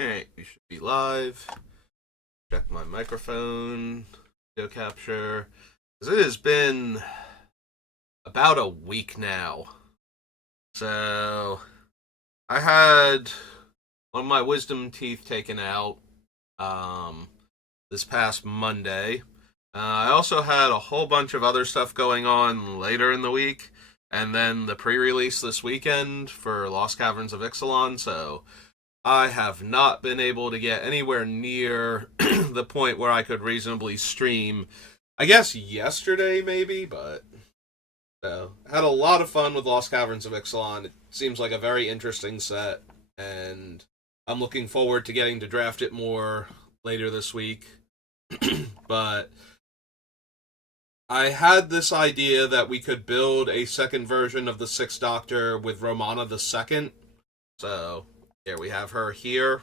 Alright, we should be live. Check my microphone, video capture. Because it has been about a week now. So, I had one of my wisdom teeth taken out this past Monday. I also had a whole bunch of other stuff going on later in the week. And then the pre-release this weekend for Lost Caverns of Ixalan, so I have not been able to get anywhere near the point where I could reasonably stream. I guess yesterday, maybe, but had a lot of fun with Lost Caverns of Ixalan. It seems like a very interesting set, and I'm looking forward to getting to draft it more later this week. But I had this idea that we could build a second version of the Sixth Doctor with Romana the Second. So here we have her here.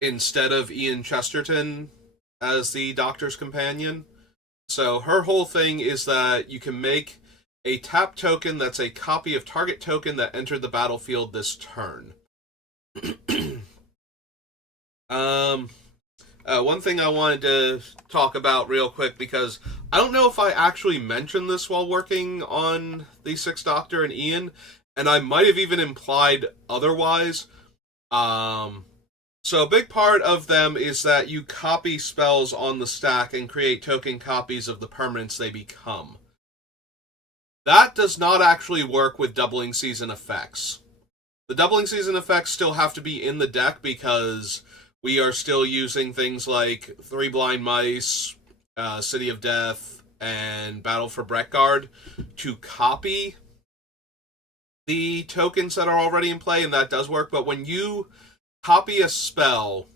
Instead of Ian Chesterton as the Doctor's companion. So her whole thing is that you can make a tap token that's a copy of target token that entered the battlefield this turn. One thing I wanted to talk about real quick, because I don't know if I actually mentioned this while working on the Sixth Doctor and Ian, and I might have even implied otherwise. So a big part of them is that you copy spells on the stack and create token copies of the permanents they become. That does not actually work with doubling season effects. The doubling season effects still have to be in the deck because we are still using things like Three Blind Mice, City of Death, and Battle for Breckguard to copy the tokens that are already in play, and that does work. But when you copy a spell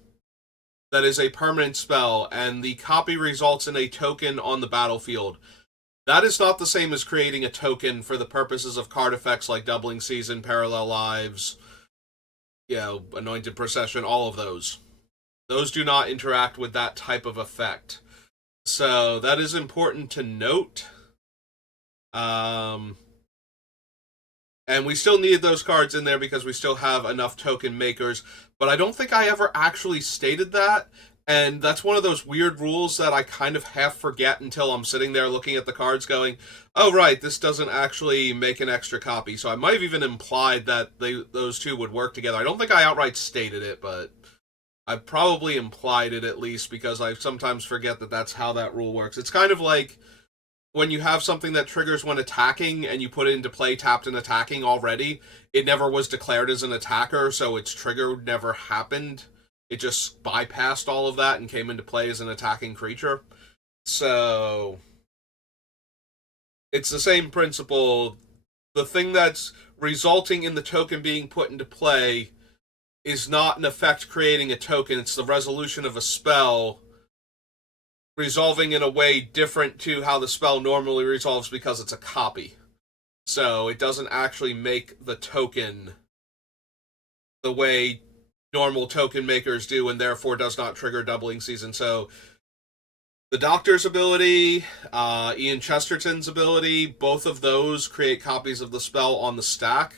that is a permanent spell and the copy results in a token on the battlefield, that is not the same as creating a token for the purposes of card effects like Doubling Season, Parallel Lives, Anointed Procession, all of those. Those do not interact with that type of effect. So that is important to note. And we still need those cards in there because we still have enough token makers. But I don't think I ever actually stated that. And that's one of those weird rules that I kind of half forget until I'm sitting there looking at the cards going, oh, right, this doesn't actually make an extra copy. So I might have even implied that those two would work together. I don't think I outright stated it, but I probably implied it at least because I sometimes forget that that's how that rule works. It's kind of like when you have something that triggers when attacking and you put it into play tapped and attacking already, it never was declared as an attacker, so its trigger never happened. It just bypassed all of that and came into play as an attacking creature. So it's the same principle. The thing that's resulting in the token being put into play is not in effect creating a token, it's the resolution of a spell resolving in a way different to how the spell normally resolves because it's a copy. So it doesn't actually make the token the way normal token makers do, and therefore does not trigger doubling season. So the Doctor's ability, Ian Chesterton's ability, both of those create copies of the spell on the stack,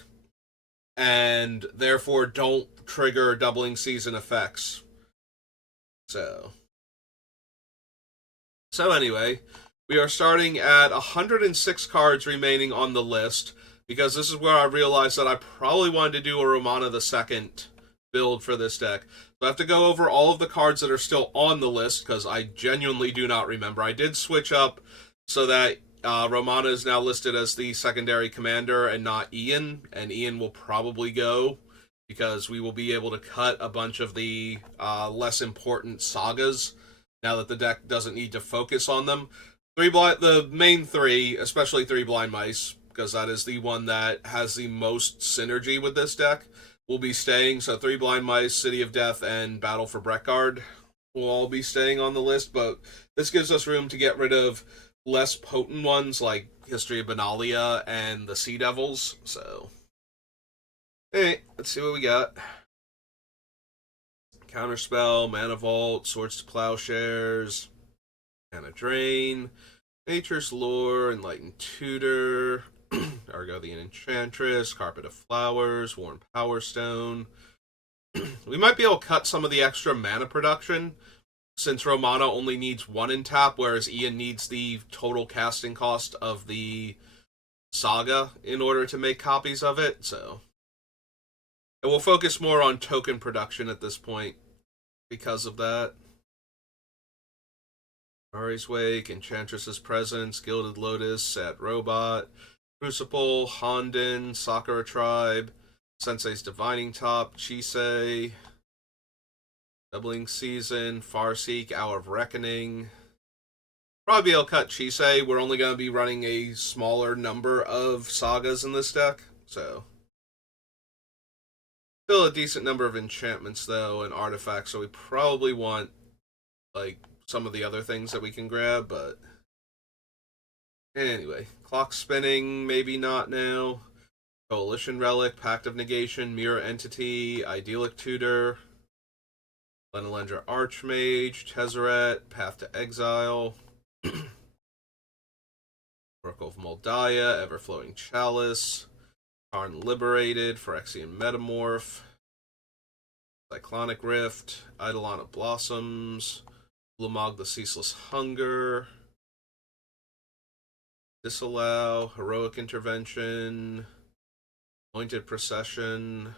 and therefore don't trigger doubling season effects. So anyway, we are starting at 106 cards remaining on the list, because this is where I realized that I probably wanted to do a Romana the Second build for this deck. So I have to go over all of the cards that are still on the list, because I genuinely do not remember. I did switch up so that Romana is now listed as the secondary commander and not Ian, and Ian will probably go, because we will be able to cut a bunch of the less important sagas now that the deck doesn't need to focus on them. The main three, especially Three Blind Mice, because that is the one that has the most synergy with this deck, will be staying. So Three Blind Mice, City of Death, and Battle for Breckguard will all be staying on the list, but this gives us room to get rid of less potent ones like History of Benalia and the Sea Devils. So, hey, let's see what we got. Counterspell, Mana Vault, Swords to Plowshares, Mana Drain, Nature's Lore, Enlightened Tutor, Argo Guardian Enchantress, Carpet of Flowers, Worn Power Stone. We might be able to cut some of the extra mana production, since Romana only needs one in tap, whereas Ian needs the total casting cost of the Saga in order to make copies of it, so. And we'll focus more on token production at this point because of that. Ari's Wake, Enchantress's Presence, Gilded Lotus, Sad Robot, Crucible, Honden, Sakura Tribe, Sensei's Divining Top, Chisei, Doubling Season, Farseek, Hour of Reckoning. Probably be able to cut Chisei. We're only going to be running a smaller number of sagas in this deck, so. Still a decent number of enchantments, though, and artifacts, so we probably want, like, some of the other things that we can grab, but. Anyway, Clock Spinning, maybe not now. Coalition Relic, Pact of Negation, Mirror Entity, Idyllic Tutor, Lenalendra Archmage, Tezzeret, Path to Exile, Oracle of Moldiah, Everflowing Chalice, Karn Liberated, Phyrexian Metamorph, Cyclonic Rift, Eidolon of Blossoms, Ulamog the Ceaseless Hunger, Disallow, Heroic Intervention, Pointed Procession.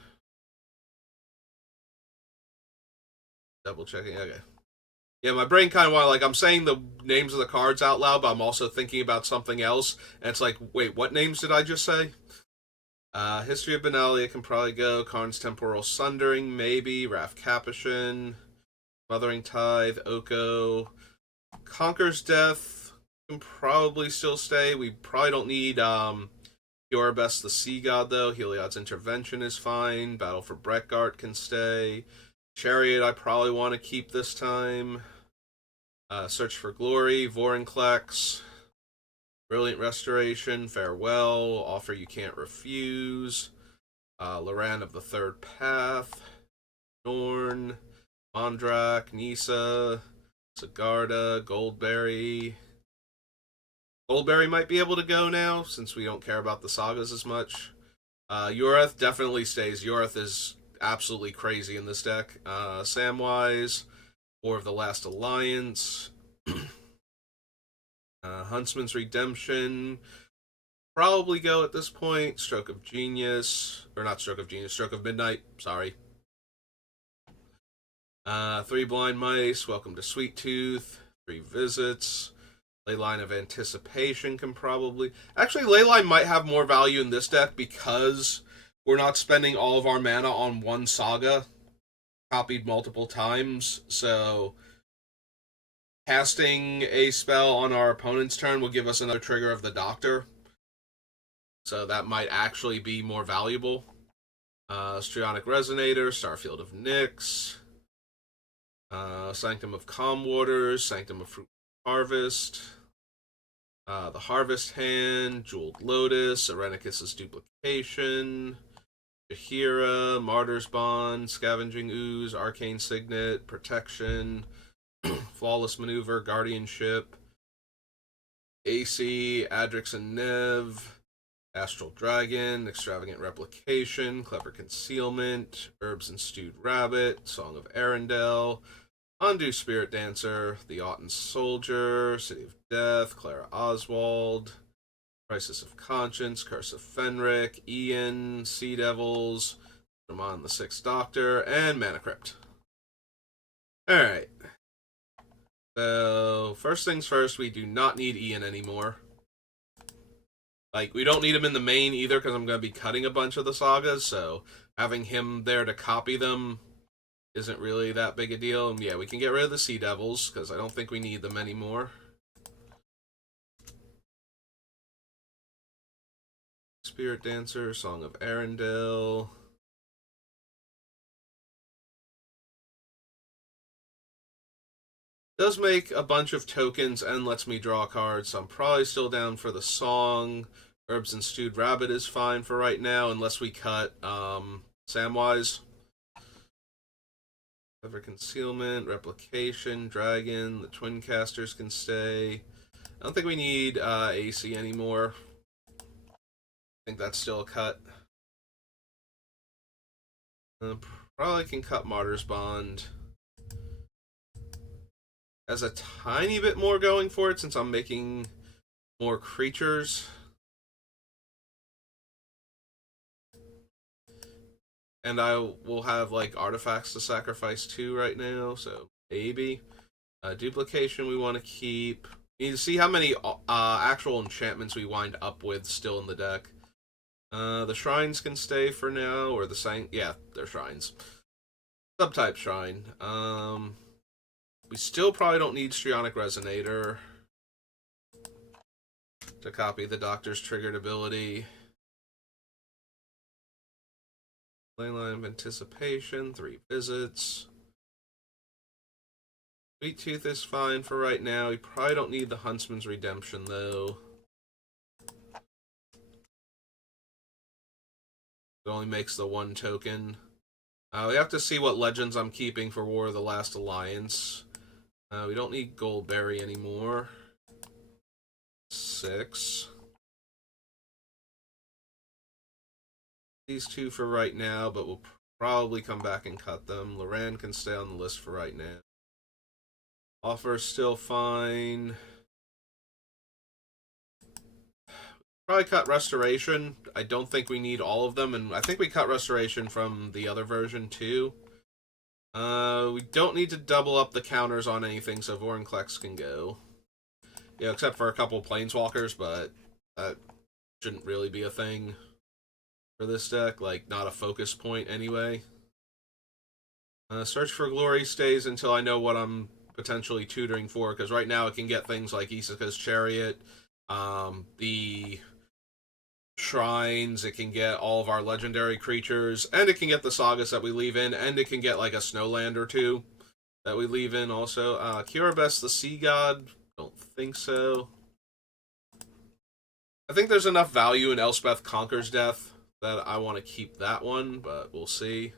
Double checking. Okay. Yeah, my brain kind of went like I'm saying the names of the cards out loud, but I'm also thinking about something else, and it's like, wait, what names did I just say? History of Benalia can probably go. Karn's Temporal Sundering, maybe. Wrath Capuchin, Mothering Tithe, Oko, Conquer's Death can probably still stay. We probably don't need Yoribes the Sea God, though. Heliod's Intervention is fine. Battle for Bretgart can stay. Chariot I probably want to keep this time. Search for Glory, Vorinclex, Brilliant Restoration, Farewell, Offer You Can't Refuse, Loran of the Third Path, Norn, Mondrak, Nisa, Sigarda, Goldberry. Goldberry might be able to go now, since we don't care about the sagas as much. Yoreth definitely stays. Yoreth is absolutely crazy in this deck. Samwise, War of the Last Alliance, Huntsman's Redemption, probably go at this point. Stroke of Genius, or not Stroke of Genius, Stroke of Midnight, sorry. 3 Blind Mice, Welcome to Sweet Tooth, 3 Visits, Leyline of Anticipation can probably. Actually, Leyline might have more value in this deck because we're not spending all of our mana on one saga copied multiple times, so casting a spell on our opponent's turn will give us another trigger of the Doctor, so that might actually be more valuable. Strionic Resonator, Starfield of Nyx, Sanctum of Calm Waters, Sanctum of Fruit Harvest, the Harvest Hand, Jeweled Lotus, Arenicus's Duplication, Jahira, Martyr's Bond, Scavenging Ooze, Arcane Signet, Protection, Flawless Maneuver, Guardianship, AC, Adrix and Nev, Astral Dragon, Extravagant Replication, Clever Concealment, Herbs and Stewed Rabbit, Song of Arendelle, Undo Spirit Dancer, The Autumn Soldier, City of Death, Clara Oswald, Crisis of Conscience, Curse of Fenric, Ian, Sea Devils, Ramon the Sixth Doctor, and Mana Crypt. Alright. So, first things first, we do not need Ian anymore. Like, we don't need him in the main either, because I'm going to be cutting a bunch of the sagas, so having him there to copy them isn't really that big a deal. And yeah, we can get rid of the Sea Devils, because I don't think we need them anymore. Spirit Dancer, Song of Arendelle. Does make a bunch of tokens and lets me draw cards, so I'm probably still down for the Song. Herbs and Stewed Rabbit is fine for right now, unless we cut Samwise. Clever Concealment, Replication, Dragon, the Twin Casters can stay. I don't think we need AC anymore. I think that's still a cut. Uh, Probably can cut Martyr's Bond. Has a tiny bit more going for it since I'm making more creatures. And I will have like artifacts to sacrifice too right now, so maybe. Duplication we want to keep. We need to see how many actual enchantments we wind up with still in the deck. The shrines can stay for now, or the yeah, they're shrines. Subtype shrine. We still probably don't need Strionic Resonator to copy the Doctor's triggered ability. Line of Anticipation, 3 visits. Sweet Tooth is fine for right now. We probably don't need the Huntsman's Redemption, though. It only makes the 1 token. We have to see what legends I'm keeping for War of the Last Alliance. We don't need Goldberry anymore. 6. These 2 for right now, but we'll probably come back and cut them. Loran can stay on the list for right now. Offer's still fine. Probably cut Restoration. I don't think we need all of them, and I think we cut Restoration from the other version too. We don't need to double up the counters on anything, so Vorinclex can go. Yeah, except for a couple Planeswalkers, but that shouldn't really be a thing for this deck. Like, not a focus point anyway. Search for Glory stays until I know what I'm potentially tutoring for, because right now it can get things like Isuka's Chariot, the shrines, it can get all of our legendary creatures, and it can get the sagas that we leave in, and it can get like a Snowland or 2 that we leave in also. Kiribes the Sea God, don't think so. I think there's enough value in Elspeth Conquers Death that I want to keep that one, but we'll see.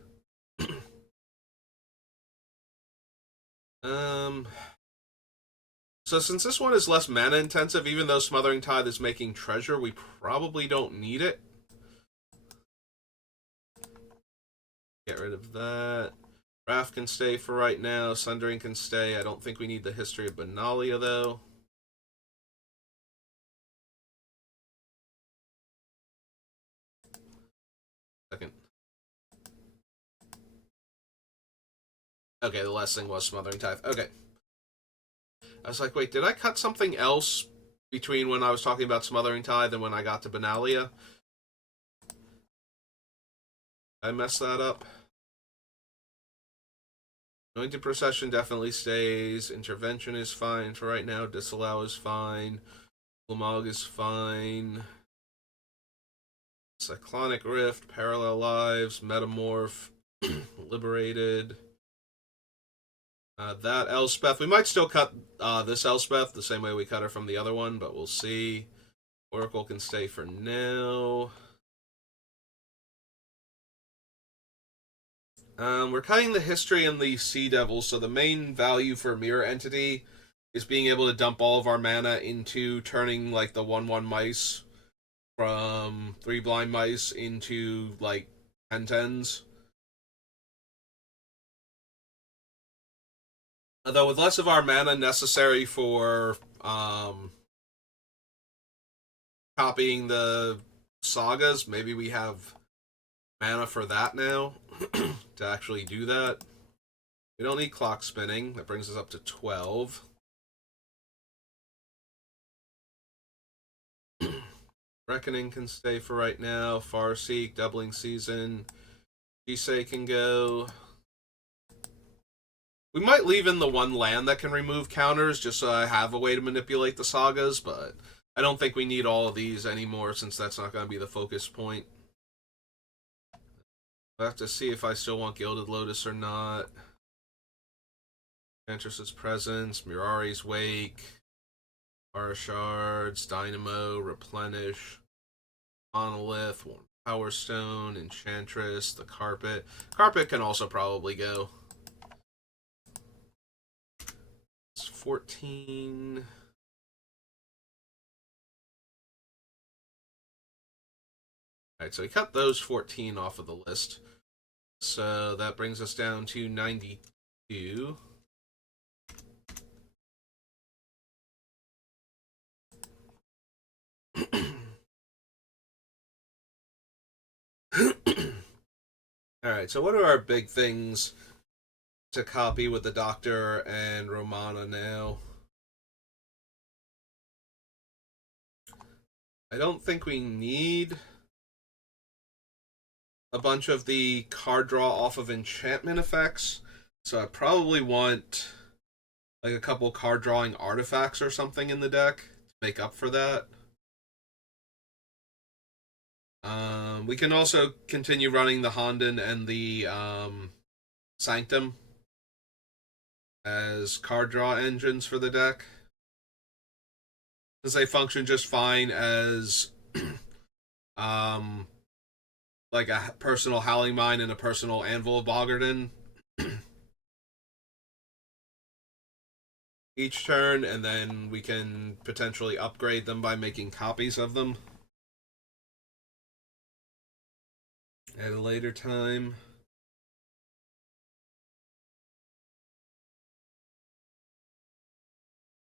So since this one is less mana intensive, even though Smothering Tithe is making treasure, we probably don't need it. Get rid of that. Wrath can stay for right now. Sundering can stay. I don't think we need the History of Benalia, though. Second. Okay, the last thing was Smothering Tithe. Okay. I was like, wait, did I cut something else between when I was talking about Smothering Tithe and when I got to Benalia? I messed that up. Anointed Procession definitely stays. Intervention is fine for right now. Disallow is fine. Ulamog is fine. Cyclonic Rift, Parallel Lives, Metamorph, Liberated. That Elspeth. We might still cut this Elspeth the same way we cut her from the other one, but we'll see. Oracle can stay for now. We're cutting the History and the Sea Devils, so the main value for Mirror Entity is being able to dump all of our mana into turning like the 1/1 mice from 3 blind mice into like 10/10s. Although with less of our mana necessary for copying the sagas, maybe we have mana for that now to actually do that. We don't need clock spinning. That brings us up to 12. Reckoning can stay for right now. Farseek, Doubling Season. Jisei can go. We might leave in the 1 land that can remove counters just so I have a way to manipulate the sagas, but I don't think we need all of these anymore since that's not going to be the focus point. I have to see if I still want Gilded Lotus or not. Enchantress's Presence, Mirari's Wake, Aura Shards, Dynamo, Replenish, Monolith, Power Stone, Enchantress, the Carpet. Carpet can also probably go. It's 14. Alright, so we cut those 14 off of the list. So that brings us down to 92. Alright, so what are our big things to copy with the Doctor and Romana now? I don't think we need a bunch of the card draw off of enchantment effects. So I probably want like a couple card drawing artifacts or something in the deck to make up for that. We can also continue running the Honden and the Sanctum as card draw engines for the deck, because they function just fine as um, like a personal Howling Mine and a personal Anvil of Bogarden each turn, and then we can potentially upgrade them by making copies of them at a later time.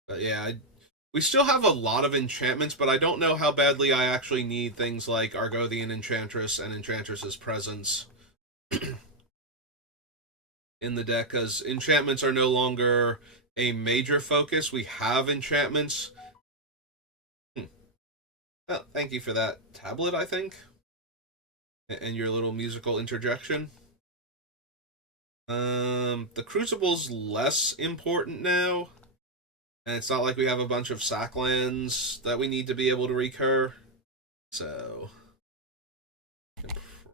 But yeah, we still have a lot of enchantments, but I don't know how badly I actually need things like Argothian Enchantress and Enchantress's Presence in the deck, because enchantments are no longer a major focus. We have enchantments. Well, thank you for that tablet, I think, and your little musical interjection. The Crucible's less important now, and it's not like we have a bunch of sacklands that we need to be able to recur, so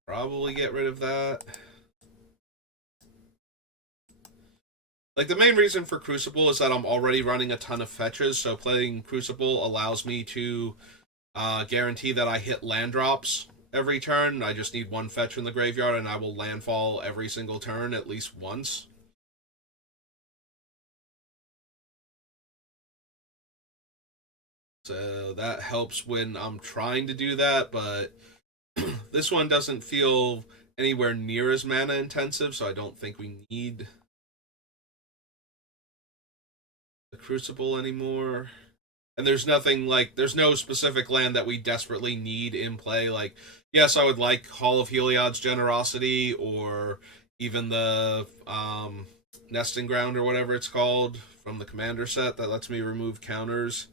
probably get rid of that. Like, the main reason for Crucible is that I'm already running a ton of fetches, so playing Crucible allows me to guarantee that I hit land drops every turn. I just need one fetch in the graveyard, and I will landfall every single turn at least once. So that helps when I'm trying to do that, but this one doesn't feel anywhere near as mana intensive, so I don't think we need the Crucible anymore. And there's nothing like, there's no specific land that we desperately need in play. Like, yes, I would like Hall of Heliod's Generosity, or even the Nesting Ground or whatever it's called from the Commander set that lets me remove counters.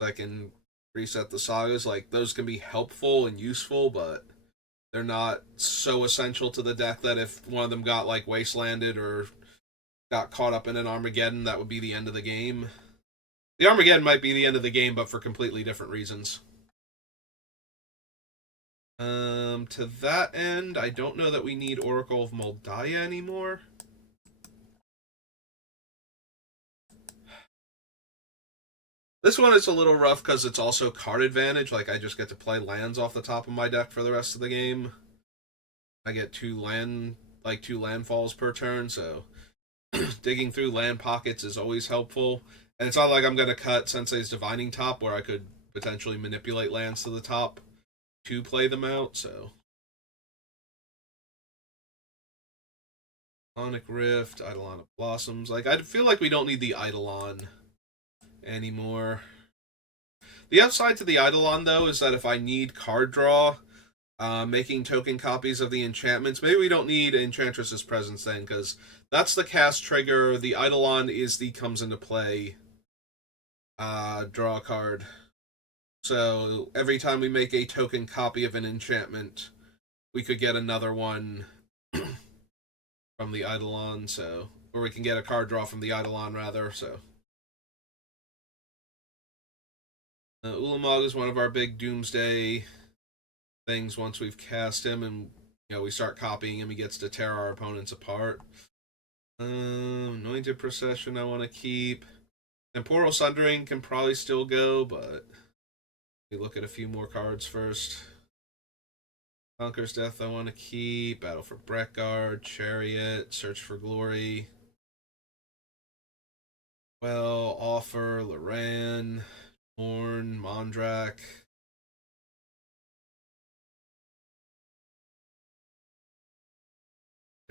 I can reset the sagas. Like, those can be helpful and useful, but they're not so essential to the deck that if one of them got like wastelanded or got caught up in an Armageddon, that would be the end of the game. The Armageddon might be the end of the game, but for completely different reasons. To that end, I don't know that we need Oracle of Moldiah anymore. This one is a little rough because it's also card advantage. Like, I just get to play lands off the top of my deck for the rest of the game. I get two landfalls per turn, so digging through land pockets is always helpful. And it's not like I'm going to cut Sensei's Divining Top, where I could potentially manipulate lands to the top to play them out, so. Sonic Rift, Eidolon of Blossoms. Like, I feel like we don't need the Eidolon anymore. The upside to the Eidolon, though, is that if I need card draw, making token copies of the enchantments, maybe we don't need Enchantress's Presence then, because that's the cast trigger. The Eidolon is the comes into play draw card. So every time we make a token copy of an enchantment, we could get another one from the Eidolon, so, or we can get a card draw from the Eidolon rather, so. Ulamog is one of our big doomsday things. Once we've cast him and we start copying him, he gets to tear our opponents apart. Anointed Procession I want to keep. Temporal Sundering can probably still go, but we look at a few more cards first. Conqueror's Death I want to keep. Battle for Breckguard, Chariot, Search for Glory. Well, Offer, Loran, Horn, Mondrak.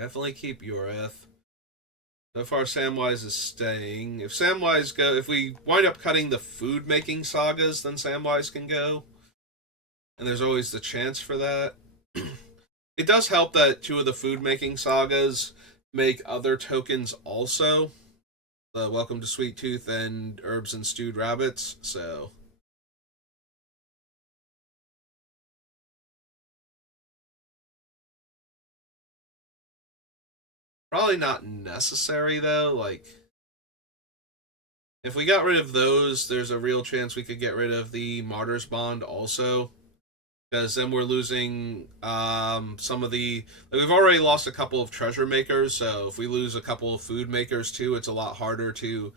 Definitely keep Yoreth. So far, Samwise is staying. If we wind up cutting the food making sagas, then Samwise can go. And there's always the chance for that. It does help that two of the food making sagas make other tokens also. The Welcome to Sweet Tooth and Herbs and Stewed Rabbits, so. Probably not necessary though, like. If we got rid of those, there's a real chance we could get rid of the Martyr's Bond also. Because then we're losing some of the. Like, we've already lost a couple of treasure makers, so if we lose a couple of food makers too, it's a lot harder to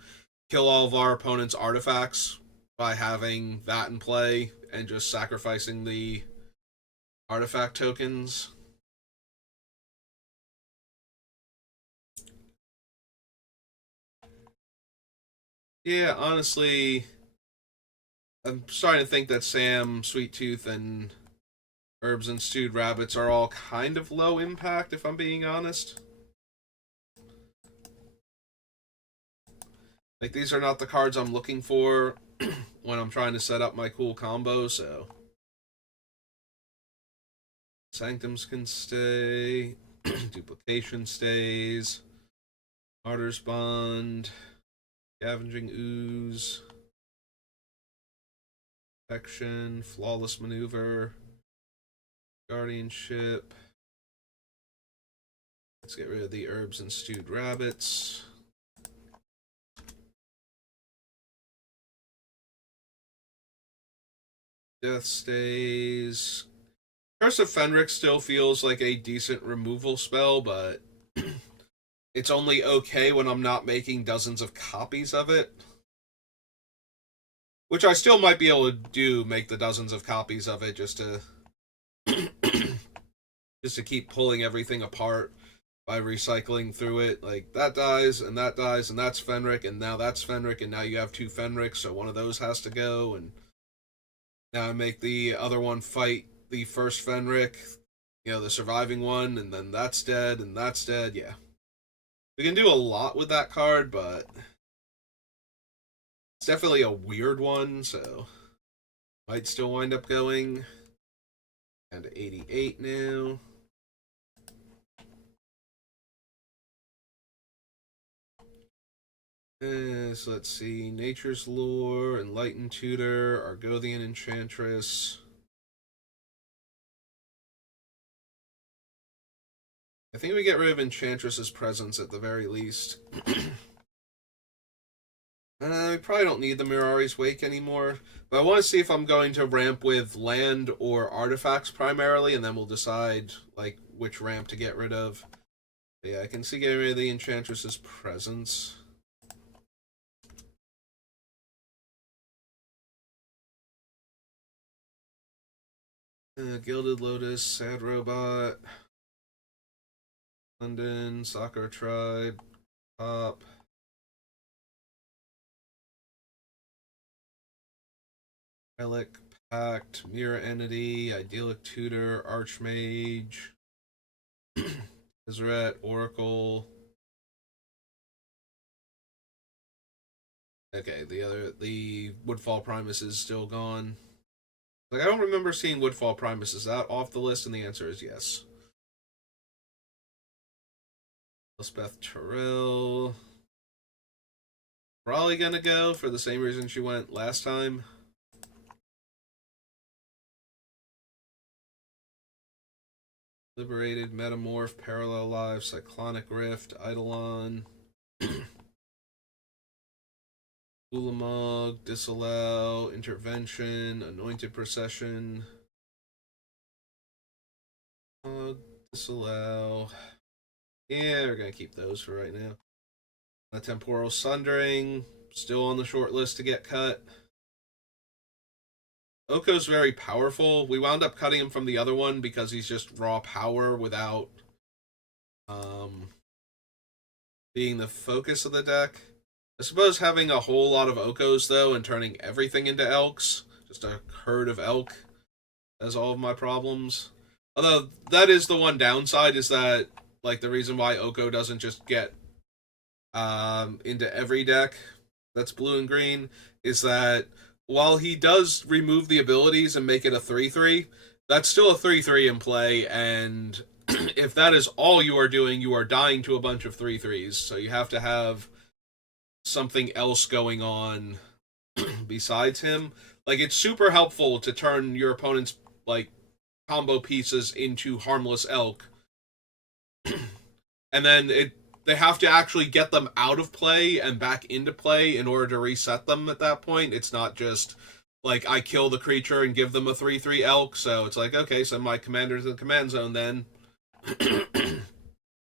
kill all of our opponent's artifacts by having that in play and just sacrificing the artifact tokens. Yeah, honestly, I'm starting to think that Sam, Sweet Tooth, and Herbs and Stewed Rabbits are all kind of low impact, if I'm being honest. Like, these are not the cards I'm looking for when I'm trying to set up my cool combo, so. Sanctums can stay. Duplication stays. Martyr's Bond. Scavenging Ooze. Protection. Flawless Maneuver. Guardianship. Let's get rid of the Herbs and Stewed Rabbits. Death stays. Curse of Fenric still feels like a decent removal spell, but it's only okay when I'm not making dozens of copies of it. Which I still might be able to do, make the dozens of copies of it just to just to keep pulling everything apart by recycling through it. Like, that dies, and that dies, and that's Fenric, and now that's Fenric, and now you have two Fenrics, so one of those has to go, and now I make the other one fight the first Fenric, the surviving one, and then that's dead, and that's dead, yeah. We can do a lot with that card, but it's definitely a weird one, so might still wind up going. And 88 now. So let's see. Nature's Lore, Enlightened Tutor, Argothian Enchantress. I think we get rid of Enchantress's presence at the very least. We probably don't need the Mirari's Wake anymore. But I want to see if I'm going to ramp with land or artifacts primarily, and then we'll decide like which ramp to get rid of. But yeah, I can see getting rid of the Enchantress's presence. Gilded Lotus, Sad Robot, London, Soccer Tribe, Pop. Relic, Pact, Mirror Entity, Idyllic Tutor, Archmage, Tezzeret, Oracle. Okay, the Woodfall Primus is still gone. Like, I don't remember seeing Woodfall Primus. Is that off the list? And the answer is yes. Elspeth Terrell. Probably gonna go for the same reason she went last time. Liberated, Metamorph, Parallel Life, Cyclonic Rift, Eidolon, Ulamog, Disallow, Intervention, Anointed Procession, Disallow. Yeah, we're gonna keep those for right now. The Temporal Sundering, still on the short list to get cut. Oko's very powerful. We wound up cutting him from the other one because he's just raw power without being the focus of the deck. I suppose having a whole lot of Okos, though, and turning everything into Elks, just a herd of Elk, has all of my problems. Although, that is the one downside, is that like the reason why Oko doesn't just get into every deck that's blue and green is that while he does remove the abilities and make it a 3/3, that's still a 3/3 in play, and if that is all you are doing, you are dying to a bunch of 3/3s. So you have to have something else going on besides him. Like, it's super helpful to turn your opponent's like combo pieces into harmless elk, and then they have to actually get them out of play and back into play in order to reset them at that point. It's not just like I kill the creature and give them a 3/3 elk, so it's like, okay, so my commander's in the command zone then.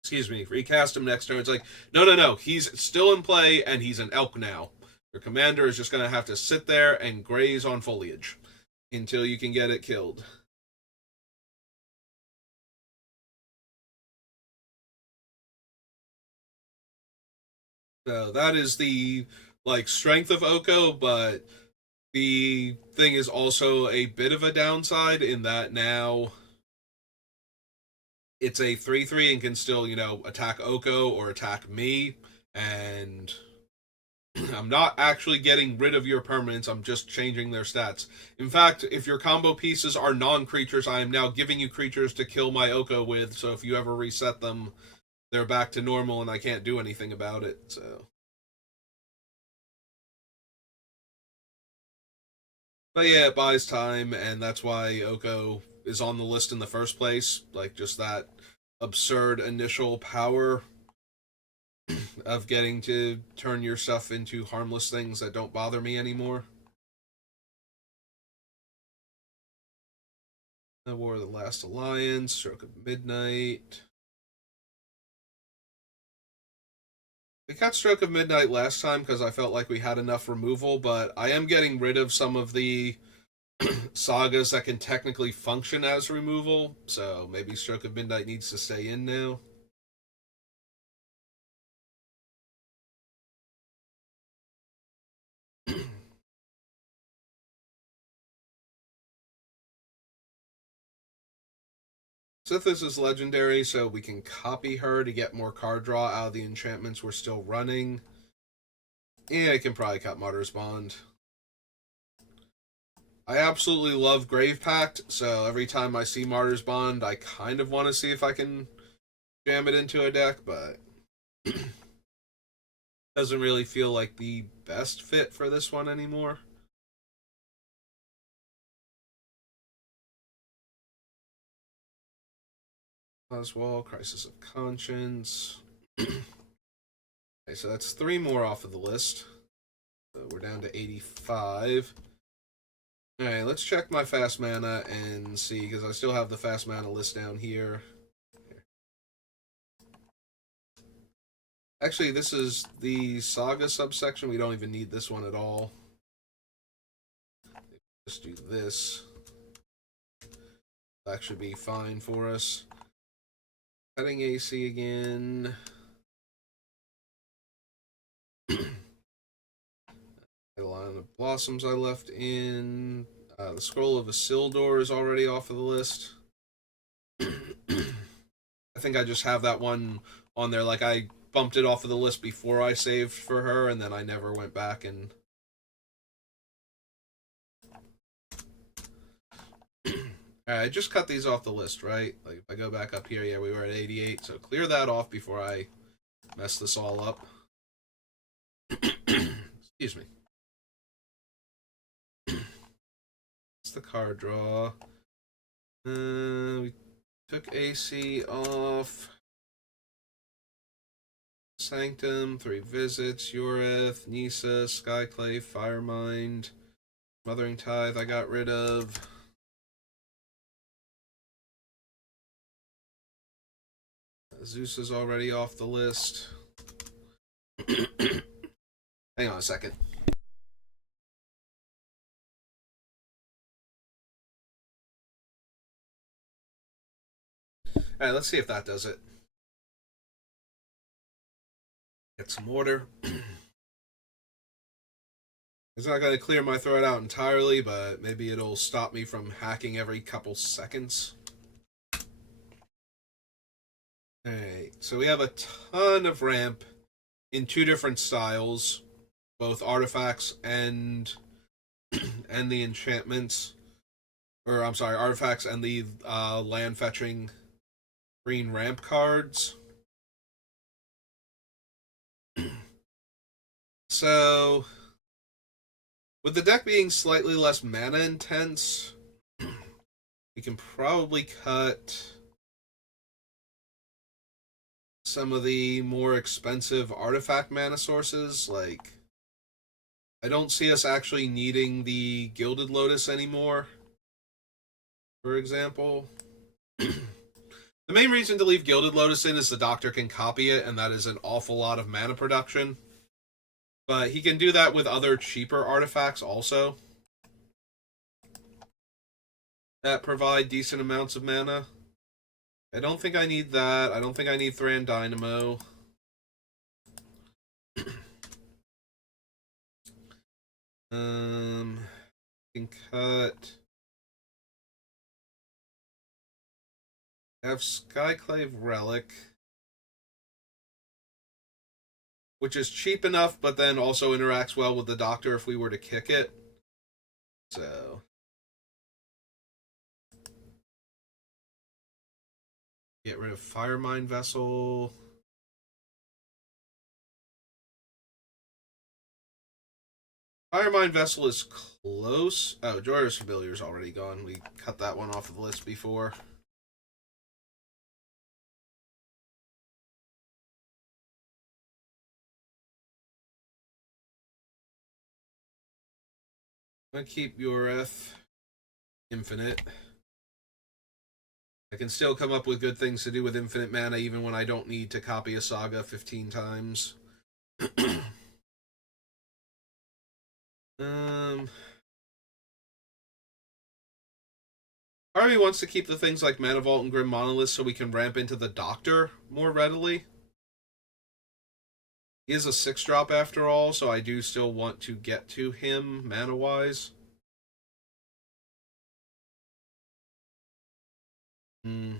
Excuse me, recast him next turn. It's like, no, no, no, he's still in play and he's an elk now. Your commander is just going to have to sit there and graze on foliage until you can get it killed. So that is the like strength of Oko, but the thing is also a bit of a downside in that now it's a 3/3 and can still, attack Oko or attack me, and I'm not actually getting rid of your permanents, I'm just changing their stats. In fact, if your combo pieces are non-creatures, I am now giving you creatures to kill my Oko with, so if you ever reset them, they're back to normal and I can't do anything about it, so. But yeah, it buys time, and that's why Oko is on the list in the first place. Like, just that absurd initial power of getting to turn your stuff into harmless things that don't bother me anymore. The War of the Last Alliance, Stroke of Midnight. We cut Stroke of Midnight last time because I felt like we had enough removal, but I am getting rid of some of the sagas that can technically function as removal, so maybe Stroke of Midnight needs to stay in now. Sithis is legendary, so we can copy her to get more card draw out of the enchantments we're still running. Yeah, I can probably cut Martyr's Bond. I absolutely love Grave Pact, so every time I see Martyr's Bond, I kind of want to see if I can jam it into a deck, but doesn't really feel like the best fit for this one anymore. Oswald, Crisis of Conscience. Okay, so that's 3 more off of the list. So we're down to 85. Alright, let's check my fast mana and see, because I still have the fast mana list down here. Actually, this is the Saga subsection. We don't even need this one at all. Just do this. That should be fine for us. Cutting AC again. A line of blossoms I left in. The Scroll of Isildur is already off of the list. I think I just have that one on there. Like, I bumped it off of the list before I saved for her, and then I never went back and. Alright, I just cut these off the list, right? Like, if I go back up here, yeah, we were at 88, so clear that off before I mess this all up. Excuse me. It's the card draw. We took AC off. Sanctum, 3 visits, Ureth, Nisa, Skyclave, Firemind, Mothering Tithe I got rid of. Zeus is already off the list. Hang on a second. Alright, let's see if that does it. Get some water. It's not going to clear my throat out entirely, but maybe it'll stop me from hacking every couple seconds. Alright, so we have a ton of ramp in two different styles, both artifacts and the enchantments. Or, I'm sorry, artifacts and the land fetching green ramp cards. So, with the deck being slightly less mana intense, we can probably cut some of the more expensive artifact mana sources. Like, I don't see us actually needing the Gilded Lotus anymore, for example. The main reason to leave Gilded Lotus in is the Doctor can copy it, and that is an awful lot of mana production. But he can do that with other cheaper artifacts also that provide decent amounts of mana. I don't think I need that. I don't think I need Thran Dynamo. Can cut. Have Skyclave Relic, which is cheap enough, but then also interacts well with the Doctor if we were to kick it. So, get rid of Firemine Vessel. Firemine Vessel is close. Oh, Joyous Familiar is already gone. We cut that one off of the list before. I'm going to keep Yoreth infinite. I can still come up with good things to do with infinite mana even when I don't need to copy a saga 15 times. Part of me wants to keep the things like Mana Vault and Grim Monolith so we can ramp into the Doctor more readily. He is a 6-drop after all, so I do still want to get to him mana-wise. Maybe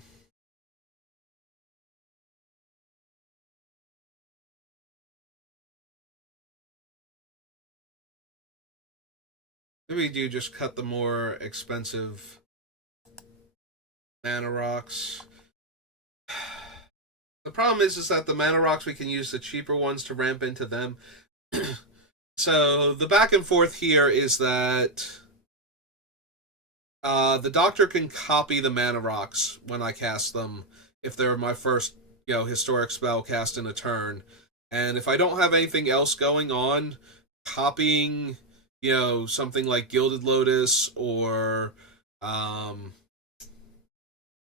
we do just cut the more expensive mana rocks. The problem is that the mana rocks, we can use the cheaper ones to ramp into them. So the back and forth here is that the Doctor can copy the mana rocks when I cast them if they're my first, historic spell cast in a turn. And if I don't have anything else going on, copying, something like Gilded Lotus or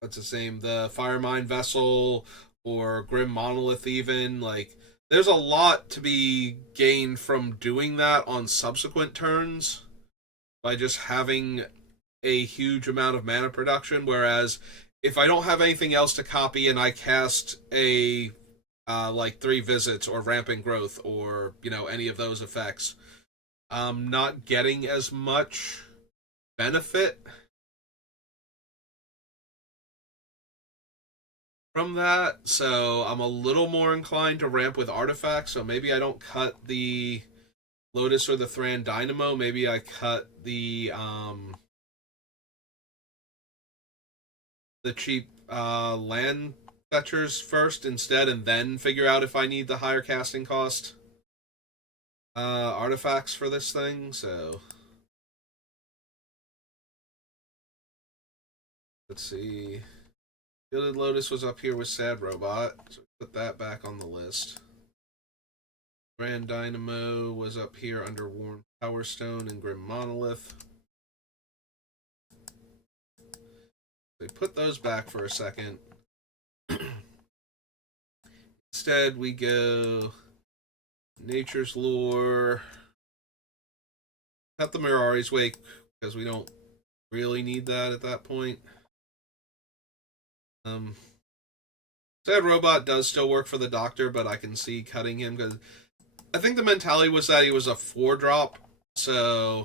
what's its name, the Firemine Vessel or Grim Monolith even, like, there's a lot to be gained from doing that on subsequent turns by just having a huge amount of mana production, whereas if I don't have anything else to copy and I cast a like 3 visits or rampant growth or any of those effects, I'm not getting as much benefit from that, so I'm a little more inclined to ramp with artifacts. So maybe I don't cut the Lotus or the Thran Dynamo. Maybe I cut the cheap land fetchers first instead, and then figure out if I need the higher casting cost artifacts for this thing. So let's see. Gilded Lotus was up here with Sad Robot, so put that back on the list. Grand Dynamo was up here under Worn Power Stone and Grim Monolith. They put those back for a second. Instead, we go Nature's Lore. Cut the Mirari's Wake because we don't really need that at that point. Sad Robot does still work for the Doctor, but I can see cutting him because I think the mentality was that he was a 4-drop, so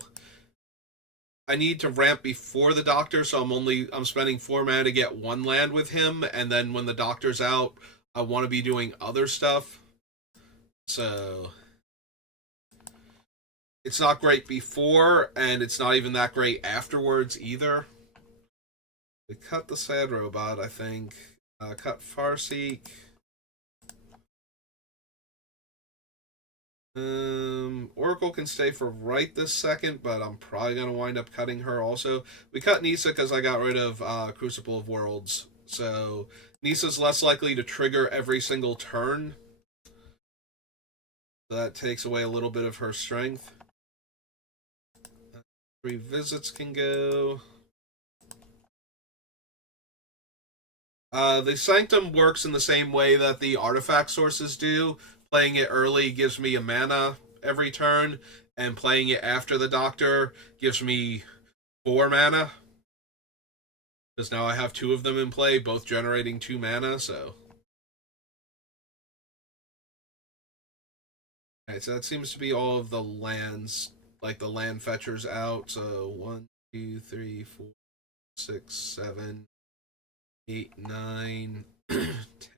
I need to ramp before the doctor, so I'm spending 4 mana to get one land with him, and then when the doctor's out, I want to be doing other stuff. So it's not great before, and it's not even that great afterwards either. We cut the sad robot, I think. Cut Farseek. Oracle can stay for right this second, but I'm probably gonna wind up cutting her also. We cut Nisa because I got rid of Crucible of Worlds, so Nisa's less likely to trigger every single turn. So that takes away a little bit of her strength. 3 visits can go. The Sanctum works in the same way that the artifact sources do. Playing it early gives me a mana every turn, and playing it after the Doctor gives me 4 mana. Because now I have 2 of them in play, both generating 2 mana, so. Alright, so that seems to be all of the lands, like the land fetchers out. So 1, 2, 3, 4, 6, 7, 8, 9,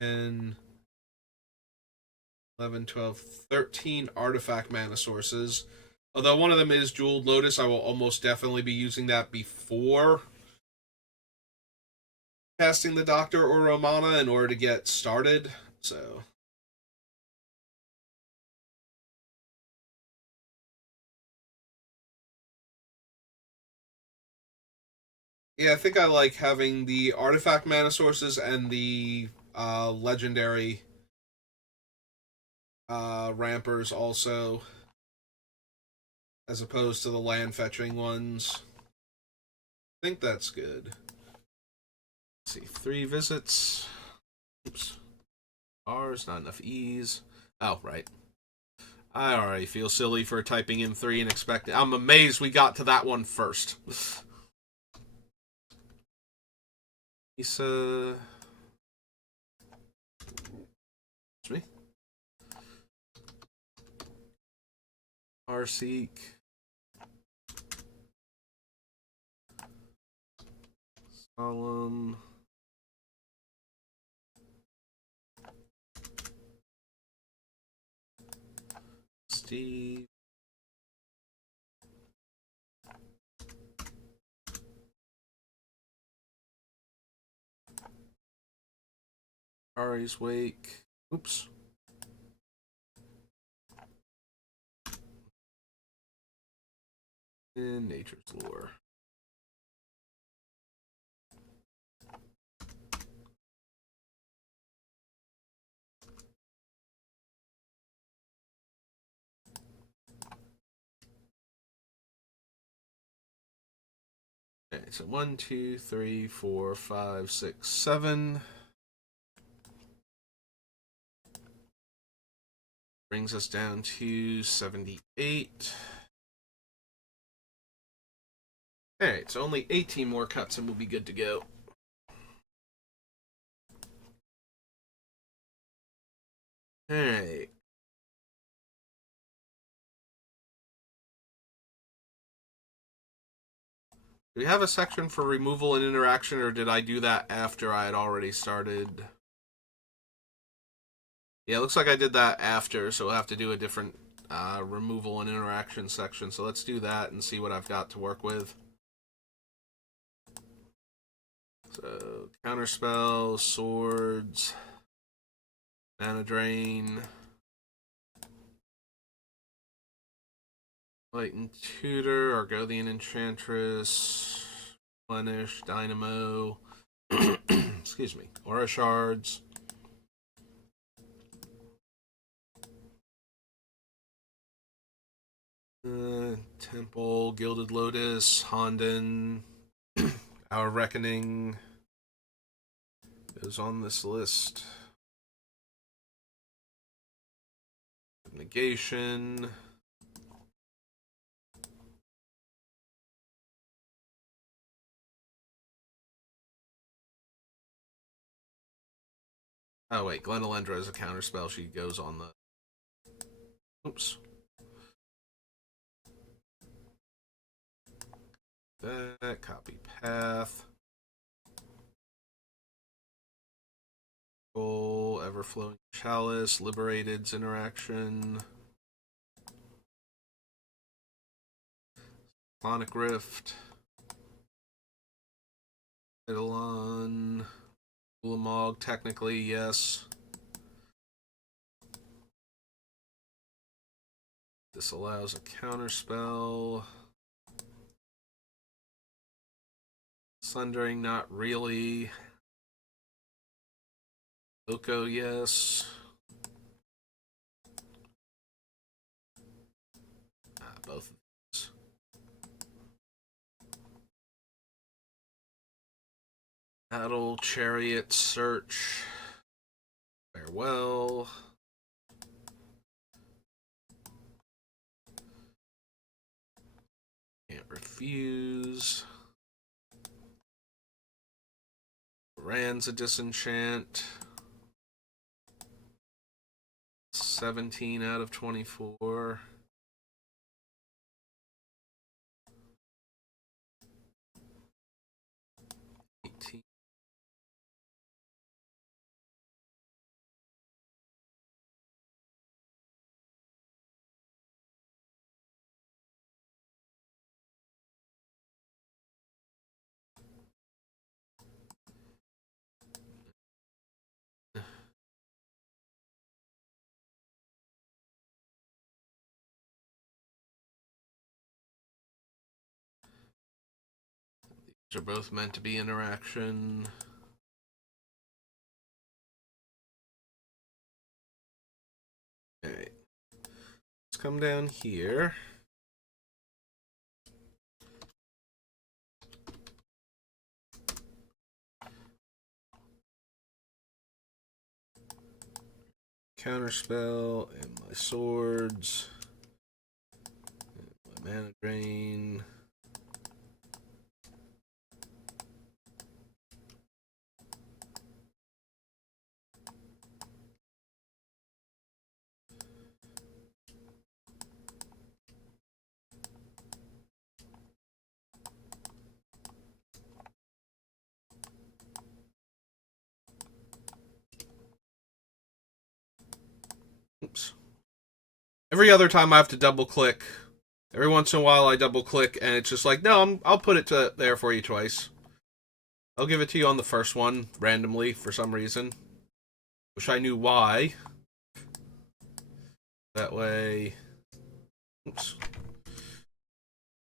10, 11, 12, 13 artifact mana sources. Although one of them is Jeweled Lotus, I will almost definitely be using that before casting the Doctor or Romana in order to get started. So. Yeah, I think I like having the artifact mana sources and the legendary rampers also, as opposed to the land fetching ones. I think that's good. Let's see, 3 visits. Oops. R's, not enough E's. Oh, right. I already feel silly for typing in 3 and expecting. I'm amazed we got to that one first. Issa. It's me. Arseek. Solemn. Steve. Ari's Wake. Oops. And Nature's Lore. Okay, so 1, 2, 3, 4, 5, 6, 7. Brings us down to 78. Alright, so only 18 more cuts and we'll be good to go. Alright. Do we have a section for removal and interaction, or did I do that after I had already started? Yeah, it looks like I did that after, so we'll have to do a different removal and interaction section. So let's do that and see what I've got to work with. So, counterspell, swords, mana drain, light and tutor, Argothian enchantress, replenish, dynamo, excuse me, aura shards. Temple, Gilded Lotus, Honden, Our Reckoning is on this list. Negation. Oh wait, Glenalendra is a counterspell. She goes on the. Oops. That, copy path. Goal, ever-flowing chalice, liberated's interaction. Sonic Rift. Eidolon. Ulamog, technically, yes. This allows a counterspell. Sundering, not really. Oko, yes. Both of these. Battle, Chariot, Search. Farewell. Can't refuse. Rand's a disenchant. 17 out of 24. These are both meant to be interaction. Okay. Let's come down here. Counterspell and my swords. And my mana drain. Oops. Every other time I have to double click. Every once in a while I double click and it's just like, no, I'll put it to there for you twice. I'll give it to you on the first one randomly for some reason. Wish I knew why. That way, oops,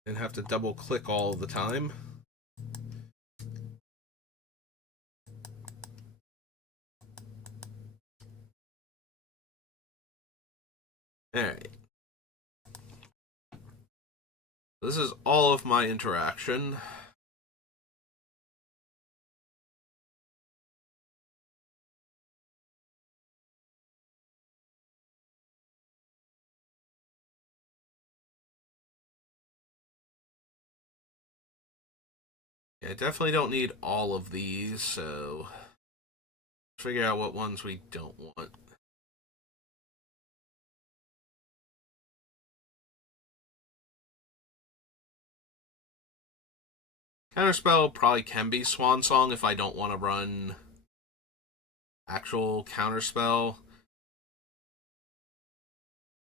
didn't have to double click all the time. Alright. This is all of my interaction. Yeah, I definitely don't need all of these, so figure out what ones we don't want. Counterspell probably can be Swan Song if I don't want to run actual Counterspell.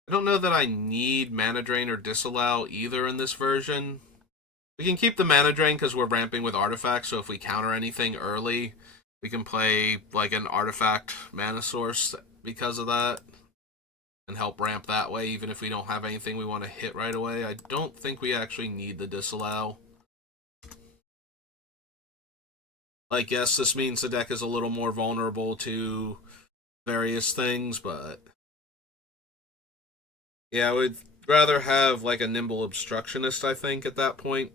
I don't know that I need Mana Drain or Disallow either in this version. We can keep the Mana Drain because we're ramping with artifacts, so if we counter anything early, we can play like an artifact mana source because of that and help ramp that way, even if we don't have anything we want to hit right away. I don't think we actually need the Disallow. Like, yes, this means the deck is a little more vulnerable to various things, but yeah, I would rather have like a Nimble Obstructionist, I think, at that point.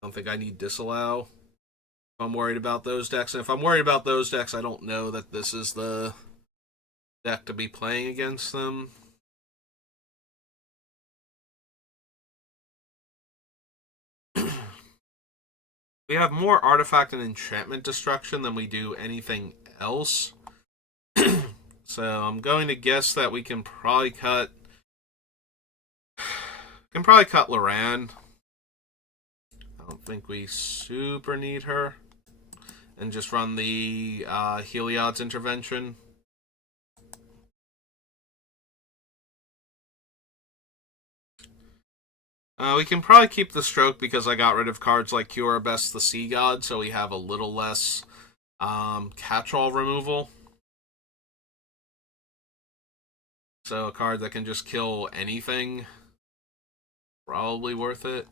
I don't think I need Disallow if I'm worried about those decks. And if I'm worried about those decks, I don't know that this is the deck to be playing against them. We have more artifact and enchantment destruction than we do anything else. So I'm going to guess that we can probably cut Loran. don't think we super need her. And just run the Heliod's intervention. We can probably keep the stroke because I got rid of cards like Cure Best the Sea God, so we have a little less catch-all removal. So a card that can just kill anything, probably worth it.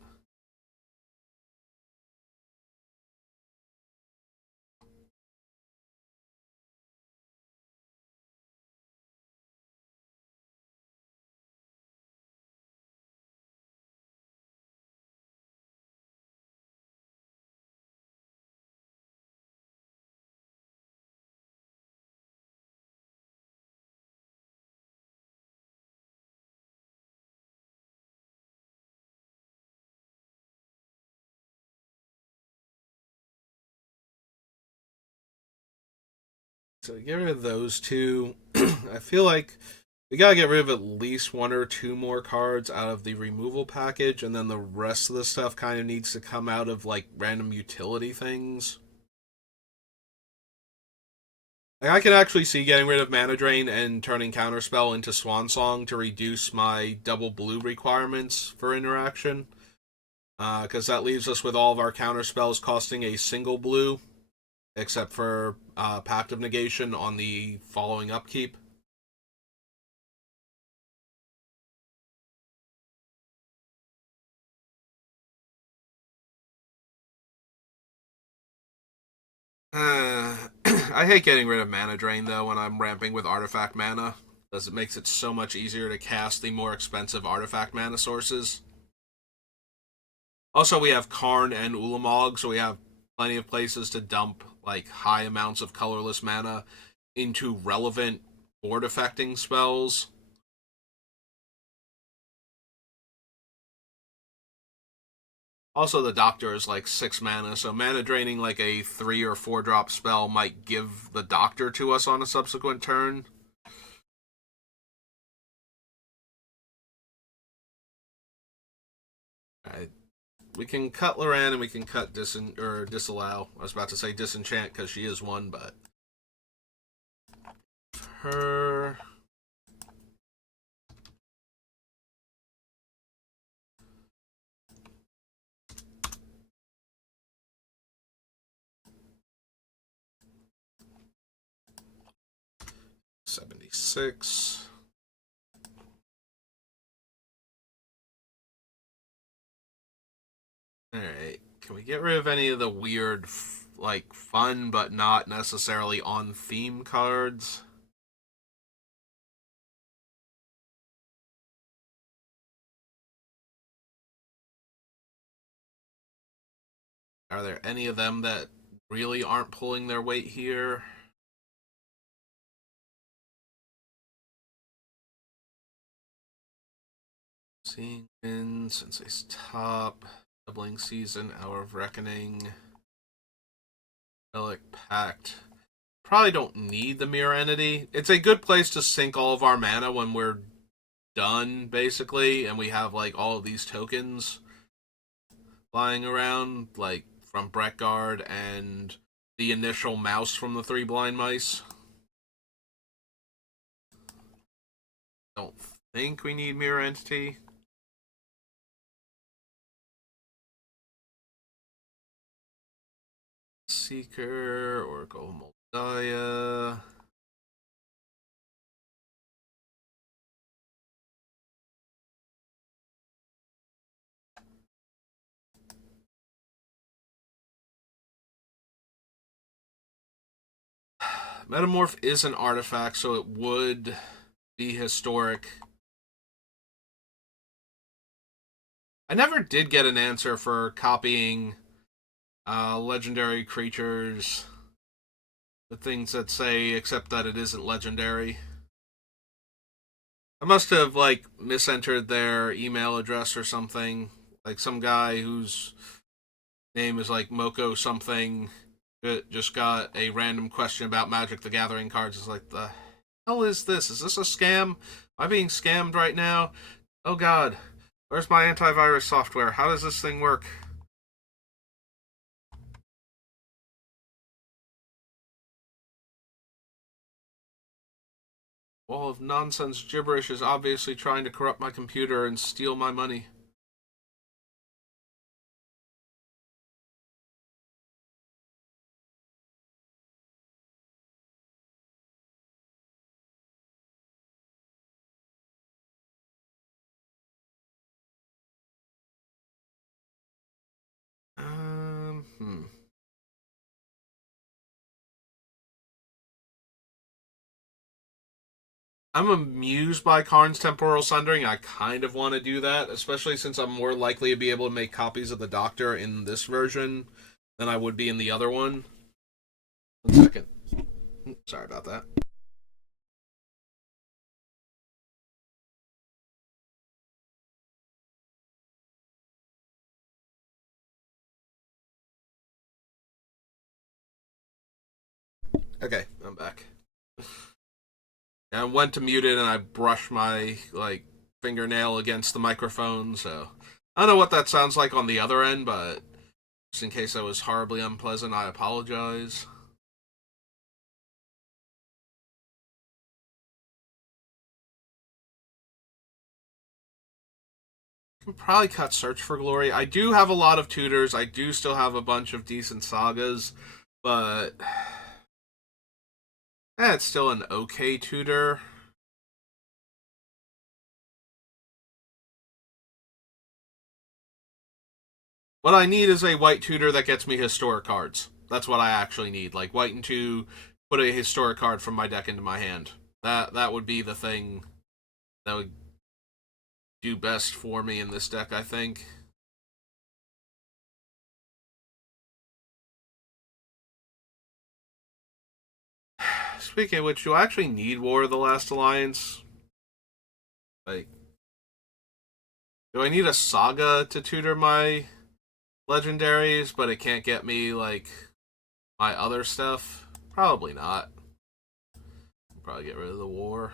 So get rid of those two. I feel like we gotta get rid of at least one or two more cards out of the removal package, and then the rest of the stuff kind of needs to come out of like random utility things. Like, I can actually see getting rid of Mana Drain and turning Counterspell into Swan Song to reduce my double blue requirements for interaction. Because that leaves us with all of our counterspells costing a single blue, except for Pact of Negation on the following upkeep. I hate getting rid of Mana Drain, though, when I'm ramping with Artifact Mana, because it makes it so much easier to cast the more expensive Artifact Mana sources. Also, we have Karn and Ulamog, so we have plenty of places to dump like high amounts of colorless mana into relevant board affecting spells. Also, the Doctor is like 6 mana, so mana draining like a 3 or 4 drop spell might give the Doctor to us on a subsequent turn. Alright. We can cut Loran and we can cut disallow. I was about to say disenchant because she is one, but her. $76. Alright. Can we get rid of any of the weird, like, fun but not necessarily on theme cards? Are there any of them that really aren't pulling their weight here? Seeing in, Sensei's Top, Doubling Season, Hour of Reckoning, Relic Pact. Probably don't need the Mirror Entity. It's a good place to sink all of our mana when we're done, basically, and we have like all of these tokens flying around, like from Breckguard and the initial mouse from the Three Blind Mice. Don't think we need Mirror Entity. Seeker, Oracle Moldaya. Metamorph is an artifact, so it would be historic. I never did get an answer for copying legendary creatures, the things that say except that it isn't legendary. I must have like misentered their email address or something. Like some guy whose name is like Moko something just got a random question about Magic the Gathering cards. It's like, the hell is this? Is this a scam? Am I being scammed right now? Oh god. Where's my antivirus software? How does this thing work? All of nonsense gibberish is obviously trying to corrupt my computer and steal my money. Um, hmm. I'm amused by Karn's temporal sundering. I kind of want to do that, especially since I'm more likely to be able to make copies of the Doctor in this version than I would be in the other one. 1 second. Sorry about that. Okay, I'm back. I went to mute it and I brushed my fingernail against the microphone, so I don't know what that sounds like on the other end, but just in case that was horribly unpleasant, I apologize. I can probably cut Search for Glory. I do have a lot of tutors. I do still have a bunch of decent sagas, but it's still an okay tutor. What I need is a white tutor that gets me historic cards. That's what I actually need. Like white and two, put a historic card from my deck into my hand. That would be the thing that would do best for me in this deck, I think. Speaking of which, do I actually need War of the Last Alliance? Like, do I need a saga to tutor my legendaries, but it can't get me, like, my other stuff? Probably not. Probably get rid of the war.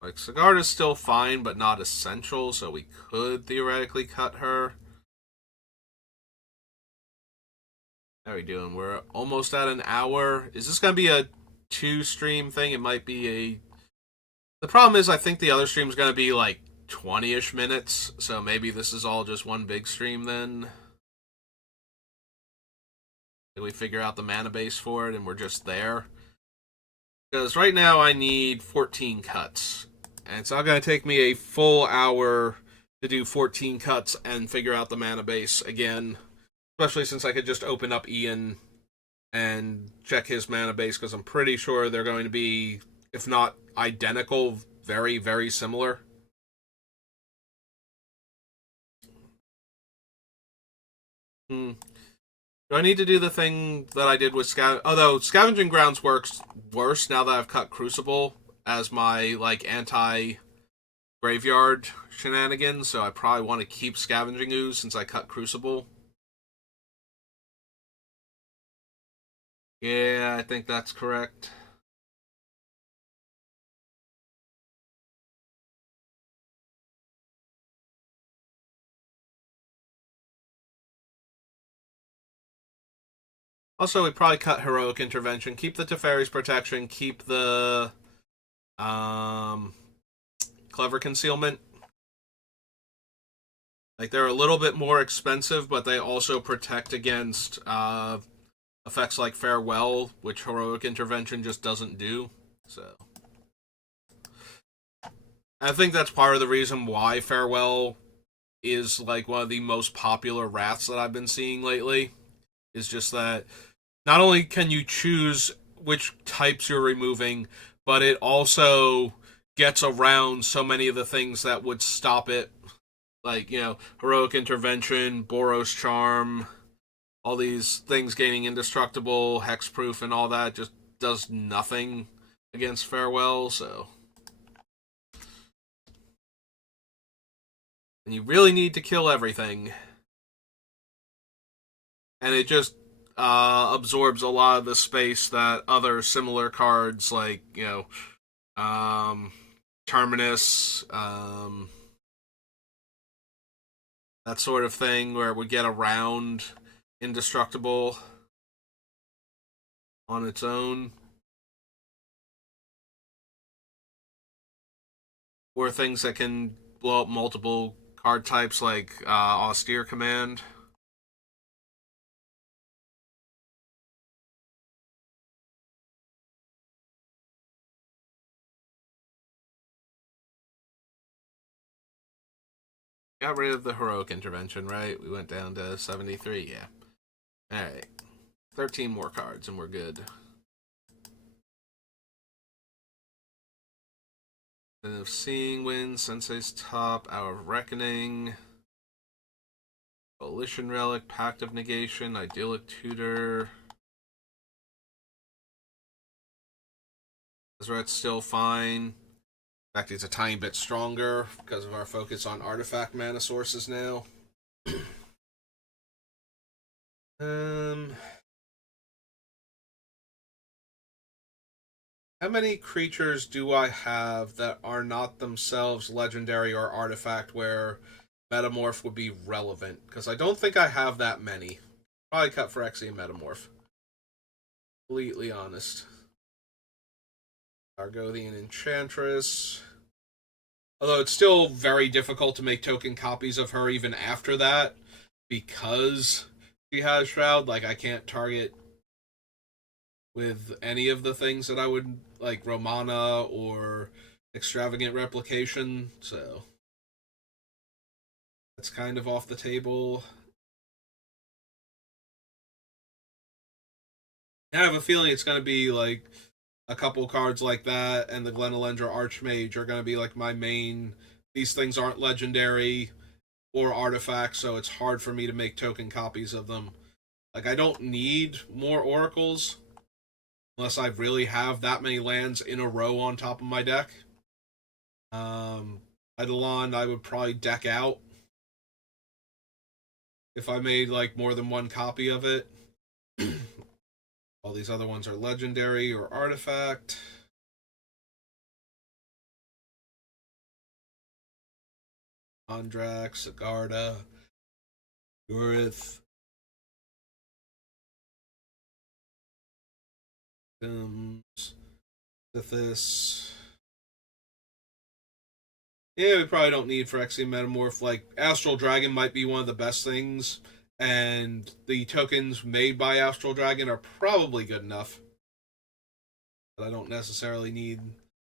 Like, Sigard is still fine, but not essential, so we could theoretically cut her. How are we doing? We're almost at an hour. Is this going to be a 2-stream thing? It might be a... The problem is, I think the other stream's going to be, like, 20-ish minutes, so maybe this is all just one big stream then. We figure out the mana base for it and we're just there. Because right now I need 14 cuts. And it's not going to take me a full hour to do 14 cuts and figure out the mana base again. Especially since I could just open up Ian and check his mana base, because I'm pretty sure they're going to be, if not identical, very, very similar. Hmm. Do I need to do the thing that I did with Although Scavenging Grounds works worse now that I've cut Crucible as my anti graveyard shenanigans, so I probably want to keep Scavenging Ooze since I cut Crucible. Yeah, I think that's correct. Also, we probably cut Heroic Intervention, keep the Teferi's Protection, keep the um, Clever Concealment. Like, they're a little bit more expensive, but they also protect against effects like Farewell, which Heroic Intervention just doesn't do. So, I think that's part of the reason why Farewell is like one of the most popular wraths that I've been seeing lately. Is just that not only can you choose which types you're removing, but it also gets around so many of the things that would stop it. Like, Heroic Intervention, Boros Charm, all these things gaining indestructible, hexproof, and all that just does nothing against Farewell, so. And you really need to kill everything. And it just absorbs a lot of the space that other similar cards like Terminus, that sort of thing, where it would get around indestructible. on its own, or things that can blow up multiple card types like Austere Command. Got rid of the Heroic Intervention, right? We went down to 73, yeah. Alright. 13 more cards and we're good. And of Seeing Wind, Sensei's Top, Hour of Reckoning, Volition Relic, Pact of Negation, Idyllic Tutor. Azret's still fine. In fact, it's a tiny bit stronger because of our focus on artifact mana sources now. um, how many creatures do I have that are not themselves legendary or artifact where Metamorph would be relevant? Because I don't think I have that many. Probably cut Phyrexian Metamorph. Completely honest. Argothian Enchantress. Although it's still very difficult to make token copies of her even after that because she has Shroud. Like, I can't target with any of the things that I would, like Romana or Extravagant Replication, so that's kind of off the table. I have a feeling it's going to be like a couple cards like that, and the Glenelendra Archmage are going to be like my main. These things aren't legendary or artifacts, so it's hard for me to make token copies of them. Like, I don't need more Oracles unless I really have that many lands in a row on top of my deck. Eidolon, I would probably deck out if I made like more than one copy of it. All these other ones are legendary or artifact. Andrax, Sigarda, Urith, Sithis. Yeah, we probably don't need Phyrexian Metamorph. Like, Astral Dragon might be one of the best things, and the tokens made by Astral Dragon are probably good enough. But I don't necessarily need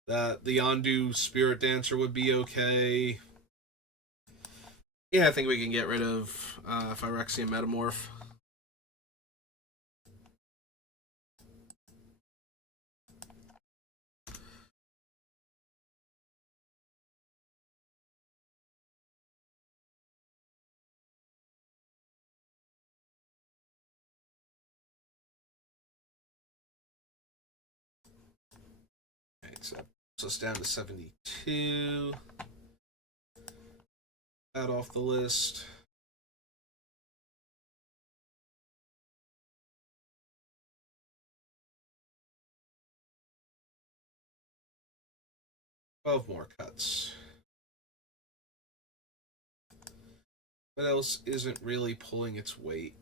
that. The Yondu Spirit Dancer would be okay. Yeah, I think we can get rid of Phyrexian Metamorph. Alright, so that puts us down to 72. That off the list. Twelve more cuts. What else isn't really pulling its weight?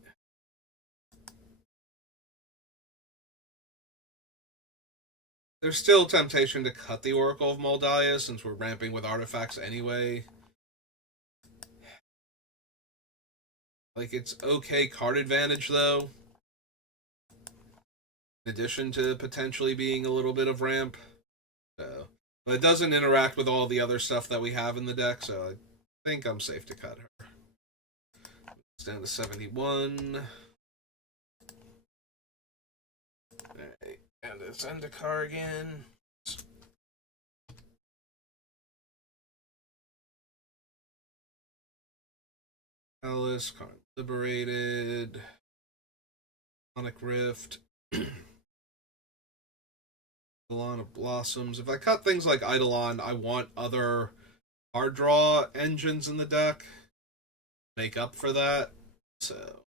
There's still temptation to cut the Oracle of Moldiah since we're ramping with artifacts anyway. Like, it's okay card advantage, though. In addition to potentially being a little bit of ramp. So, but it doesn't interact with all the other stuff that we have in the deck, so I think I'm safe to cut her. It's down to 71. Alright, and it's Zendikar again. Alice, Karn Liberated, Sonic Rift, Eidolon of Blossoms. If I cut things like Eidolon, I want other card draw engines in the deck make up for that. So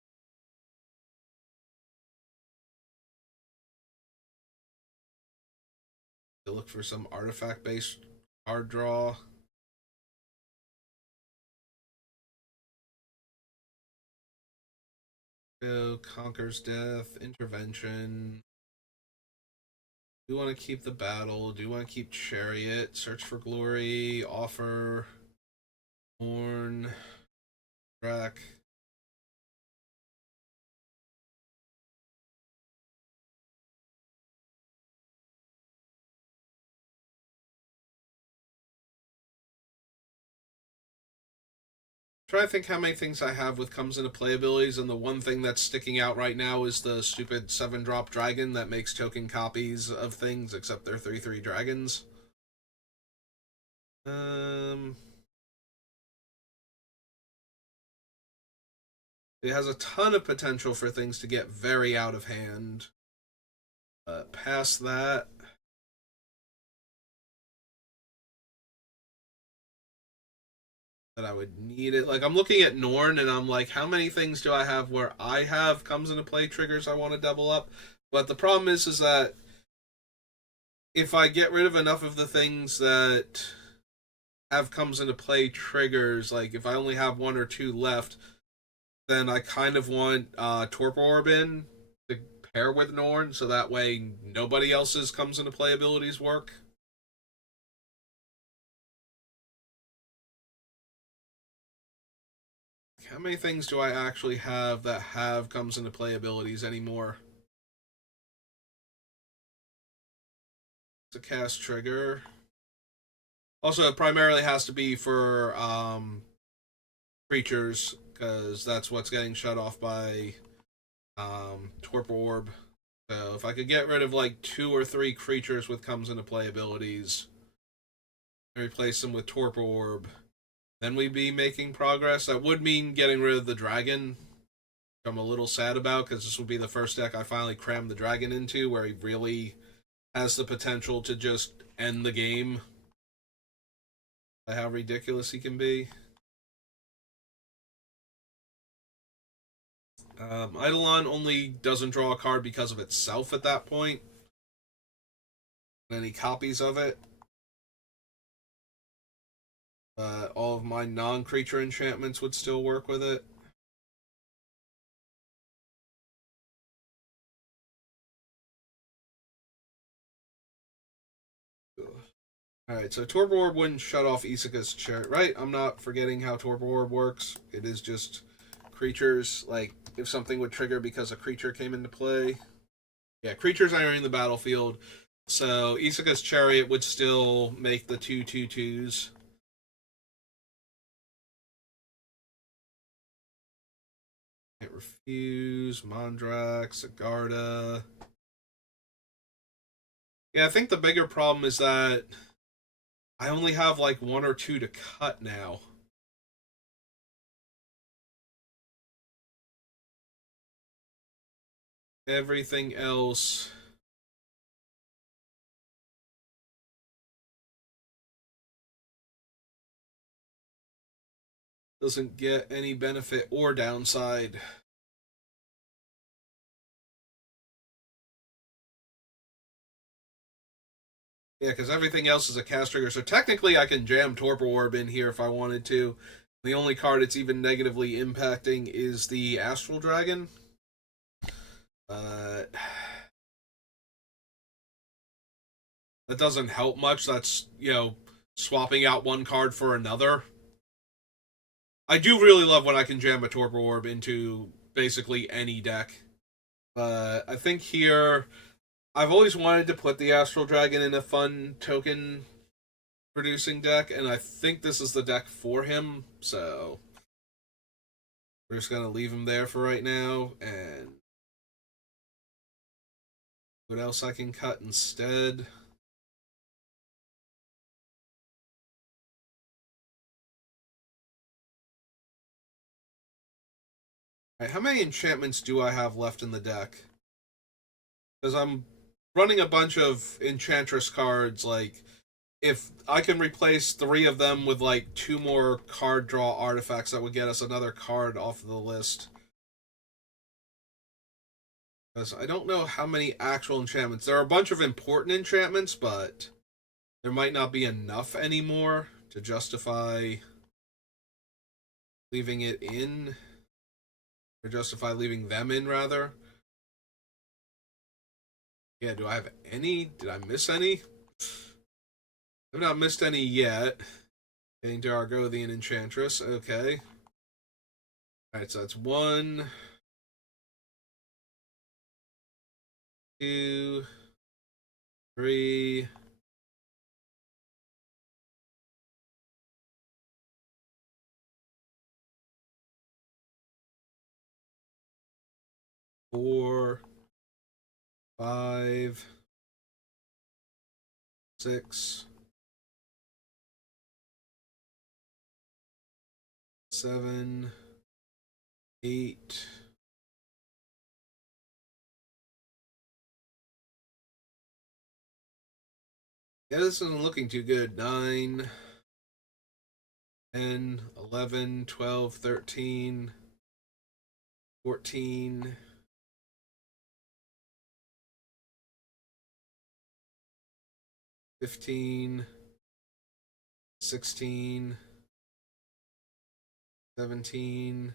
to look for some artifact based card draw. Go Conquers Death, Intervention. Do you want to keep the battle? Do you want to keep chariot? Search for glory. Offer. Horn. Track. Trying to think how many things I have with comes into play abilities, and the one thing that's sticking out right now is the stupid 7-drop dragon that makes token copies of things, except they're 3/3 dragons. It has a ton of potential for things to get very out of hand. Past that, I would need it. Like, I'm looking at Norn, and I'm like, how many things do I have where I have comes into play triggers I want to double up? But the problem is that if I get rid of enough of the things that have comes into play triggers, like if I only have one or two left, then I kind of want Torpor Orb in to pair with Norn, so that way nobody else's comes into play abilities work. How many things do I actually have that have comes into play abilities anymore? It's a cast trigger. Also, it primarily has to be for creatures, because that's what's getting shut off by Torpor Orb. So if I could get rid of like 2 or 3 creatures with comes into play abilities and replace them with Torpor Orb, then we'd be making progress. That would mean getting rid of the dragon, which I'm a little sad about, because this would be the first deck I finally crammed the dragon into, where he really has the potential to just end the game by how ridiculous he can be. Eidolon only doesn't draw a card because of itself at that point. Any copies of it. All of my non-creature enchantments would still work with it. Alright, so Torpor Orb wouldn't shut off Isuka's chariot, right? I'm not forgetting how Torpor Orb works. It is just creatures, like, if something would trigger because a creature came into play. Yeah, creatures entering the battlefield. So Isuka's chariot would still make the 2/2/2s. Can't refuse, Mondrax, Agarda. Yeah, I think the bigger problem is that I only have like 1 or 2 to cut now. Everything else doesn't get any benefit or downside. Yeah, because everything else is a cast trigger. So technically, I can jam Torpor Orb in here if I wanted to. The only card it's even negatively impacting is the Astral Dragon. That doesn't help much. That's, swapping out one card for another. I do really love when I can jam a Torpor Orb into basically any deck. But I think here, I've always wanted to put the Astral Dragon in a fun token producing deck, and I think this is the deck for him, so we're just gonna leave him there for right now. And what else I can cut instead? Alright, how many enchantments do I have left in the deck? Because I'm running a bunch of Enchantress cards, like, if I can replace 3 of them with like 2 more card draw artifacts, that would get us another card off of the list. Because I don't know how many actual enchantments. There are a bunch of important enchantments, but there might not be enough anymore to justify leaving it in. Or justify leaving them in, rather. Yeah, do I have any? Did I miss any? I've not missed any yet. Getting to Argothian Enchantress. Okay. Alright, so that's 1, 2, 3, 4, 5, 6, 7, 8. Yeah, this isn't looking too good. 9, 10, 11, 12, 13, 14, 15, 16, 17,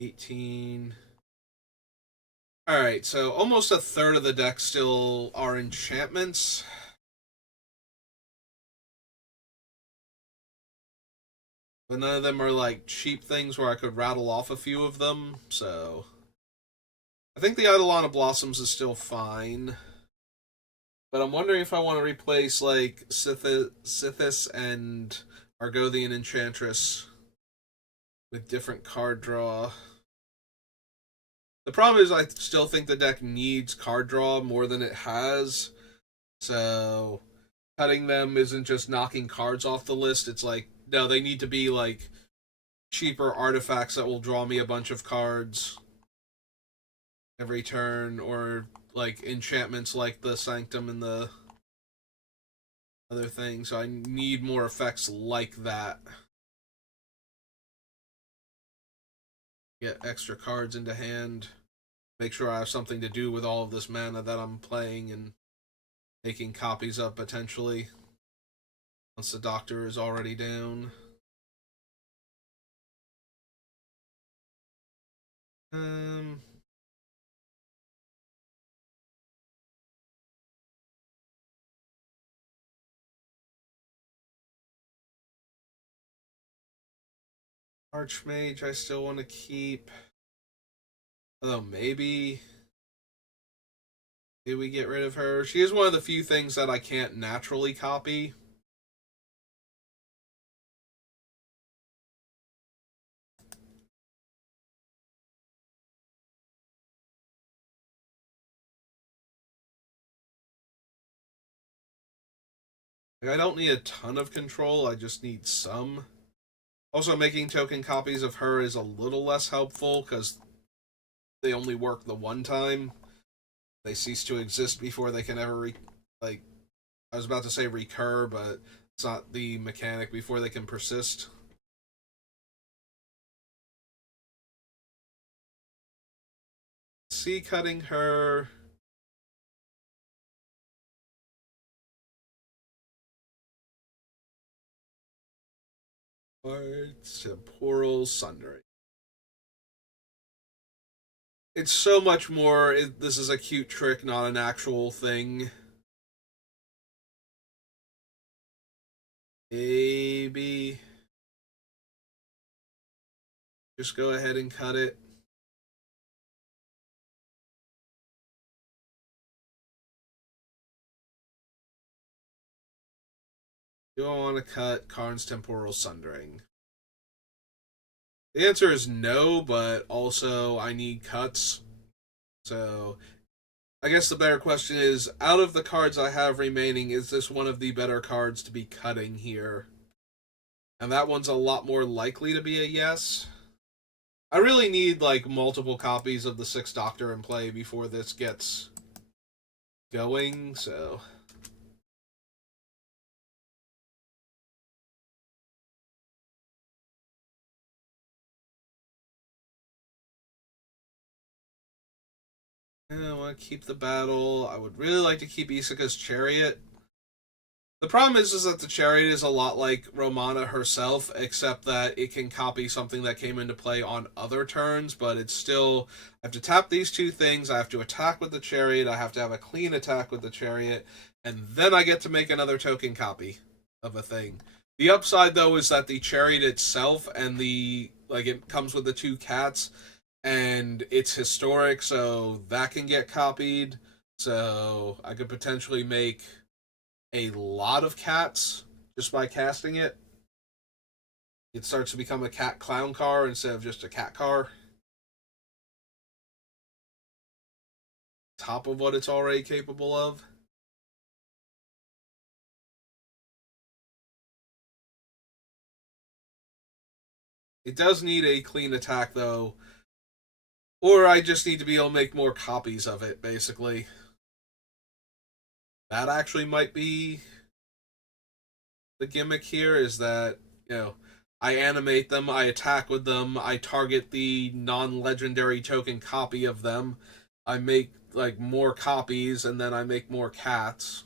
18. Alright, so almost a third of the deck still are enchantments. But none of them are like cheap things where I could rattle off a few of them, so I think the Eidolon of Blossoms is still fine. But I'm wondering if I want to replace like Sithis and Argothian Enchantress with different card draw. The problem is I still think the deck needs card draw more than it has. So cutting them isn't just knocking cards off the list. It's like, no, they need to be like cheaper artifacts that will draw me a bunch of cards every turn, or like enchantments like the Sanctum and the other thing. So I need more effects like that. Get extra cards into hand. Make sure I have something to do with all of this mana that I'm playing and making copies of potentially once the doctor is already down. Um, Archmage I still want to keep. Although maybe we get rid of her. She is one of the few things that I can't naturally copy. Like, I don't need a ton of control, I just need some. Also, making token copies of her is a little less helpful because they only work the one time. They cease to exist before they can ever like. I was about to say recur, but it's not the mechanic before they can persist. See, cutting her. Temporal Sundering. It's so much more. This is a cute trick, not an actual thing. Maybe just go ahead and cut it. Do I want to cut Karn's Temporal Sundering? The answer is no, but also I need cuts. So I guess the better question is, out of the cards I have remaining, is this one of the better cards to be cutting here? And that one's a lot more likely to be a yes. I really need like multiple copies of the Sixth Doctor in play before this gets going, so I want to keep the battle. I would really like to keep Isaka's Chariot. The problem is that the chariot is a lot like Romana herself, except that it can copy something that came into play on other turns, but it's still. I have to tap these two things, I have to attack with the chariot, I have to have a clean attack with the chariot, and then I get to make another token copy of a thing. The upside, though, is that the chariot itself and the. Like, it comes with the two cats, and it's historic, so that can get copied. So I could potentially make a lot of cats just by casting it. It starts to become a cat clown car instead of just a cat car. Top of what it's already capable of. It does need a clean attack though, or I just need to be able to make more copies of it, basically. That actually might be the gimmick here, is that, I animate them, I attack with them, I target the non-legendary token copy of them, I make like more copies, and then I make more cats.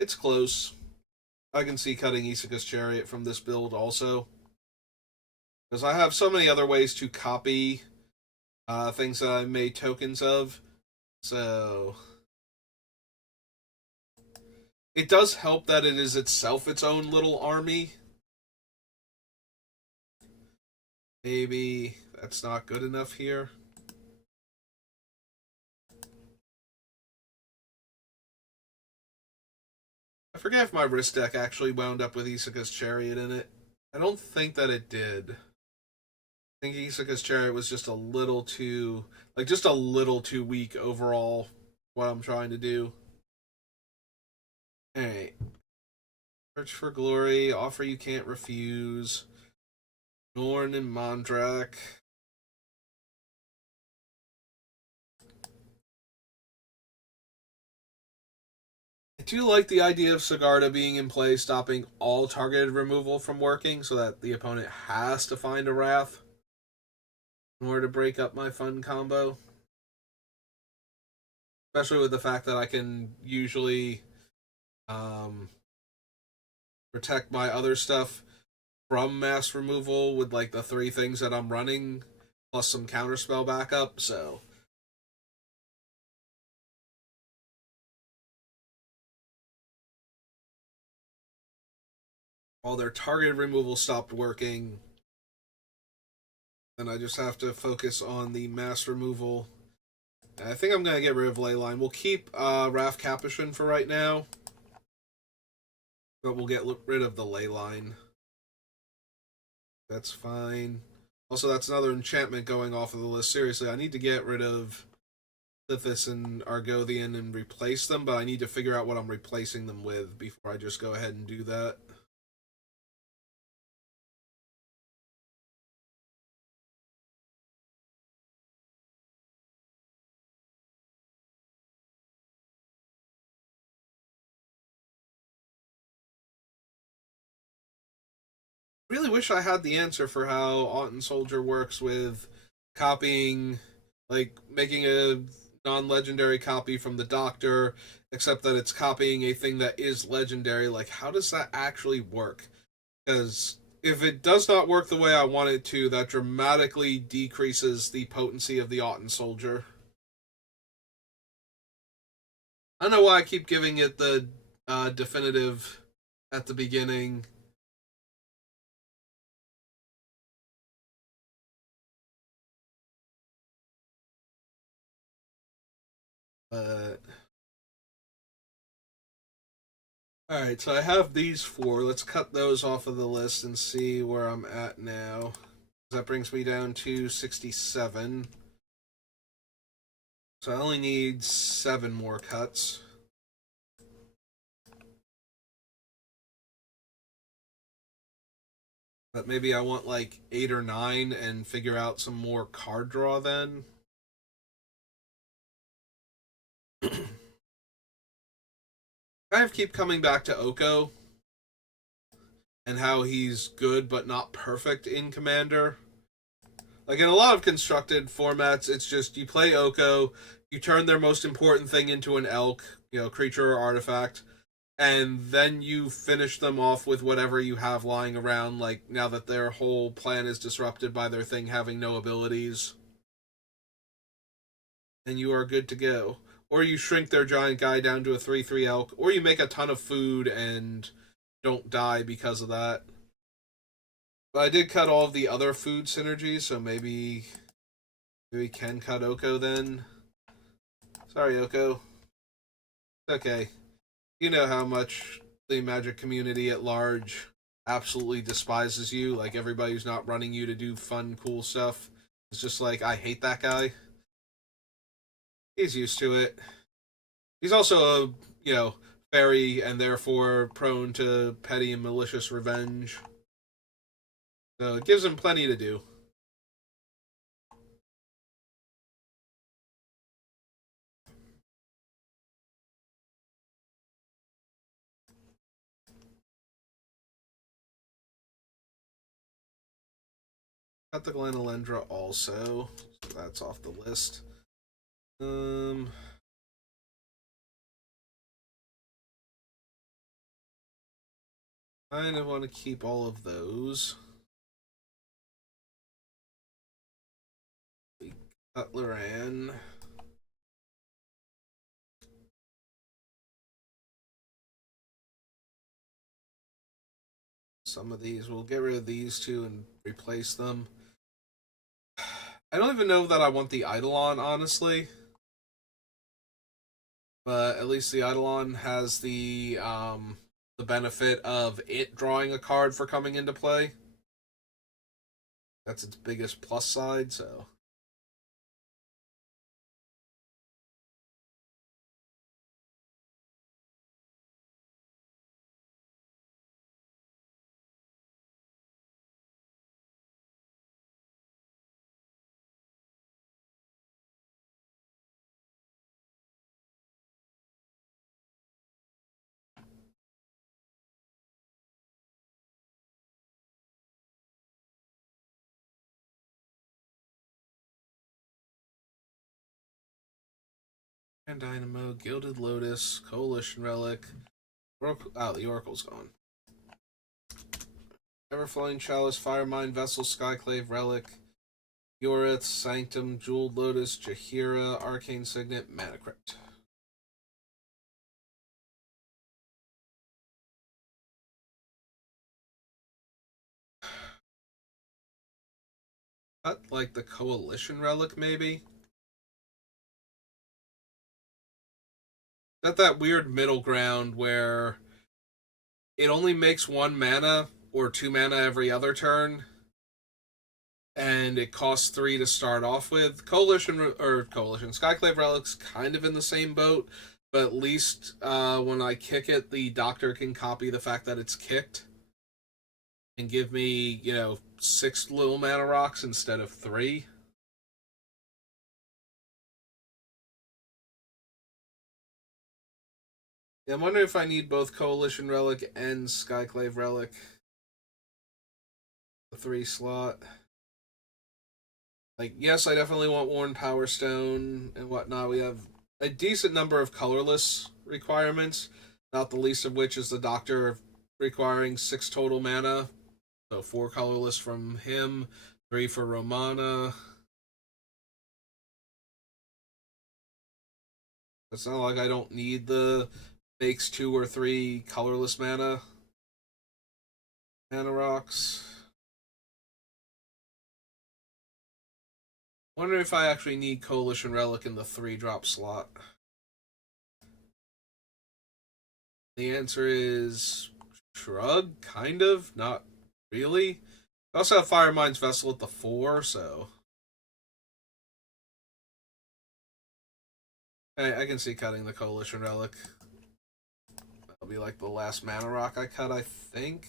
It's close. I can see cutting Isaka's chariot from this build also, because I have so many other ways to copy things that I made tokens of. So it does help that it is itself its own little army. Maybe that's not good enough here. I forget if my wrist deck actually wound up with Isaka's chariot in it. I don't think that it did. I think Isaka's chariot was just a little too, just a little too weak overall. What I'm trying to do. All right. Search for Glory, Offer You Can't Refuse, Norn and Mondrak. I do like the idea of Sigarda being in play, stopping all targeted removal from working, so that the opponent has to find a Wrath in order to break up my fun combo. Especially with the fact that I can usually protect my other stuff from mass removal with like the three things that I'm running, plus some counterspell backup, so. All their targeted removal stopped working, and I just have to focus on the mass removal. I think I'm going to get rid of Leyline. We'll keep Raf Capuchin for right now, but we'll get rid of the Leyline. That's fine. Also, that's another enchantment going off of the list. Seriously, I need to get rid of Lithis and Argothian and replace them, but I need to figure out what I'm replacing them with before I just go ahead and do that. Really wish I had the answer for how Autumn Soldier works with copying, like making a non-legendary copy from the Doctor, except that it's copying a thing that is legendary. Like, how does that actually work? Because if it does not work the way I want it to, that dramatically decreases the potency of the Autumn Soldier. I don't know why I keep giving it the definitive at the beginning. But alright, so I have these four. Let's cut those off of the list and see where I'm at now. That brings me down to 67. So I only need 7 more cuts. But maybe I want like 8 or 9 and figure out some more card draw then. I have keep coming back to Oko. and how he's good but not perfect in Commander. Like in a lot of constructed formats, it's just you play Oko, you turn their most important thing into an elk, creature or artifact, and then you finish them off with whatever you have lying around, like now that their whole plan is disrupted by their thing having no abilities. And you are good to go. Or you shrink their giant guy down to a 3/3 elk, or you make a ton of food and don't die because of that. But I did cut all of the other food synergies, so maybe we can cut Oko then. Sorry, Oko. It's okay. You know how much the Magic community at large absolutely despises you. Like everybody who's not running you to do fun, cool stuff. It's just like, I hate that guy. He's used to it. He's also a, fairy and therefore prone to petty and malicious revenge. So it gives him plenty to do. Got the Glenalendra also, so that's off the list. Kind of want to keep all of those. Cutleran. Some of these, we'll get rid of these two and replace them. I don't even know that I want the Eidolon, honestly. But at least the Eidolon has the benefit of it drawing a card for coming into play. That's its biggest plus side, so. And Dynamo, Gilded Lotus, Coalition Relic. The Oracle's gone. Everflowing Chalice, Firemind Vessel, Skyclave Relic, Yorith, Sanctum, Jeweled Lotus, Jaheira, Arcane Signet, Mana Crypt. Cut like the Coalition Relic, maybe? Got that weird middle ground where it only makes 1 mana or 2 mana every other turn, and it costs 3 to start off with. Coalition Skyclave Relic's kind of in the same boat, but at least when I kick it, the Doctor can copy the fact that it's kicked and give me 6 little mana rocks instead of 3. Yeah, I'm wondering if I need both Coalition Relic and Skyclave Relic. The 3 slot. Like, yes, I definitely want Worn Power Stone and whatnot. We have a decent number of colorless requirements, not the least of which is the Doctor requiring 6 total mana. So 4 colorless from him, 3 for Romana. It's not like I don't need the makes 2 or 3 colorless mana rocks. Wonder if I actually need Coalition Relic in the 3-drop slot. The answer is shrug, kind of, not really. I also have Firemind's Vessel at the 4, so I can see cutting the Coalition Relic. That'll be like the last mana rock I cut, I think.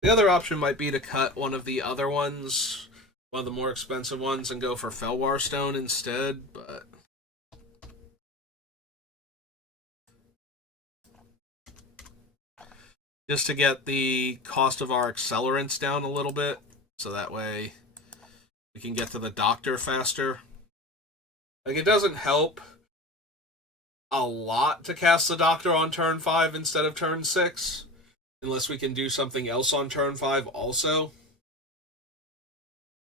The other option might be to cut one of the other ones, one of the more expensive ones, and go for Felwar Stone instead, but just to get the cost of our accelerants down a little bit, so that way we can get to the doctor faster. Like, it doesn't help a lot to cast the doctor on turn 5 instead of turn 6, unless we can do something else on turn 5 also.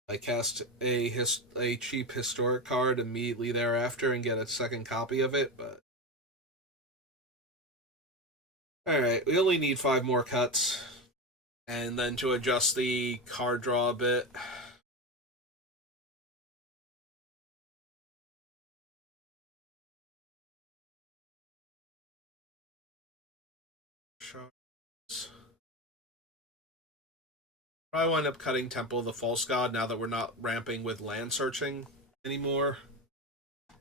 I cast a cheap historic card immediately thereafter and get a second copy of it, but alright, we only need 5 more cuts. And then to adjust the card draw a bit. Probably wind up cutting Temple of the False God now that we're not ramping with land searching anymore.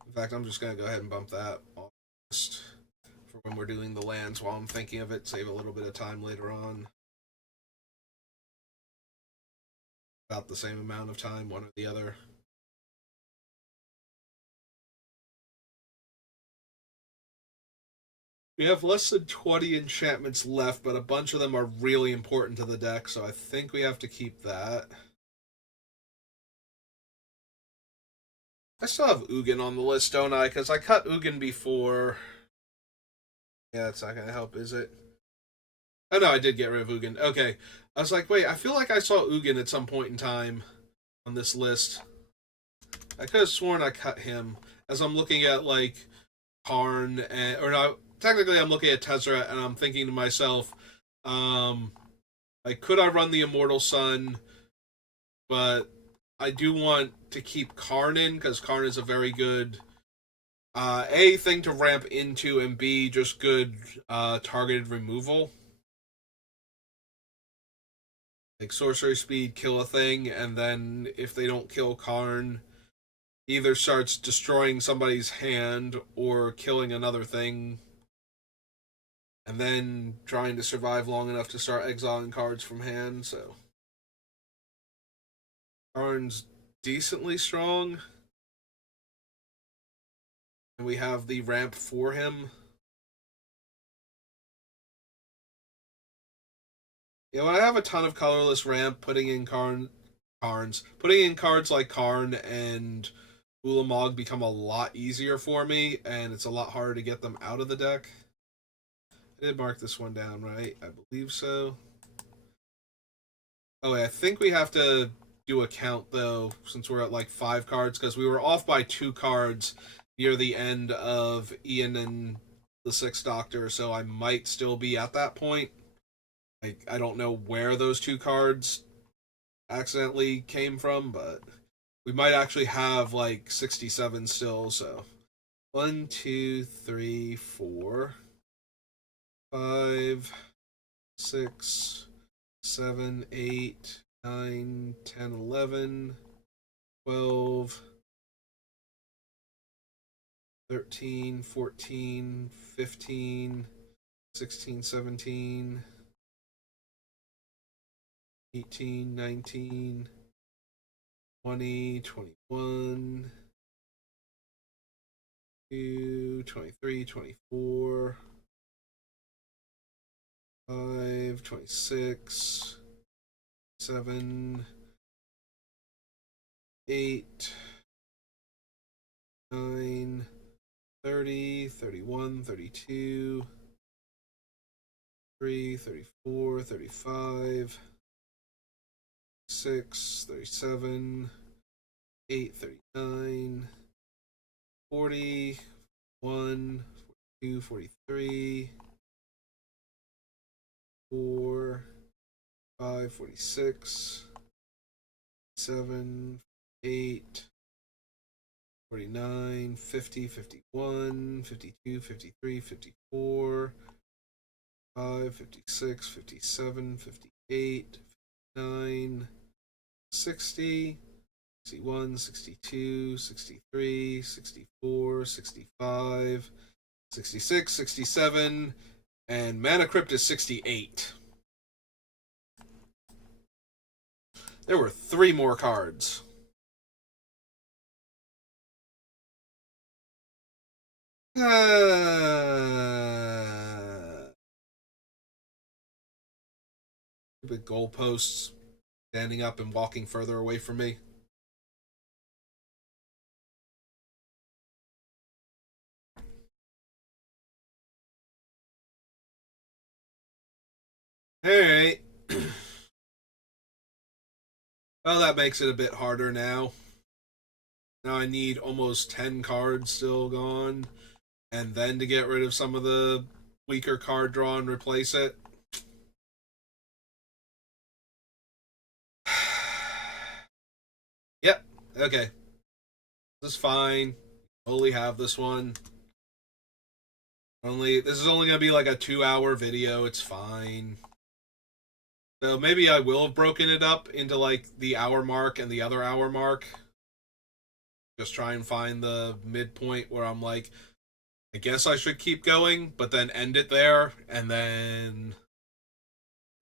In fact, I'm just going to go ahead and bump that off for when we're doing the lands while I'm thinking of it, save a little bit of time later on. About the same amount of time, one or the other. We have less than 20 enchantments left, but a bunch of them are really important to the deck, so I think we have to keep that. I still have Ugin on the list, don't I? Because I cut Ugin before. Yeah, it's not going to help, is it? Oh, no, I did get rid of Ugin. Okay. I was like, wait, I feel like I saw Ugin at some point in time on this list. I could have sworn I cut him. As I'm looking at, like, Karn, and, or no, technically I'm looking at Tezzeret, and I'm thinking to myself, like, could I run the Immortal Sun? But I do want to keep Karn in, because Karn is a very good A, thing to ramp into, and B, just good targeted removal. Like, sorcery speed, kill a thing, and then if they don't kill Karn, either starts destroying somebody's hand or killing another thing, and then trying to survive long enough to start exiling cards from hand, so. Karn's decently strong. And we have the ramp for him. Yeah, when I have a ton of colorless ramp, putting in putting in cards like Karn and Ulamog become a lot easier for me, and it's a lot harder to get them out of the deck. I did mark this one down, right? I believe so. Oh, wait, I think we have to do a count, though, since we're at like 5 cards, because we were off by 2 cards near the end of Ian and the Sixth Doctor, so I might still be at that point. I don't know where those 2 cards accidentally came from, but we might actually have like 67 still, so 1, 2, 3, 4, 5, 6, 7, 8, 9, 10, 11, 12, 13, 14, 15, 16, 17, 18, 19, 20, 21, 22, 23, 24, 5, 26, 7, 8, 9, 30, 31, 32, 33, 34, 35, 6, 37, 8, 39, 40, 1, 42, 43, 4, 5, 46, 7, 8, 49, 50, 51, 52, 53, 54, 5, 56, 57, 58, 59, 60, 61, 62, 63, 64, 65, 66, 67, and Mana Crypt is 68. There were 3 more cards. Stupid goalposts standing up and walking further away from me. Alright. Well, that makes it a bit harder now. Now I need almost 10 cards still gone. And then to get rid of some of the weaker card draw and replace it. Yep, okay. This is fine. Only have this one. This is only gonna be like a 2-hour video, it's fine. So maybe I will have broken it up into like the hour mark and the other hour mark. Just try and find the midpoint where I'm like, I guess I should keep going, but then end it there and then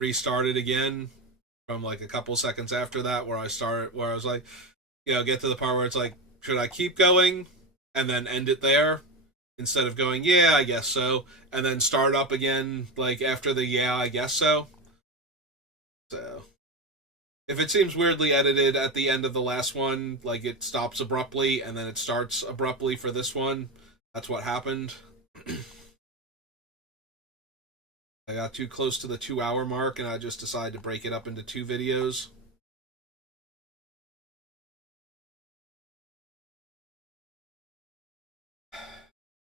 restart it again from like a couple seconds after that where I was like, get to the part where it's like, should I keep going and then end it there instead of going, yeah, I guess so, and then start up again like after the yeah, I guess so. So if it seems weirdly edited at the end of the last one, like it stops abruptly and then it starts abruptly for this one, that's what happened. I got too close to the 2-hour mark and I just decided to break it up into 2 videos.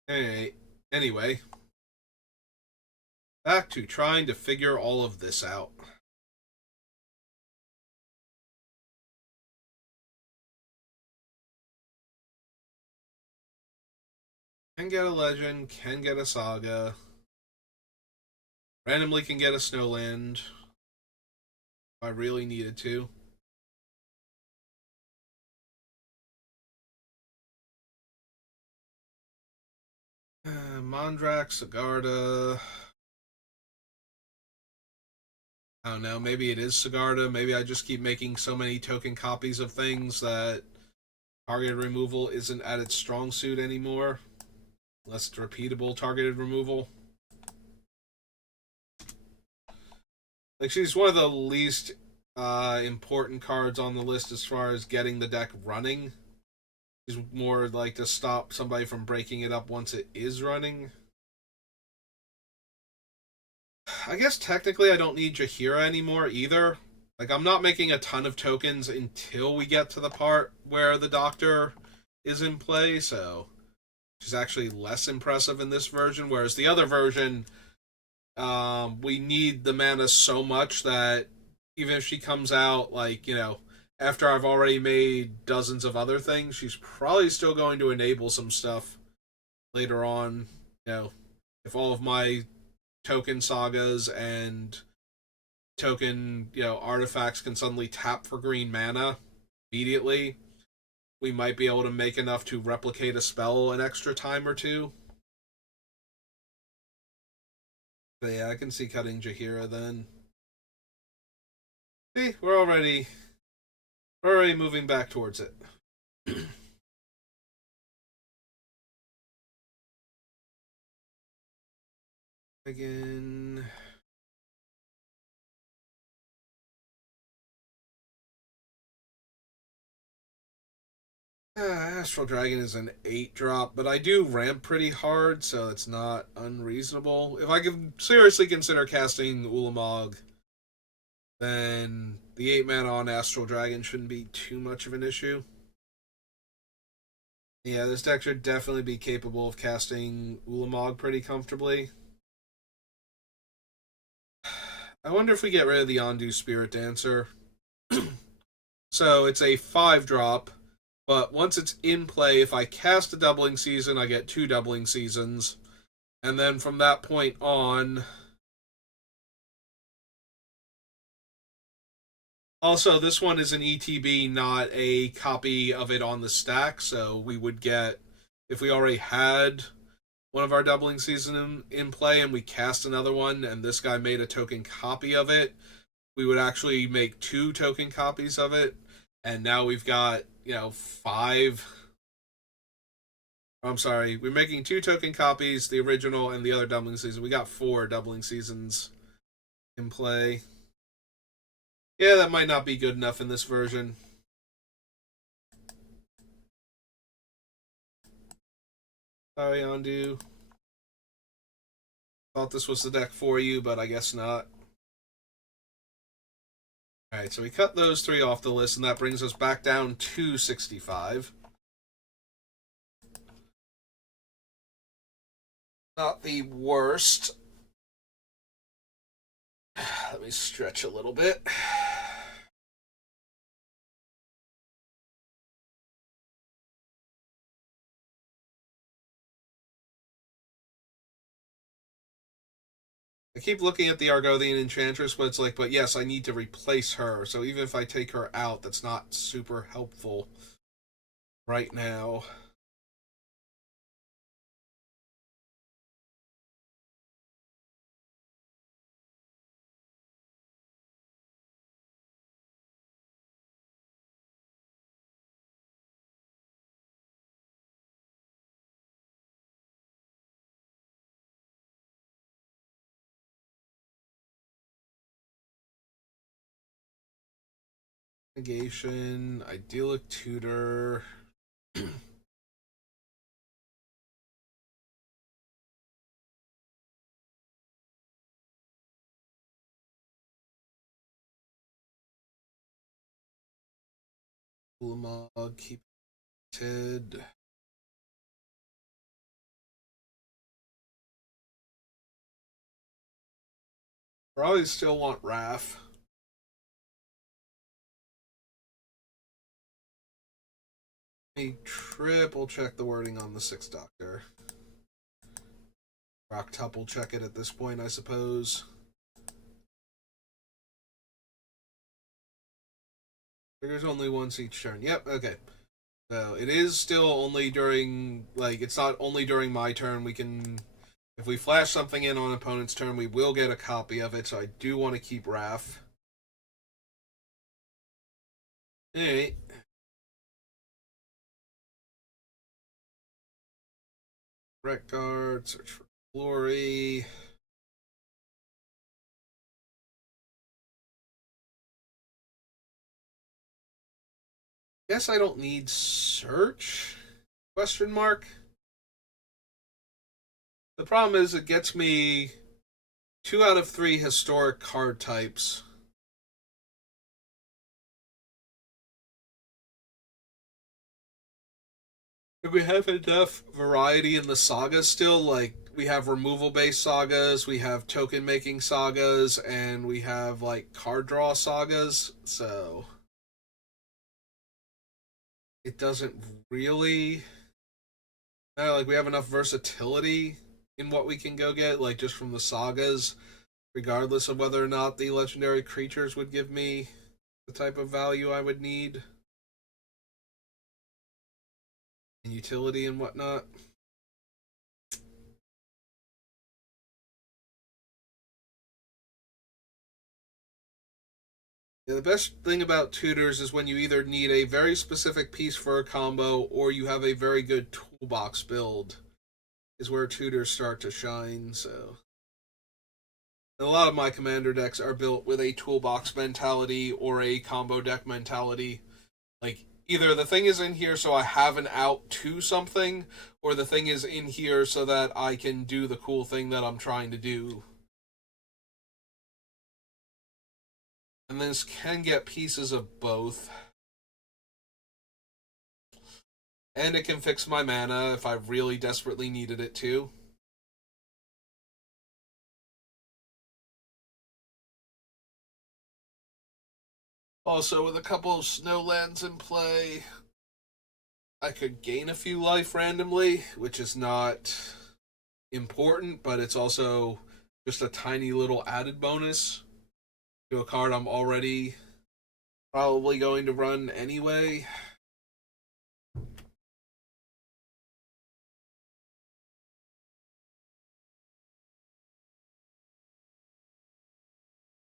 Alright, anyway. Back to trying to figure all of this out. Can get a legend, can get a saga. Randomly can get a snowland. If I really needed to. Mondrak, Sigarda. I don't know, maybe it is Sigarda. Maybe I just keep making so many token copies of things that targeted removal isn't at its strong suit anymore. Less repeatable targeted removal. Like, she's one of the least important cards on the list as far as getting the deck running. She's more like to stop somebody from breaking it up once it is running. I guess technically I don't need Jaheira anymore either. Like, I'm not making a ton of tokens until we get to the part where the Doctor is in play, so she's actually less impressive in this version, whereas the other version, we need the mana so much that even if she comes out, like, after I've already made dozens of other things, she's probably still going to enable some stuff later on. If all of my token sagas and token, artifacts can suddenly tap for green mana immediately, we might be able to make enough to replicate a spell an extra time or two. But yeah, I can see cutting Jaheira then. See, we're already moving back towards it. Again. Astral Dragon is an 8-drop, but I do ramp pretty hard, so it's not unreasonable. If I can seriously consider casting Ulamog, then the 8-mana on Astral Dragon shouldn't be too much of an issue. Yeah, this deck should definitely be capable of casting Ulamog pretty comfortably. I wonder if we get rid of the Ondu Spirit Dancer. So it's a 5-drop, but once it's in play, if I cast a Doubling Season, I get 2 Doubling Seasons. And then from that point on... Also, this one is an ETB, not a copy of it on the stack, so we would get... If we already had one of our Doubling Season in play and we cast another one and this guy made a token copy of it, we would actually make 2 token copies of it. And now we've got, 5... I'm sorry, we're making 2 token copies, the original and the other Doubling Season. We got 4 Doubling Seasons in play. Yeah, that might not be good enough in this version. Sorry, Undo. Thought this was the deck for you, but I guess not. Alright, so we cut those three off the list, and that brings us back down to 65. Not the worst. Let me stretch a little bit. I keep looking at the Argothian Enchantress, but it's like, but yes, I need to replace her. So even if I take her out, that's not super helpful right now. Negation, Idyllic Tutor. Ulamog, keep it. Probably still want Raph. Let me triple check the wording on the Sixth Doctor. Rocktuple check it at this point, I suppose. Triggers only once each turn. Yep, okay. So it is still only during, like, it's not only during my turn. We can, if we flash something in on an opponent's turn, we will get a copy of it. So I do want to keep Raph. Alright. Wreck Guard, search for glory. Guess I don't need search? Question mark. The problem is it gets me 2 out of 3 historic card types. If we have enough variety in the sagas still, like we have removal based sagas, we have token making sagas, and we have like card draw sagas, so it doesn't really like we have enough versatility in what we can go get, like just from the sagas, regardless of whether or not the legendary creatures would give me the type of value I would need and utility and whatnot. Yeah, the best thing about tutors is when you either need a very specific piece for a combo or you have a very good toolbox build, is where tutors start to shine. So, and a lot of my commander decks are built with a toolbox mentality or a combo deck mentality. Like, either the thing is in here so I have an out to something, or the thing is in here so that I can do the cool thing that I'm trying to do. And this can get pieces of both. And it can fix my mana if I really desperately needed it to. Also, with a couple of snowlands in play, I could gain a few life randomly, which is not important, but it's also just a tiny little added bonus to a card I'm already probably going to run anyway.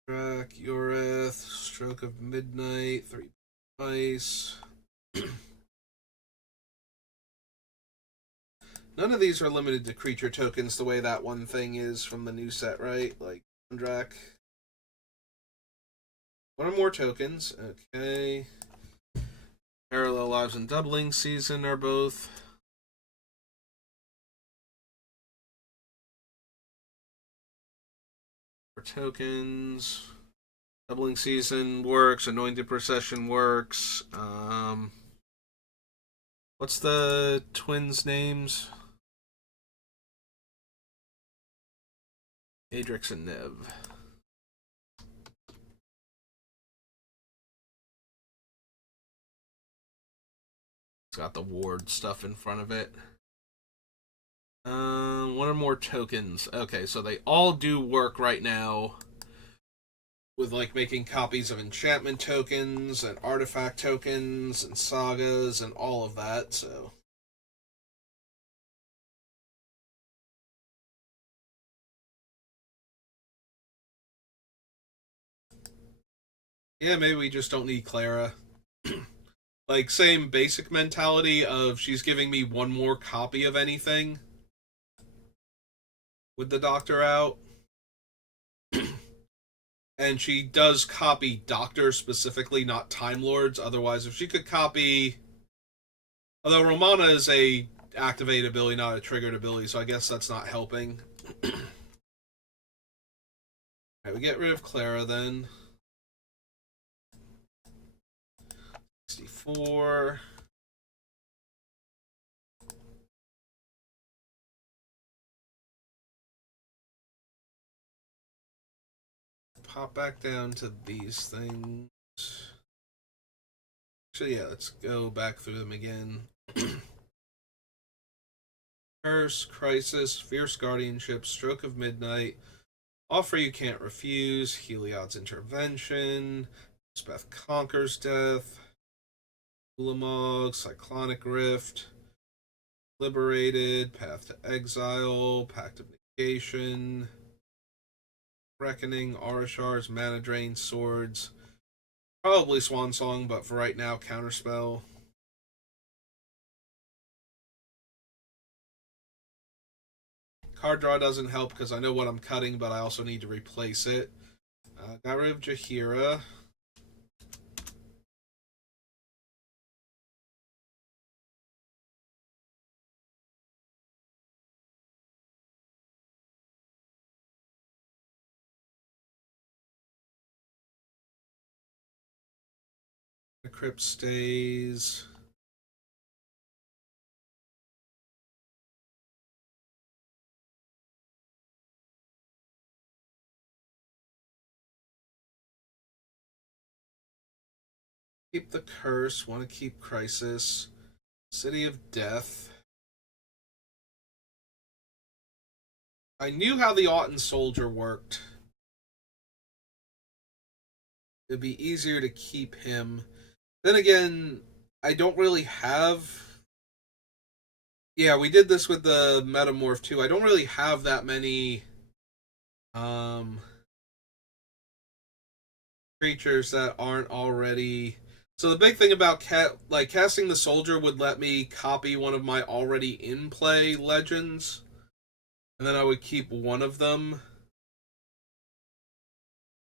Track, Yoreth, Stroke of Midnight, 3 ice. None of these are limited to creature tokens the way that one thing is from the new set, right? Like Drac. One or more tokens. Okay. Parallel Lives and Doubling Season are both. For tokens. Doubling Season works. Anointed Procession works. What's the twins' names? Adrix and Nev. It's got the ward stuff in front of it. One or more tokens. Okay, so they all do work right now with like making copies of enchantment tokens and artifact tokens and sagas and all of that, so yeah, maybe we just don't need Clara. Like same basic mentality of she's giving me one more copy of anything with the doctor out. And she does copy Doctor specifically, not Time Lords. Otherwise, if she could copy, although Romana is a activated ability, not a triggered ability, so I guess that's not helping. Alright, we get rid of Clara then. 64. Pop back down to these things. So yeah, let's go back through them again. Curse, Crisis, Fierce Guardianship, Stroke of Midnight, Offer You Can't Refuse, Heliod's Intervention, Speth Conquers Death, Ulamog, Cyclonic Rift, Liberated, Path to Exile, Pact of Negation, Reckoning, Aurashar's Mana Drain, Swords, probably Swan Song, but for right now, Counterspell. Card draw doesn't help because I know what I'm cutting, but I also need to replace it. Got rid of Jaheira. The Crypt stays. Keep the Curse. Want to keep Crisis. City of Death. I knew how the Autumn Soldier worked. It'd be easier to keep him. Then again, I don't really have. Yeah, we did this with the Metamorph too. I don't really have that many um creatures that aren't already. So the big thing about casting the soldier would let me copy one of my already in play legends, and then I would keep one of them.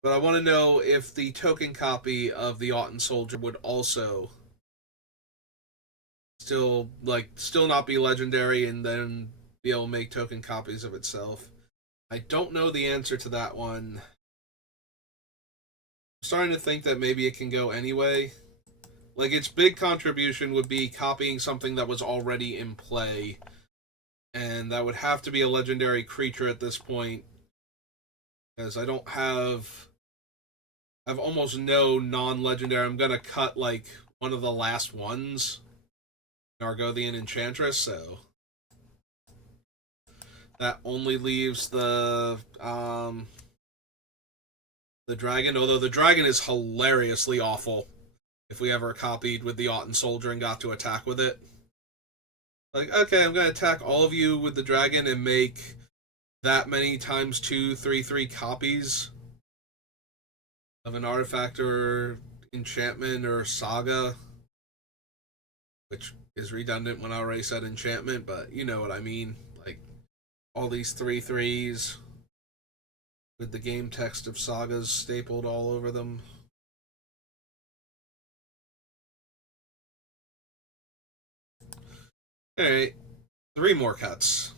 But I want to know if the token copy of the Autumn Soldier would also still not be legendary and then be able to make token copies of itself. I don't know the answer to that one. I'm starting to think that maybe it can go anyway. Like its big contribution would be copying something that was already in play, and that would have to be a legendary creature at this point, because I've almost no non-legendary. I'm gonna cut like one of the last ones, Nargothian Enchantress, so that only leaves the dragon. Although the dragon is hilariously awful. If we ever copied with the Autumn Soldier and got to attack with it, like okay, I'm gonna attack all of you with the dragon and make that many times 2, 3 copies of an artifact or enchantment or saga, which is redundant when I already said enchantment, but you know what I mean. Like all these 3/3s with the game text of sagas stapled all over them. Alright, 3 more cuts.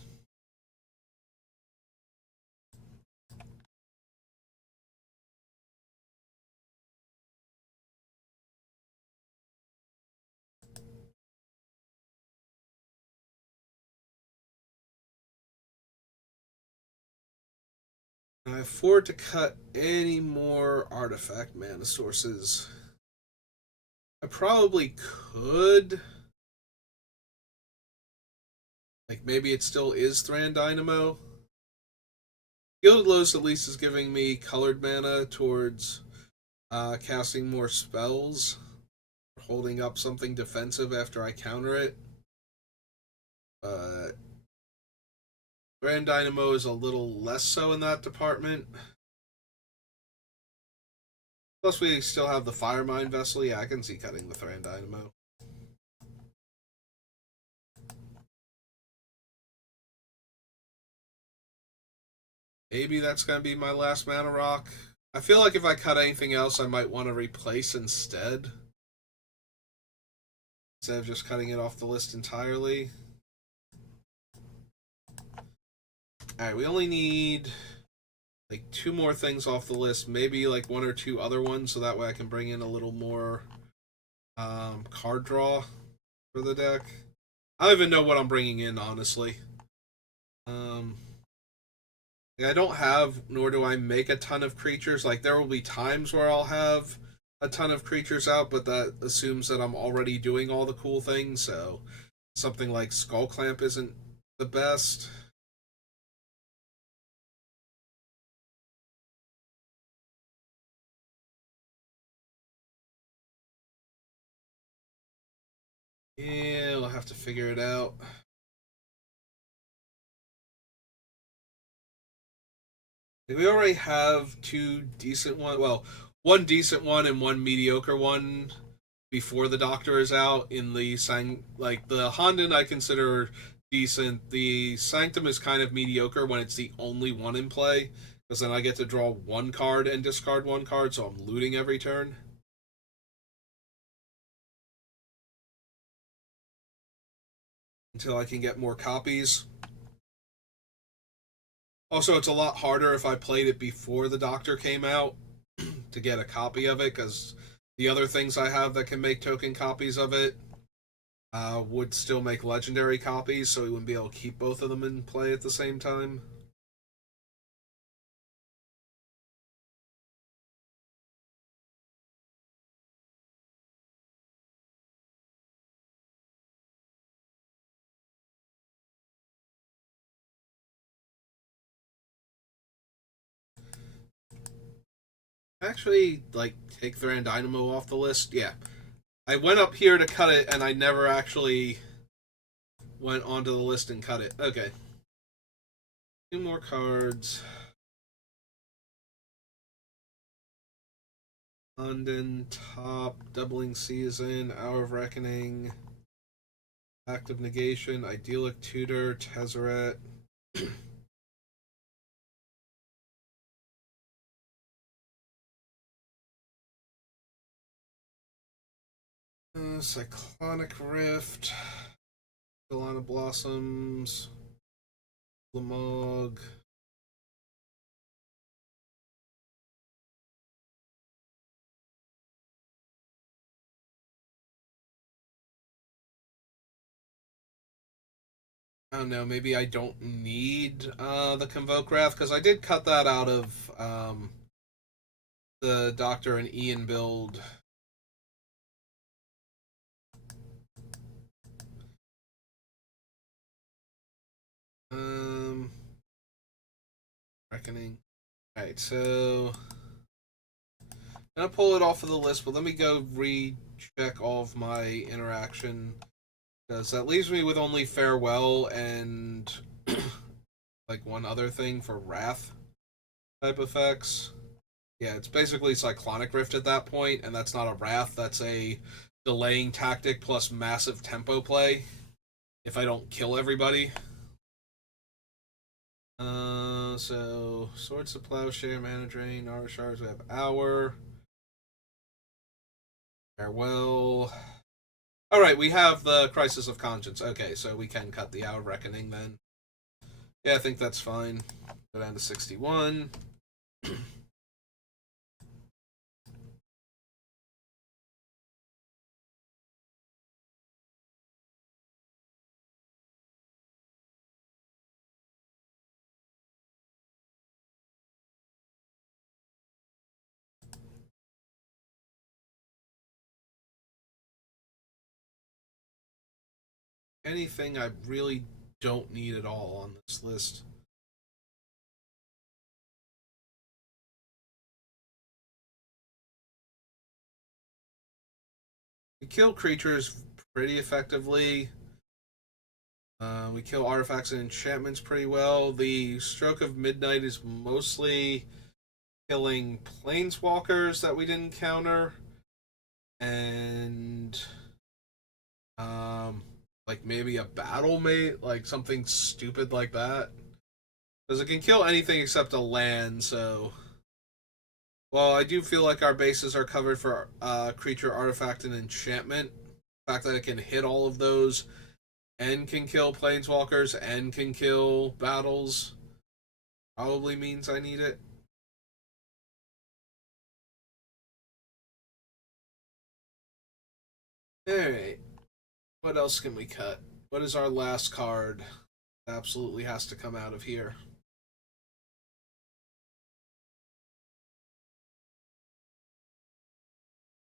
Can I afford to cut any more artifact mana sources? I probably could. Like, maybe it still is Thran Dynamo. Gilded Lotus at least is giving me colored mana towards casting more spells, holding up something defensive after I counter it. But Thran Dynamo is a little less so in that department. Plus, we still have the Fire Mine Vessel. Yeah, I can see cutting the Thran Dynamo. Maybe that's going to be my last mana rock. I feel like if I cut anything else, I might want to replace instead of just cutting it off the list entirely. Alright, we only need like 2 more things off the list, maybe like 1 or 2 other ones, so that way I can bring in a little more card draw for the deck. I don't even know what I'm bringing in, honestly. I don't have, nor do I make a ton of creatures. Like, there will be times where I'll have a ton of creatures out, but that assumes that I'm already doing all the cool things, so something like Skull Clamp isn't the best. Yeah, we'll have to figure it out. We already have 2 decent ones. Well, 1 decent one and 1 mediocre one before the Doctor is out. In the like the Honden, I consider decent. The Sanctum is kind of mediocre when it's the only one in play, because then I get to draw 1 card and discard 1 card, so I'm looting every turn. Until I can get more copies. Also, it's a lot harder if I played it before the Doctor came out to get a copy of it, because the other things I have that can make token copies of it would still make legendary copies, so we wouldn't be able to keep both of them in play at the same time. Actually, like, take Thran Dynamo off the list. Yeah. I went up here to cut it, and I never actually went onto the list and cut it. Okay. 2 more cards. London, Top, Doubling Season, Hour of Reckoning, Active Negation, Idyllic Tutor, Tezzeret. Cyclonic Rift, Galana Blossoms, Lamog. I don't know, maybe I don't need the Convoke Wrath, because I did cut that out of the Doctor and Ian build. Reckoning. Alright, so I'm gonna pull it off of the list, but let me go recheck all of my interaction, because that leaves me with only Farewell and like 1 other thing for Wrath type effects. Yeah, it's basically Cyclonic Rift at that point, and that's not a Wrath, that's a delaying tactic plus massive tempo play if I don't kill everybody. So Swords to Plowshare, Mana Drain, Aura Shards, we have Hour, Farewell, Alright, we have the Crisis of Conscience. Okay, so we can cut the Hour of Reckoning then. Yeah, I think that's fine. Go down to 61. Anything I really don't need at all on this list. We kill creatures pretty effectively. We kill artifacts and enchantments pretty well. The Stroke of Midnight is mostly killing planeswalkers that we didn't counter. And like maybe a battle mate, like something stupid like that. Because it can kill anything except a land, so. Well, I do feel like our bases are covered for creature, artifact, and enchantment. The fact that it can hit all of those and can kill planeswalkers and can kill battles probably means I need it. Alright. What else can we cut? What is our last card? Absolutely has to come out of here.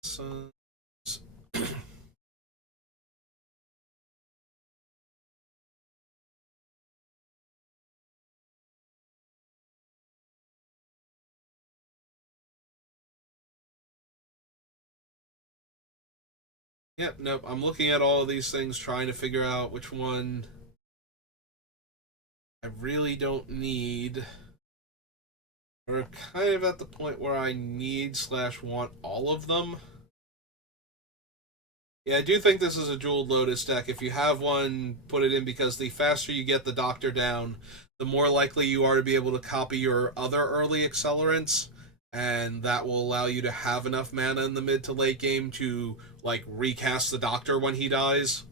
Sons. Yep, nope. I'm looking at all of these things, trying to figure out which one I really don't need. We're kind of at the point where I need/want all of them. Yeah, I do think this is a Jeweled Lotus deck. If you have one, put it in, because the faster you get the Doctor down, the more likely you are to be able to copy your other early accelerants, and that will allow you to have enough mana in the mid to late game to, like, recast the Doctor when he dies.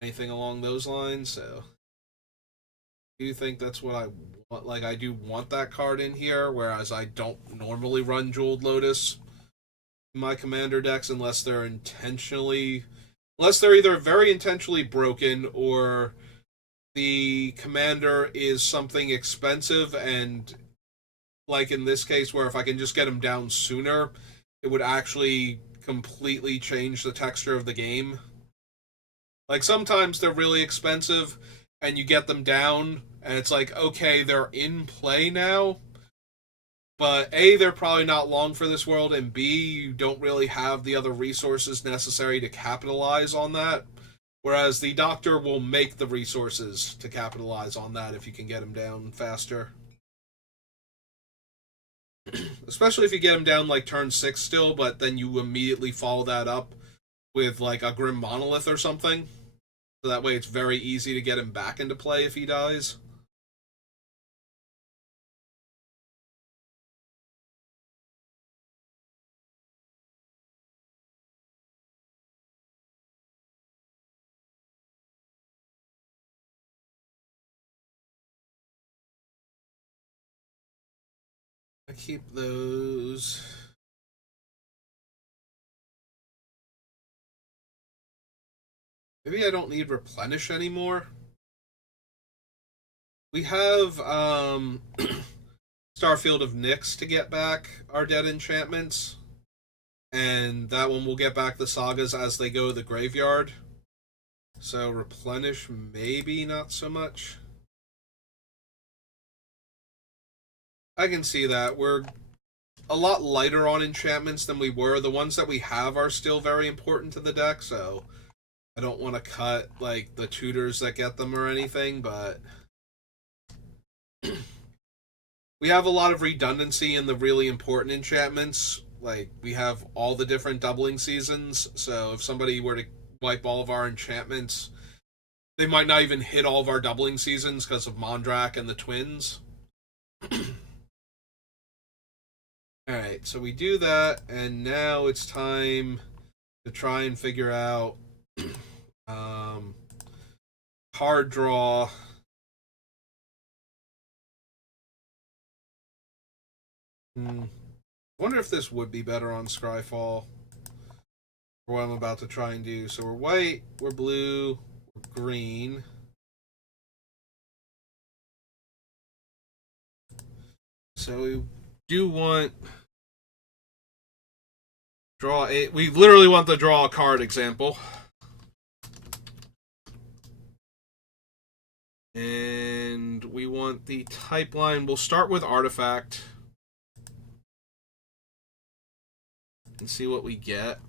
Anything along those lines, so. I do think that's what I want. Like, I do want that card in here, whereas I don't normally run Jeweled Lotus in my commander decks unless they're either very intentionally broken, or the commander is something expensive, and like in this case where if I can just get him down sooner, it would actually completely change the texture of the game. Like sometimes they're really expensive and you get them down and it's like, okay, they're in play now, but A, they're probably not long for this world, and B, you don't really have the other resources necessary to capitalize on that. Whereas the Doctor will make the resources to capitalize on that if you can get him down faster. Especially if you get him down like turn 6 still, but then you immediately follow that up with like a Grim Monolith or something. So that way it's very easy to get him back into play if he dies. I keep those. Maybe I don't need Replenish anymore. We have Starfield of Nyx to get back our dead enchantments. And that one will get back the sagas as they go to the graveyard. So Replenish, maybe not so much. I can see that. We're a lot lighter on enchantments than we were. The ones that we have are still very important to the deck, so I don't want to cut like the tutors that get them or anything, but we have a lot of redundancy in the really important enchantments. Like, we have all the different doubling seasons, so if somebody were to wipe all of our enchantments, they might not even hit all of our doubling seasons because of Mondrak and the twins. Alright, so we do that, and now it's time to try and figure out um, card draw. I wonder if this would be better on Scryfall for what I'm about to try and do. So we're white, we're blue, we're green. So we do want draw a. We literally want the draw a card example. And we want the type line. We'll start with artifact and see what we get.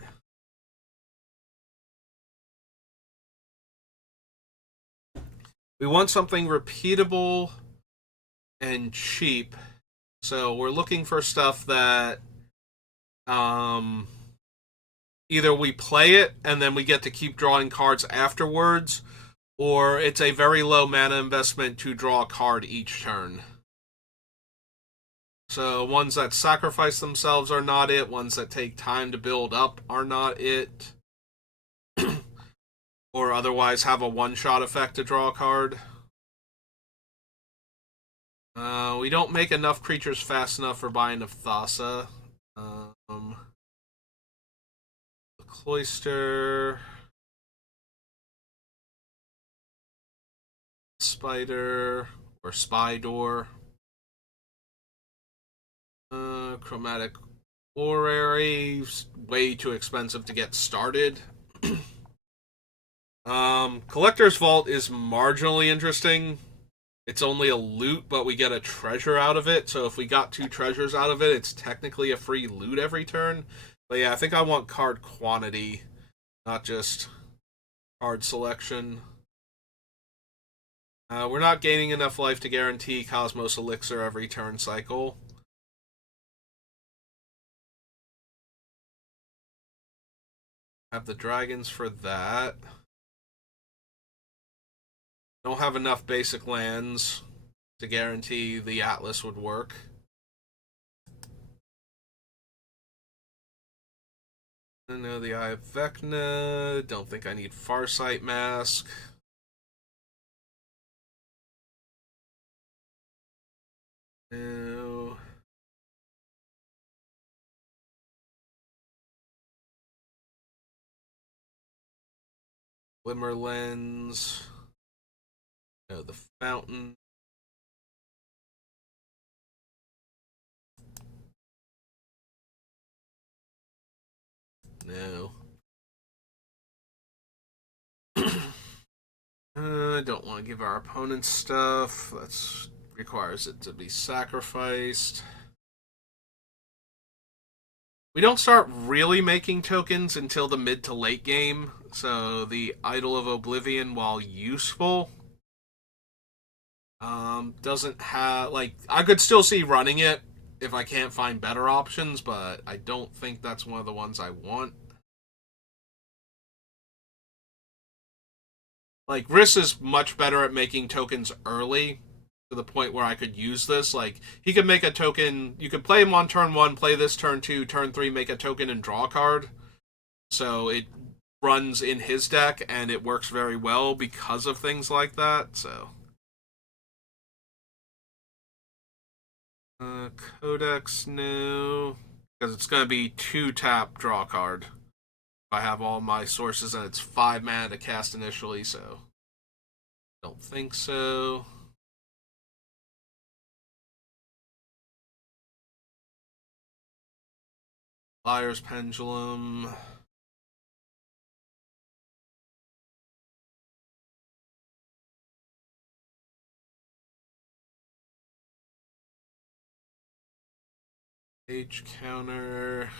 We want something repeatable and cheap. So we're looking for stuff that either we play it and then we get to keep drawing cards afterwards, or it's a very low mana investment to draw a card each turn. So ones that sacrifice themselves are not it. Ones that take time to build up are not it. Or otherwise have a one-shot effect to draw a card. We don't make enough creatures fast enough for buying of Thassa. The Cloister. Spider. Or Spy Door. Chromatic Orrery. Way too expensive to get started. Collector's Vault is marginally interesting. It's only a loot, but we get a treasure out of it. So if we got 2 treasures out of it, it's technically a free loot every turn. But yeah, I think I want card quantity, not just card selection. We're not gaining enough life to guarantee Cosmos Elixir every turn cycle. Have the dragons for that. Don't have enough basic lands to guarantee the Atlas would work. I know the Eye of Vecna. Don't think I need Farsight Mask. No. Glimmer Lens. No, the Fountain. No. I don't want to give our opponents stuff. That requires it to be sacrificed. We don't start really making tokens until the mid to late game, so the Idol of Oblivion, while useful, doesn't have, like, I could still see running it if I can't find better options, but I don't think that's one of the ones I want. Like, Riss is much better at making tokens early, to the point where I could use this. Like, he could make a token, you could play him on turn 1, play this turn 2, turn 3, make a token and draw a card. So it runs in his deck, and it works very well because of things like that, so. Codex, no. Because it's going to be 2 tap, draw a card. I have all my sources, and it's 5 mana to cast initially, so don't think so. Liar's Pendulum. H counter.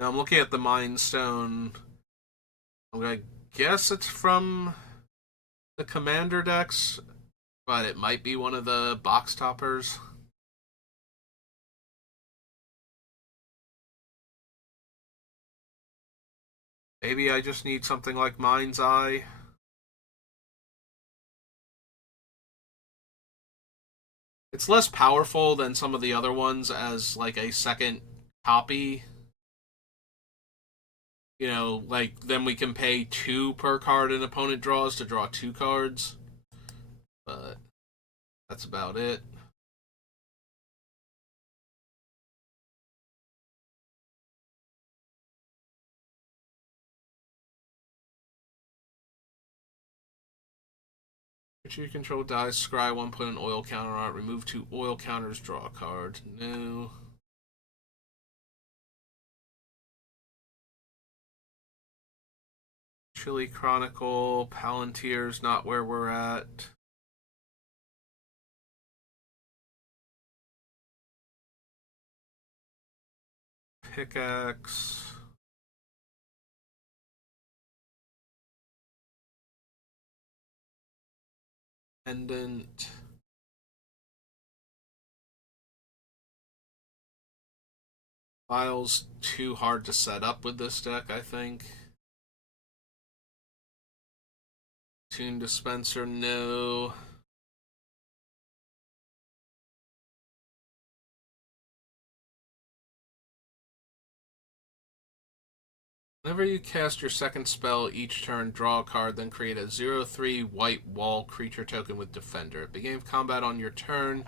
Now I'm looking at the Mind Stone. I'm going to guess it's from the Commander decks, but it might be one of the box toppers. Maybe I just need something like Mind's Eye. It's less powerful than some of the other ones as like a second copy. You know, like then we can pay 2 per card an opponent draws to draw 2 cards. But that's about it. You control dies, scry 1, put an oil counter on it, remove 2 oil counters, draw a card. No. Chili Chronicle, Palantir's not where we're at. Pickaxe. Pendant. File's too hard to set up with this deck, I think. Tune Dispenser, no. Whenever you cast your second spell each turn, draw a card, then create a 0/3 white wall creature token with Defender. At the beginning of combat on your turn,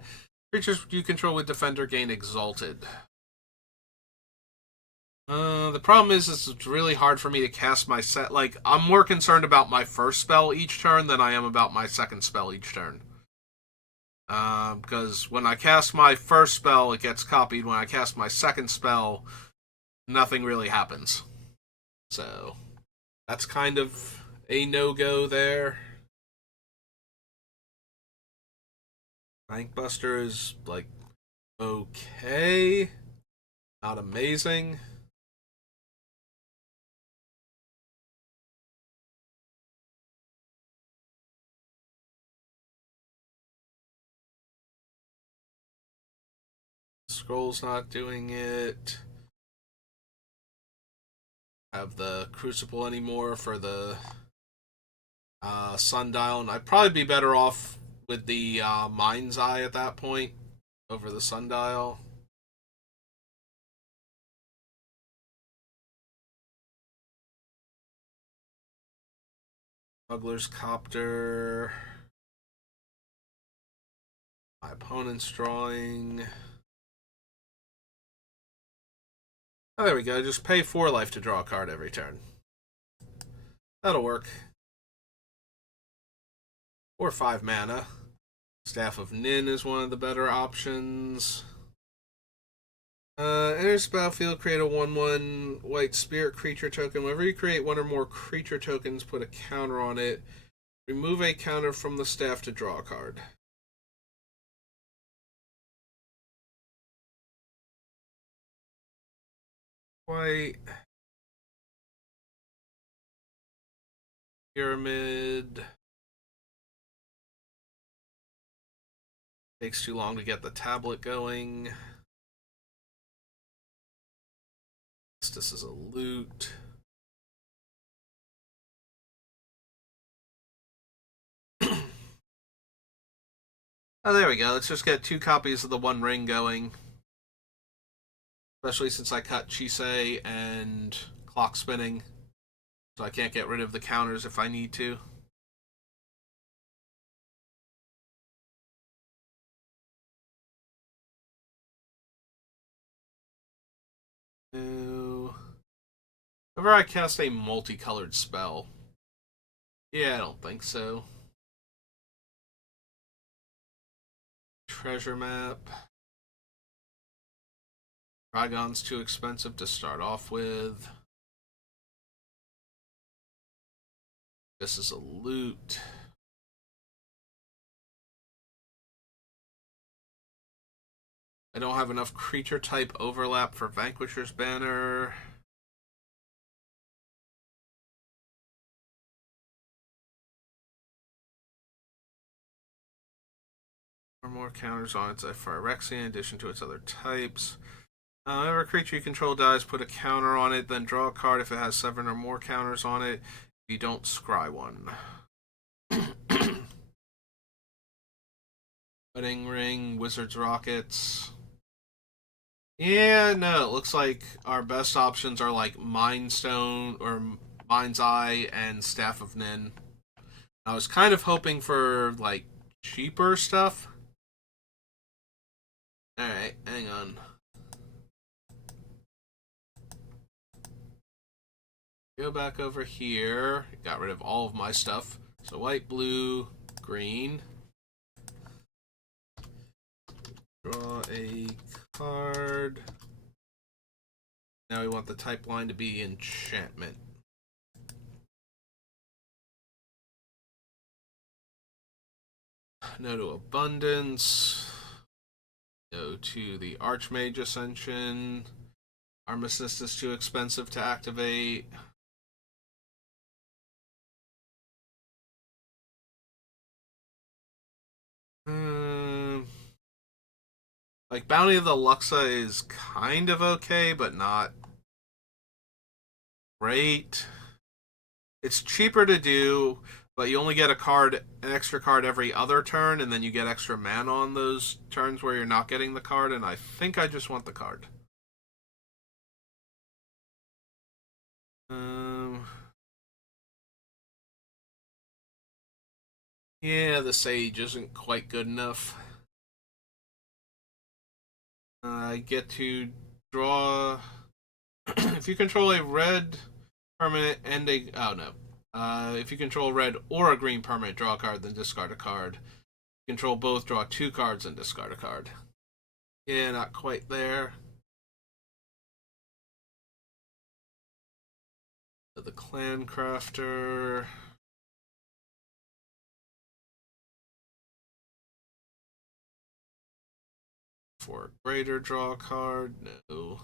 creatures you control with Defender gain Exalted. The problem is it's really hard for me to cast my set. Like, I'm more concerned about my first spell each turn than I am about my second spell each turn. Because when I cast my first spell, it gets copied. When I cast my second spell, nothing really happens. So, that's kind of a no-go there. Bankbuster is, like, okay. Not amazing. Scroll's not doing it. Have the Crucible anymore for the Sundial, and I'd probably be better off with the Mind's Eye at that point over the Sundial. Smuggler's Copter. My opponent's drawing. Oh, there we go. Just pay 4 life to draw a card every turn. That'll work. Or 5 mana. Staff of Nin is one of the better options. Enters the battlefield, create a 1/1 white spirit creature token. Whenever you create 1 or more creature tokens, put a counter on it. Remove a counter from the staff to draw a card. White. Pyramid. Takes too long to get the tablet going. This is a loot. Oh, there we go. Let's just get 2 copies of the One Ring going. Especially since I cut Chisei and Clock Spinning. So I can't get rid of the counters if I need to. Whenever I cast a multicolored spell. Yeah, I don't think so. Treasure map. Trigon's too expensive to start off with. This is a loot. I don't have enough creature type overlap for Vanquisher's Banner. Or more counters on its Phyrexian in addition to its other types. Whenever a creature you control dies, put a counter on it, then draw a card if it has 7 or more counters on it. If you don't, scry one. Wedding Ring, Wizard's Rockets. Yeah, no, it looks like our best options are like Mind Stone or Mind's Eye and Staff of Nin. I was kind of hoping for like cheaper stuff. Alright, hang on. Go back over here. Got rid of all of my stuff. So white, blue, green. Draw a card. Now we want the type line to be enchantment. No to abundance. Go to the Archmage Ascension. Armistice is too expensive to activate. Like Bounty of the Luxa is kind of okay, but not great. It's cheaper to do, but you only get an extra card every other turn, and then you get extra mana on those turns where you're not getting the card, and I think I just want the card. Yeah, the Sage isn't quite good enough. I get to draw... if you control a red permanent and a... oh, no. If you control red or a green permanent, draw a card, then discard a card. Control both, draw 2 cards, and discard a card. Yeah, not quite there. The Clan Crafter. For a greater, draw a card. No.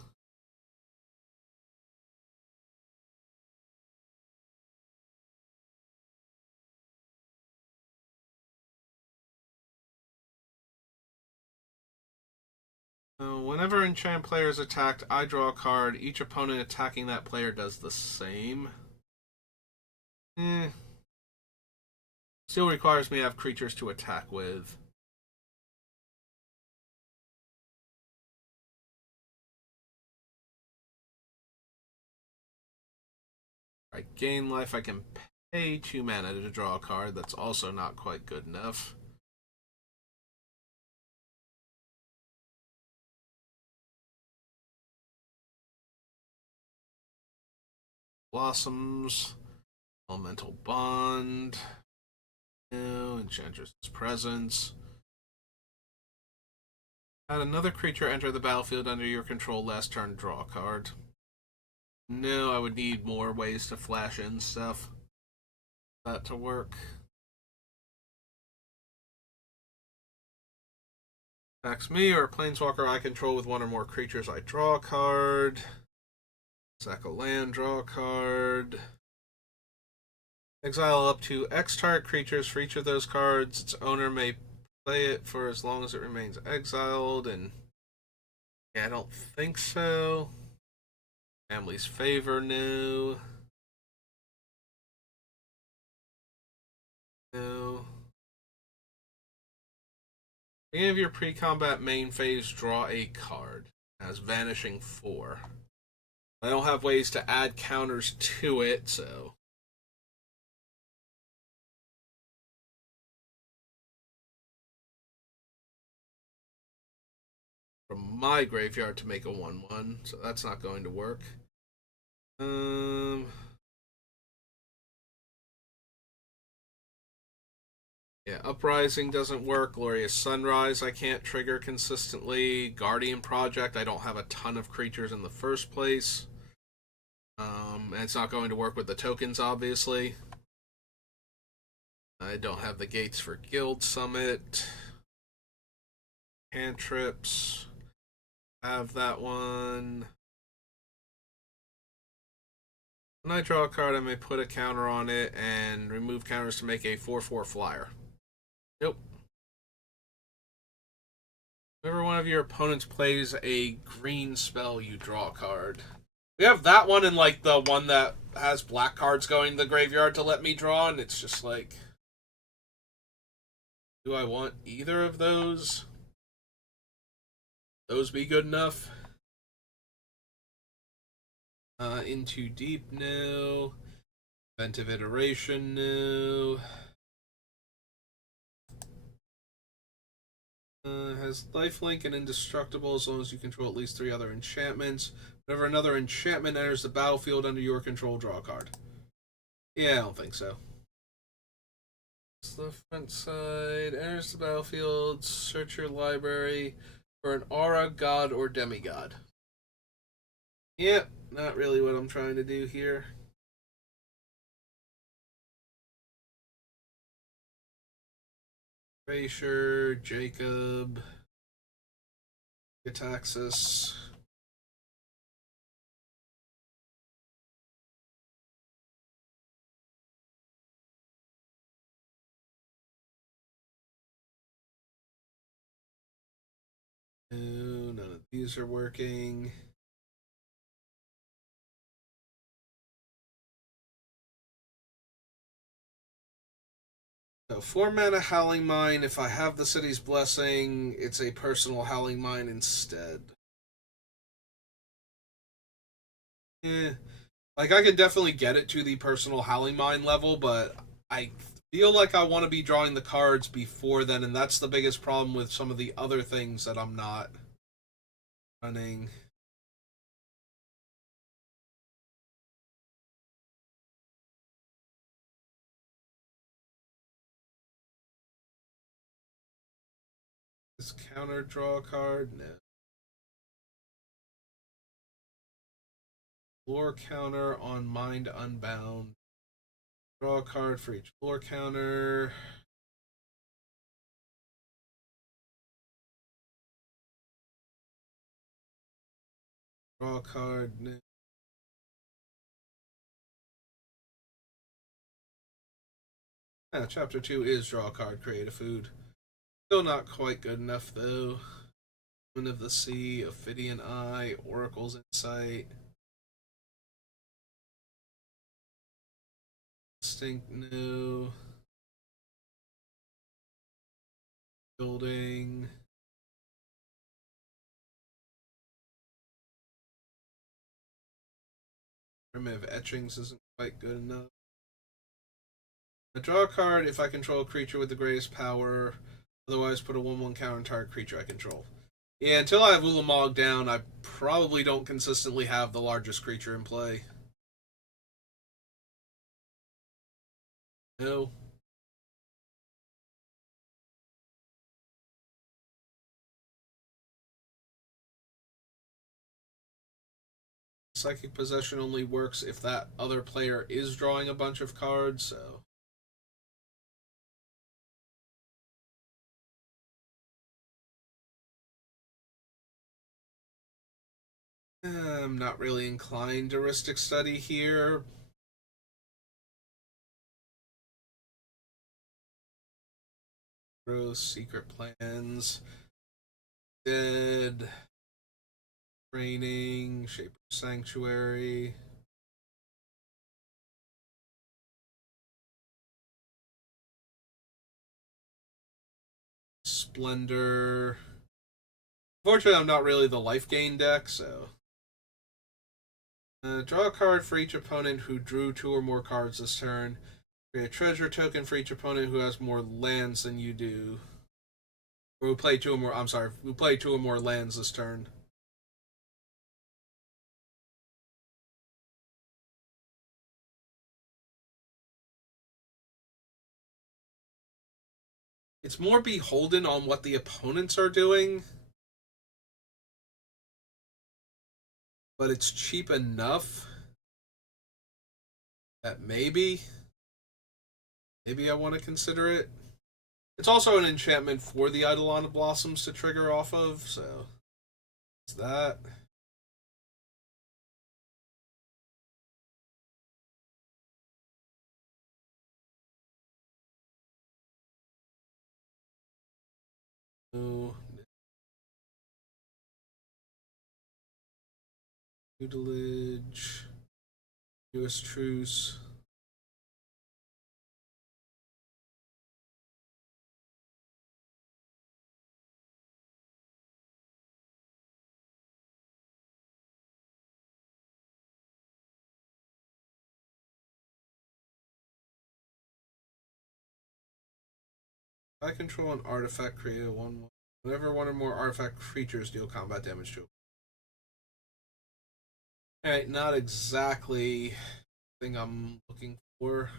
Whenever enchant player is attacked, I draw a card. Each opponent attacking that player does the same. Still requires me to have creatures to attack with. I gain life. I can pay 2 mana to draw a card. That's also not quite good enough. Blossoms. Elemental Bond. No. Enchantress's Presence. Had another creature enter the battlefield under your control last turn, draw a card. No, I would need more ways to flash in stuff. That to work. Attacks me or a planeswalker I control with 1 or more creatures, I draw a card. Sack a land, draw a card. Exile up to X target creatures for each of those cards. Its owner may play it for as long as it remains exiled, and yeah, I don't think so. Family's Favor, no. No. Beginning of your pre-combat main phase, draw a card. It has Vanishing 4. I don't have ways to add counters to it, so... from my graveyard to make a 1/1, so that's not going to work. Yeah, Uprising doesn't work. Glorious Sunrise I can't trigger consistently. Guardian Project, I don't have a ton of creatures in the first place. And it's not going to work with the tokens, obviously. I don't have the gates for Guild Summit. Cantrips. Have that one. When I draw a card, I may put a counter on it and remove counters to make a 4/4 flyer. Nope. Whenever one of your opponents plays a green spell, you draw a card. We have that one and like the one that has black cards going to the graveyard to let me draw, and it's just like, do I want either of those? Those be good enough? Into Deep, no. Inventive Iteration, no. Has lifelink and indestructible as long as you control at least 3 other enchantments. Whenever another enchantment enters the battlefield under your control, draw a card. Yeah, I don't think so. It's the front side. Enters the battlefield. Search your library for an aura, god, or demigod. Yep, not really what I'm trying to do here. Erasure, Jacob, Gataxis. No, none of these are working. So 4 mana Howling Mine. If I have the City's Blessing, it's a personal Howling Mine instead. Yeah. Like, I could definitely get it to the personal Howling Mine level, but I feel like I want to be drawing the cards before then, and that's the biggest problem with some of the other things that I'm not running. This counter draw card? No. Floor counter on Mind Unbound. Draw a card for each floor counter. Draw a card. No. Yeah, chapter 2 is draw a card, create a food. Still not quite good enough, though. Moon of the Sea, Ophidian Eye, Oracle's Insight. Instinct, no. Building. Primitive Etchings isn't quite good enough. I draw a card if I control a creature with the greatest power. Otherwise, put a 1/1 counter on target creature I control. Yeah, until I have Ulamog down, I probably don't consistently have the largest creature in play. No. Psychic Possession only works if that other player is drawing a bunch of cards, so. I'm not really inclined to Rhystic Study here. Gross Secret Plans. Dead. Training. Shaper Sanctuary. Splendor. Unfortunately, I'm not really the life gain deck, so. Draw a card for each opponent who drew 2 or more cards this turn. Create a treasure token for each opponent who has more lands than you do. Or who play 2 or more. I'm sorry, who play 2 or more lands this turn. It's more beholden on what the opponents are doing, but it's cheap enough that maybe I want to consider it. It's also an enchantment for the Eidolon Blossoms to trigger off of, so it's that. No, Tutelage. Newest truce. If I control an artifact, create a 1/1. Whenever one or more artifact creatures deal combat damage to it. Alright, not exactly the thing I'm looking for.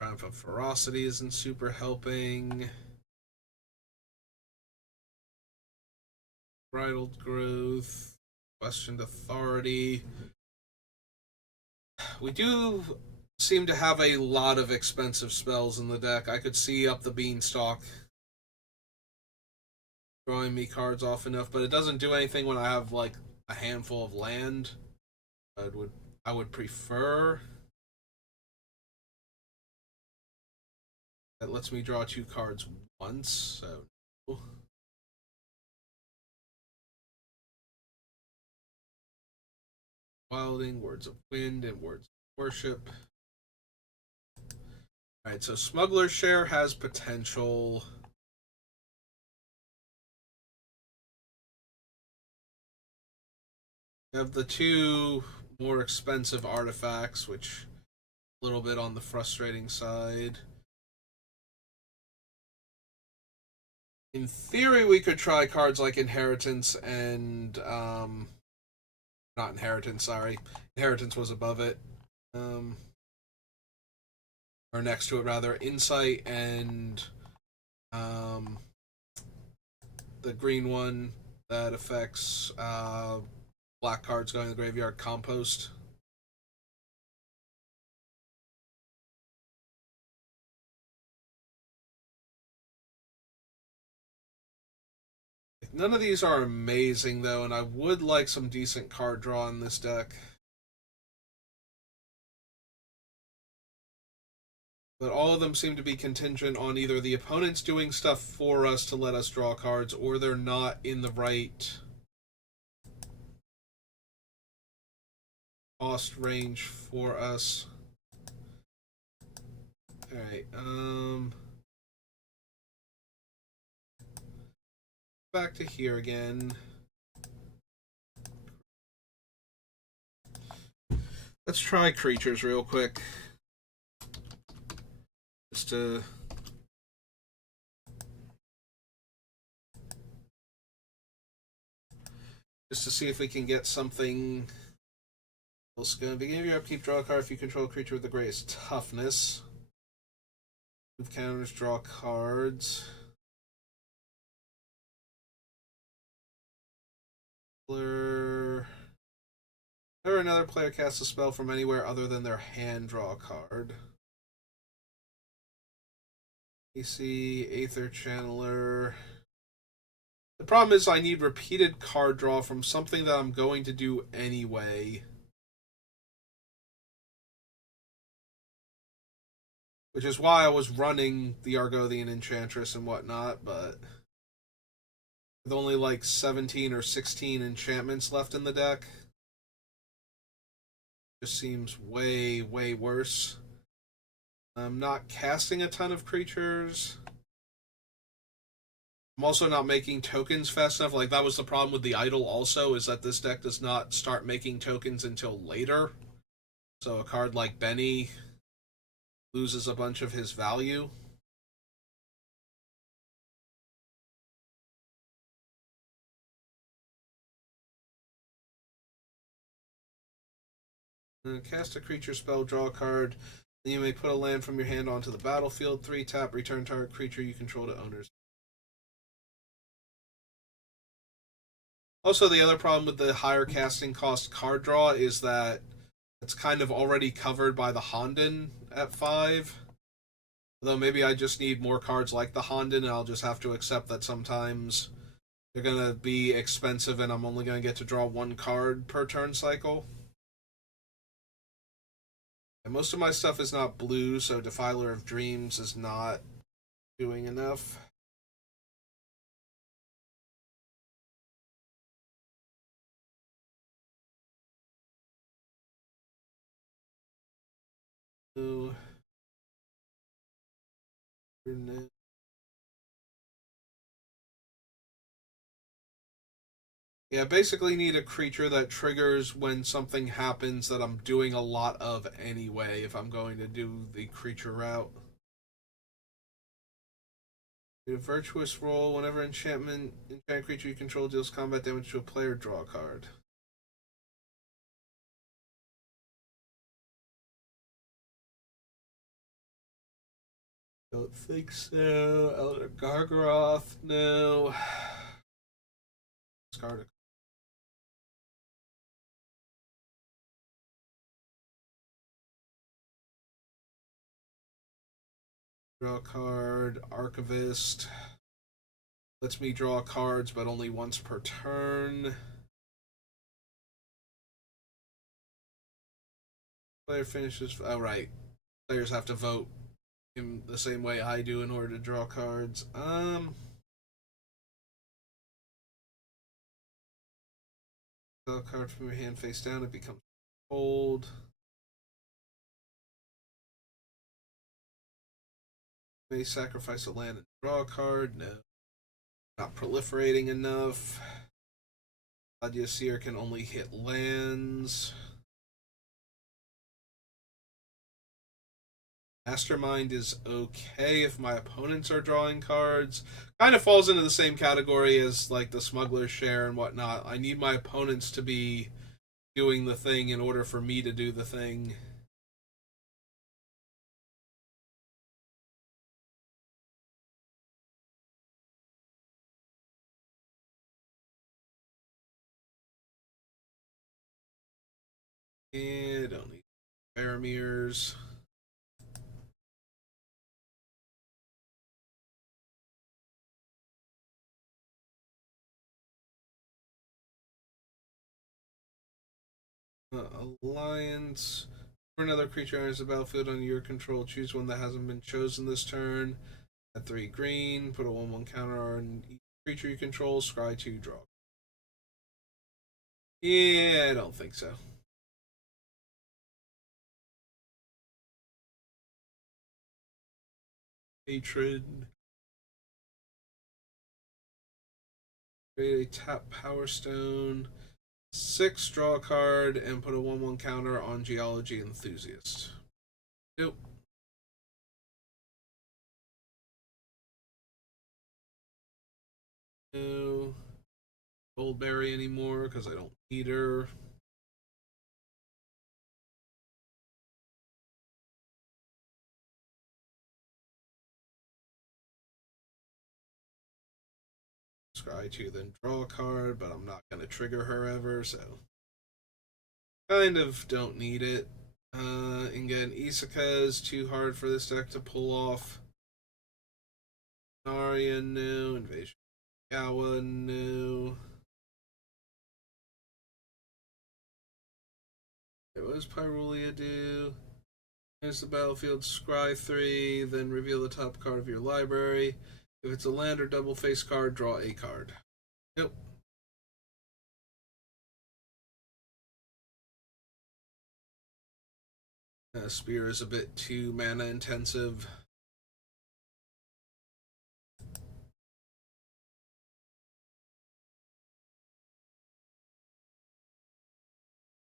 Triumph of Ferocity isn't super helping. Bridled Growth. Questioned Authority. We do seem to have a lot of expensive spells in the deck. I could see up the beanstalk drawing me cards off enough, but it doesn't do anything when I have like a handful of land. I would prefer that lets me draw 2 cards once, so Wilding, Words of Wind, and Words of Worship. Alright, so Smuggler's Share has potential. We have the 2 more expensive artifacts, which a little bit on the frustrating side. In theory, we could try cards like Inheritance and not Inheritance, sorry. Inheritance was above it. Or next to it rather, Insight and the green one that affects black cards going to the graveyard, Compost. None of these are amazing though, and I would like some decent card draw in this deck. But all of them seem to be contingent on either the opponent's doing stuff for us to let us draw cards, or they're not in the right cost range for us. Alright, back to here again. Let's try creatures real quick. Just to see if we can get something else going. Beginning of your upkeep, draw a card if you control a creature with the greatest toughness. Move counters, draw cards. Whenever another player casts a spell from anywhere other than their hand, draw a card. AC, Aether Channeler. The problem is I need repeated card draw from something that I'm going to do anyway. Which is why I was running the Argothian Enchantress and whatnot, but with only like 17 or 16 enchantments left in the deck, just seems way, way worse. I'm not casting a ton of creatures. I'm also not making tokens fast enough. Like, that was the problem with the Idol also, is that this deck does not start making tokens until later. So a card like Benny loses a bunch of his value. Cast a creature spell, draw a card. Then you may put a land from your hand onto the battlefield. 3 tap, return target creature you control to owners. Also, the other problem with the higher casting cost card draw is that it's kind of already covered by the Honden at 5. Though maybe I just need more cards like the Honden, and I'll just have to accept that sometimes they're going to be expensive and I'm only going to get to draw 1 card per turn cycle. And most of my stuff is not blue, so Defiler of Dreams is not doing enough. No. Yeah, basically need a creature that triggers when something happens that I'm doing a lot of anyway if I'm going to do the creature route. A virtuous roll whenever enchant creature you control deals combat damage to a player, draw a card. Don't think so. Elder Gargaroth, no. Discard a draw a card. Archivist lets me draw cards, but only once per turn. Player finishes. Oh, right. Players have to vote in the same way I do in order to draw cards. Draw a card from your hand face down. It becomes cold. May sacrifice a land and draw a card. No. Not proliferating enough. Adya Seer can only hit lands. Mastermind is okay if my opponents are drawing cards. Kind of falls into the same category as like the Smuggler's Share and whatnot. I need my opponents to be doing the thing in order for me to do the thing. I don't need Faramir's. Alliance. For another creature enters the battlefield under your control, choose one that hasn't been chosen this turn. At 3 green, put a 1/1 counter on each creature you control, scry 2, draw. Yeah, I don't think so. Hatred. Create a tap Power Stone. 6, draw a card, and put a 1/1 counter on Geology Enthusiast. Nope. No. Goldberry anymore because I don't need her. Scry 2, then draw a card, but I'm not going to trigger her ever, so kind of don't need it. Again, Isaka is too hard for this deck to pull off. Narya, no. Invasion Yawa, no. What does Pyrulia do? Here's the battlefield, scry 3, then reveal the top card of your library. If it's a land or double face card, draw a card. Nope. Spear is a bit too mana intensive.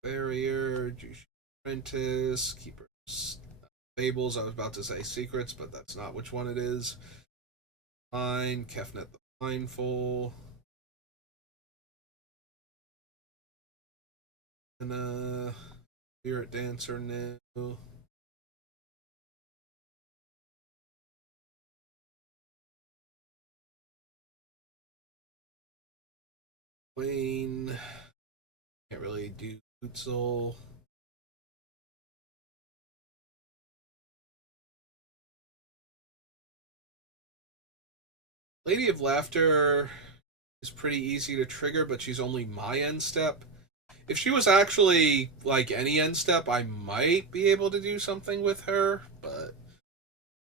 Barrier, Apprentice, Keeper's Fables. I was about to say Secrets, but that's not which one it is. Fine, Kefnet the Mindful. And Spirit Dancer, no. Wayne. Can't really do Utzel. Lady of Laughter is pretty easy to trigger, but she's only my end step. If she was actually like any end step, I might be able to do something with her, but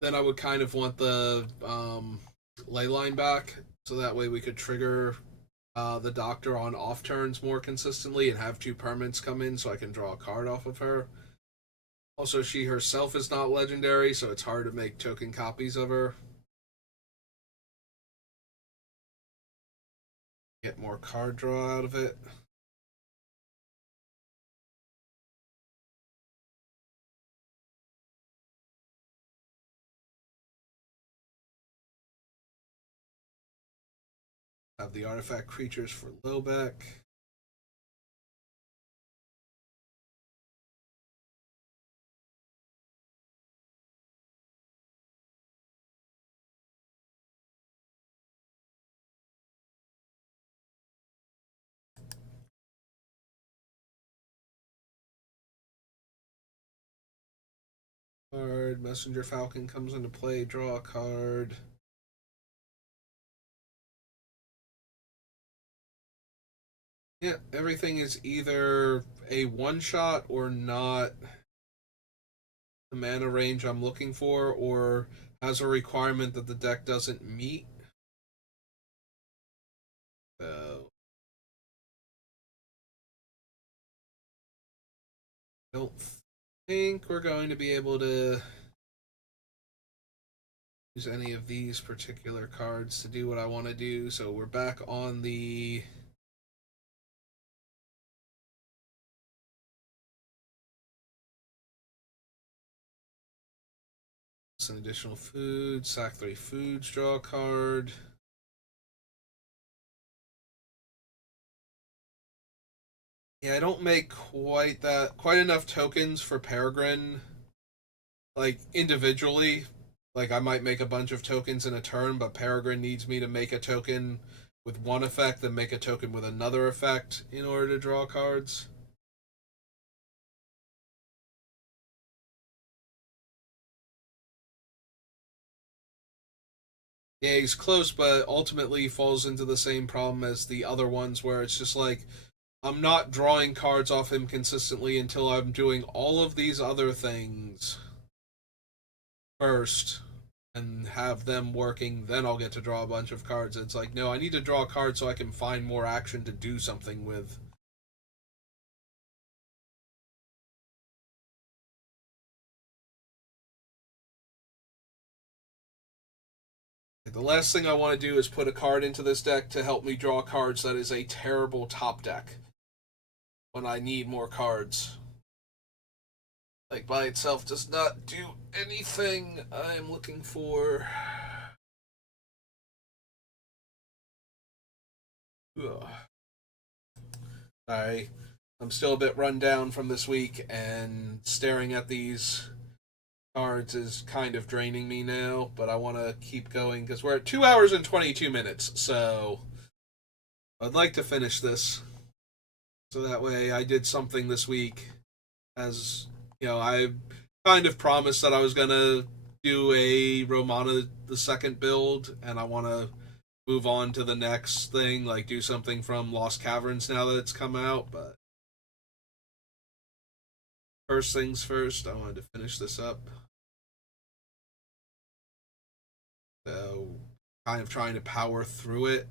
then I would kind of want the ley line back, so that way we could trigger the doctor on off turns more consistently and have 2 permanents come in so I can draw a card off of her. Also, she herself is not legendary, so it's hard to make token copies of her. Get more card draw out of it. Have the artifact creatures for Lowbeck. Card. Messenger Falcon comes into play. Draw a card. Yeah, everything is either a one shot or not the mana range I'm looking for, or has a requirement that the deck doesn't meet. So, don't think we're going to be able to use any of these particular cards to do what I want to do. So we're back on the some additional food, sack 3 foods, draw a card. Yeah, I don't make quite enough tokens for Peregrine, like individually. Like I might make a bunch of tokens in a turn, but Peregrine needs me to make a token with one effect, then make a token with another effect in order to draw cards. Yeah, he's close, but ultimately falls into the same problem as the other ones where it's just like I'm not drawing cards off him consistently until I'm doing all of these other things first and have them working, then I'll get to draw a bunch of cards. It's like, no, I need to draw a card so I can find more action to do something with. The last thing I want to do is put a card into this deck to help me draw cards that is a terrible top deck when I need more cards. Like, by itself does not do anything I'm looking for. Ugh. I'm still a bit run down from this week, and staring at these cards is kind of draining me now, but I want to keep going because we're at 2 hours and 22 minutes, so I'd like to finish this. So that way I did something this week. As you know, I kind of promised that I was going to do a Romana the second build, and I want to move on to the next thing, like do something from Lost Caverns now that it's come out, but first things first, I wanted to finish this up. So, kind of trying to power through it.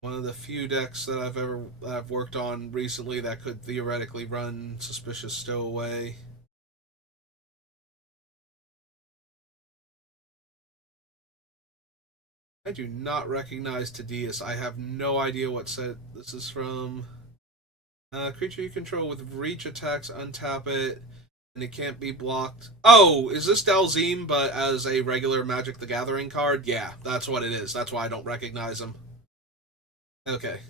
One of the few decks that I've worked on recently that could theoretically run Suspicious Stowaway. I do not recognize Tedious. I have no idea what set this is from. Creature you control with reach attacks, untap it, and it can't be blocked. Oh, is this Dalzim, but as a regular Magic the Gathering card? Yeah, that's what it is. That's why I don't recognize him. Okay.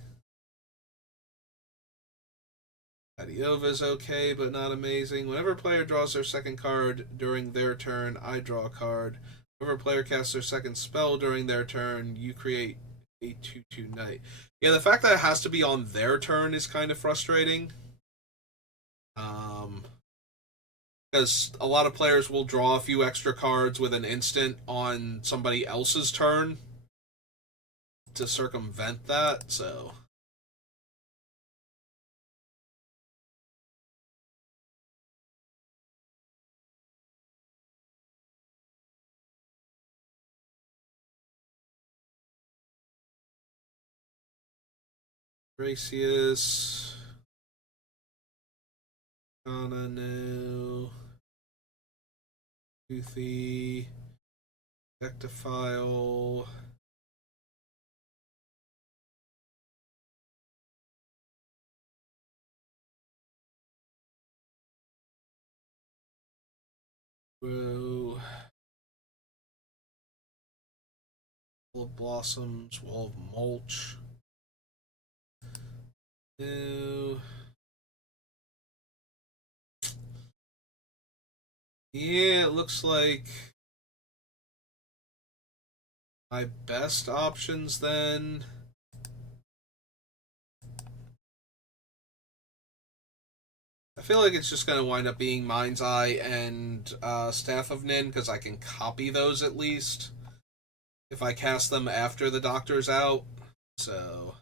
Adiova's okay, but not amazing. Whenever a player draws their second card during their turn, I draw a card. Whenever a player casts their second spell during their turn, you create a 2/2 knight. Yeah, the fact that it has to be on their turn is kind of frustrating. Um, because a lot of players will draw a few extra cards with an instant on somebody else's turn to circumvent that, so. Gracious. Kana, no. Toothy. Ectophile. Whoa. Wall of Blossoms. Wall of Mulch. No. Yeah, it looks like my best options then. I feel like it's just going to wind up being Mind's Eye and Staff of Nin, because I can copy those at least if I cast them after the Doctor's out. So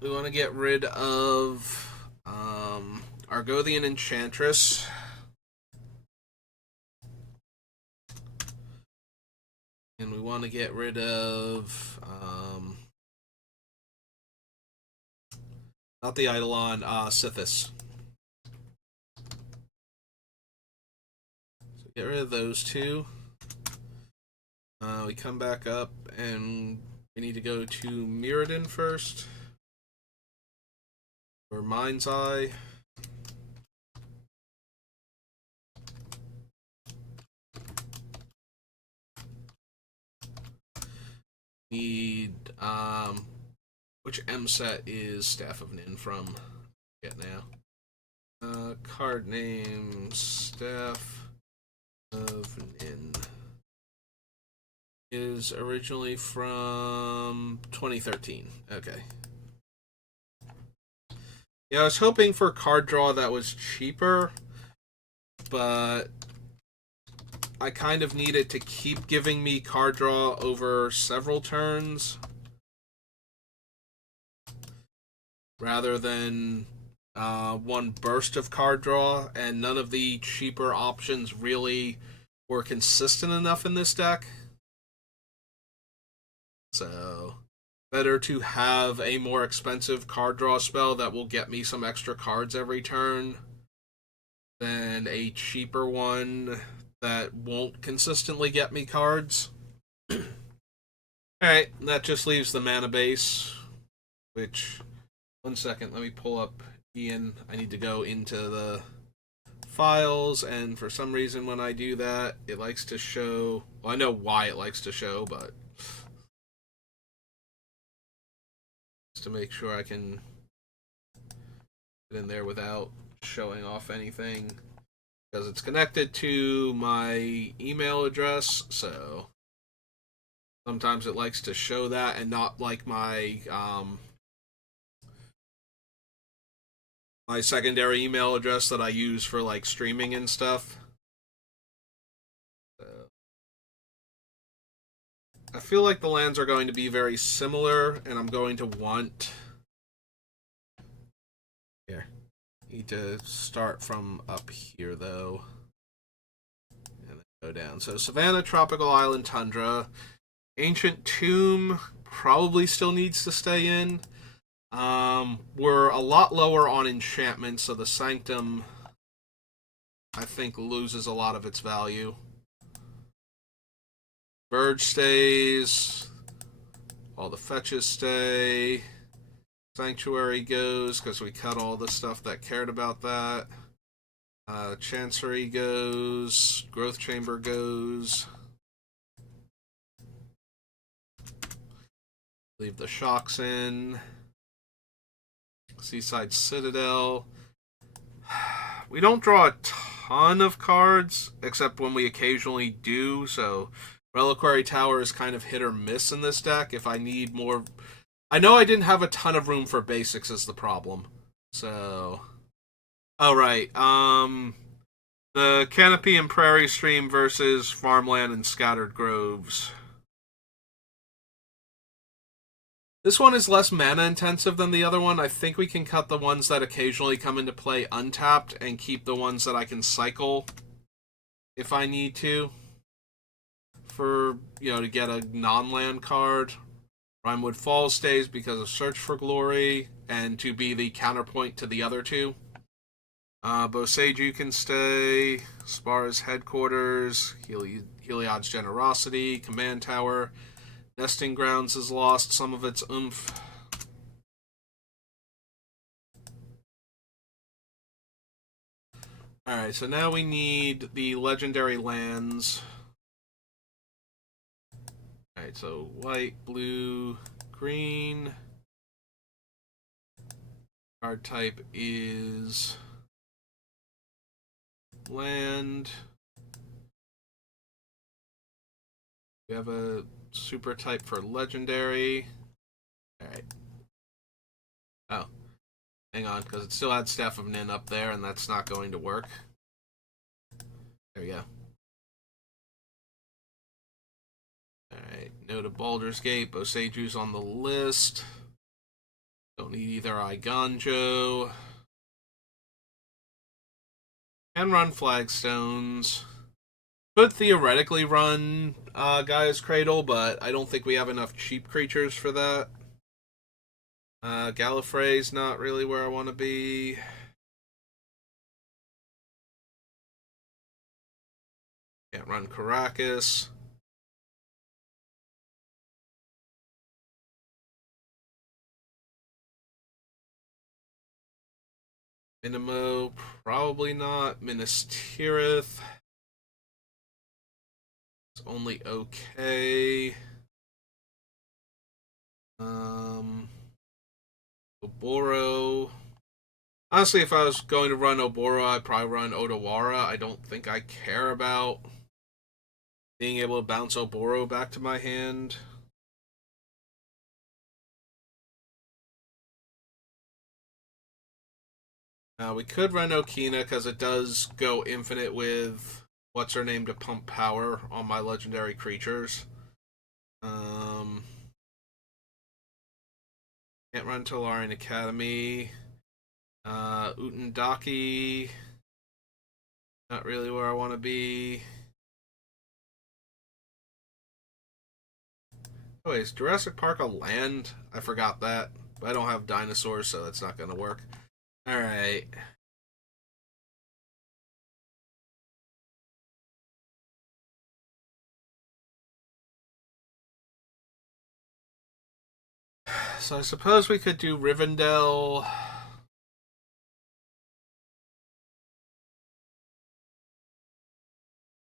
we want to get rid of Argothian Enchantress. And we want to get rid of not the Eidolon, Sithis. So get rid of those two. We come back up and we need to go to Mirrodin first. Or Mind's Eye. Need which M set is Staff of Nin from? Get now. Card name Staff of Nin is originally from 2013. Okay. Yeah, I was hoping for card draw that was cheaper, but I kind of need it to keep giving me card draw over several turns rather than one burst of card draw, and none of the cheaper options really were consistent enough in this deck. So, better to have a more expensive card draw spell that will get me some extra cards every turn than a cheaper one that won't consistently get me cards. Alright, that just leaves the mana base, which, one second, let me pull up Ian. I need to go into the files, and for some reason when I do that, it likes to show, well, I know why it likes to show, but just to make sure I can get in there without showing off anything, because it's connected to my email address, so sometimes it likes to show that and not like my my secondary email address that I use for like streaming and stuff. So, I feel like the lands are going to be very similar, and I'm going to want here. Need to start from up here though, and then go down. So Savannah, Tropical Island, Tundra, Ancient Tomb probably still needs to stay in. We're a lot lower on enchantment, so the Sanctum, I think, loses a lot of its value. Verge stays. All the fetches stay. Sanctuary goes, because we cut all the stuff that cared about that. Chancery goes. Growth Chamber goes. Leave the shocks in. Seaside Citadel. We don't draw a ton of cards, except when we occasionally do, so Reliquary Tower is kind of hit or miss in this deck. If I need more... I know I didn't have a ton of room for basics is the problem. So... Oh, right. The Canopy and Prairie Stream versus Farmland and Scattered Groves. This one is less mana intensive than the other one. I think we can cut the ones that occasionally come into play untapped and keep the ones that I can cycle if I need to. For, to get a non-land card. Rimewood Falls stays because of Search for Glory and to be the counterpoint to the other two. Boseiju can stay. Spar's Headquarters, Heliod's Generosity, Command Tower. Nesting Grounds has lost some of its oomph. Alright, so now we need the legendary lands. Alright, so white, blue, green. Card type is land. We have a super type for legendary. Alright. Oh. Hang on, because it still had Staff of Nin up there, and that's not going to work. There we go. Alright, no to Baldur's Gate. Boseiju's on the list. Don't need either Iganjo. Can run Flagstones. Could theoretically run Gaia's Cradle, but I don't think we have enough cheap creatures for that. Gallifrey's not really where I want to be. Can't run Caracas. Minimo, probably not. Minas Tirith. It's only okay. Oboro. Honestly, if I was going to run Oboro, I'd probably run Odawara. I don't think I care about being able to bounce Oboro back to my hand. We could run Okina because it does go infinite with what's her name to pump power on my legendary creatures. Can't run Tolarian Academy. Utendaki. Not really where I want to be. Oh, wait, is Jurassic Park a land? I forgot that. But I don't have dinosaurs, so that's not going to work. Alright. So I suppose we could do Rivendell.